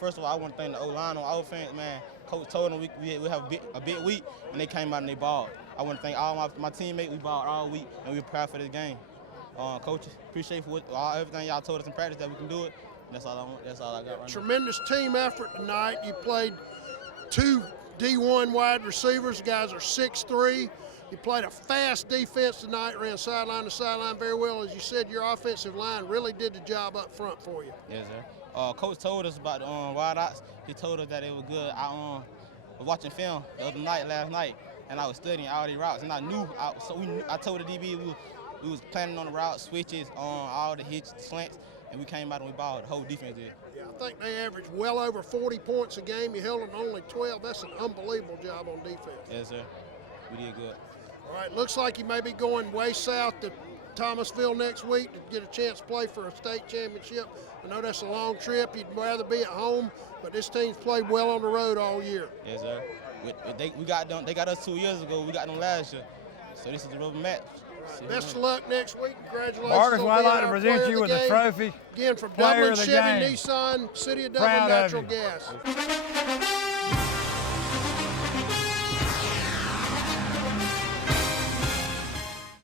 First of all, I want to thank the O-line on offense, man. Coach told them we have a big week, and they came out and they balled. I want to thank all my teammates. We balled all week, and we're proud for this game. Coaches, appreciate for everything y'all told us in practice that we can do it. That's all I want. That's all I got right now. Tremendous team effort tonight. You played 2 D1 wide receivers. The guys are 6'3". You played a fast defense tonight, ran sideline to sideline very well. As you said, your offensive line really did the job up front for you. Yes, sir. Coach told us about the wideouts. He told us that it was good. I was watching film the other night, last night, and I was studying all these routes, and I knew. I told the DB we was planning on the route switches, on all the hitch slants, and we came out and we balled. The whole defense did. Yeah, I think they averaged well over 40 points a game. You held them to only 12. That's an unbelievable job on defense. Yes, sir. We did good. All right, looks like you may be going way south to Thomasville next week to get a chance to play for a state championship. I know that's a long trip. You'd rather be at home, but this team's played well on the road all year. Yes, sir. They got them. They got us 2 years ago. We got them last year. So this is the rubber match. Best of luck next week. Congratulations. Marcus, on I'd being like to our present player you of with the a game. trophy. Again, from Player Dublin, of the Chevy, game. Nissan, City of Dublin Proud of Natural you. Gas.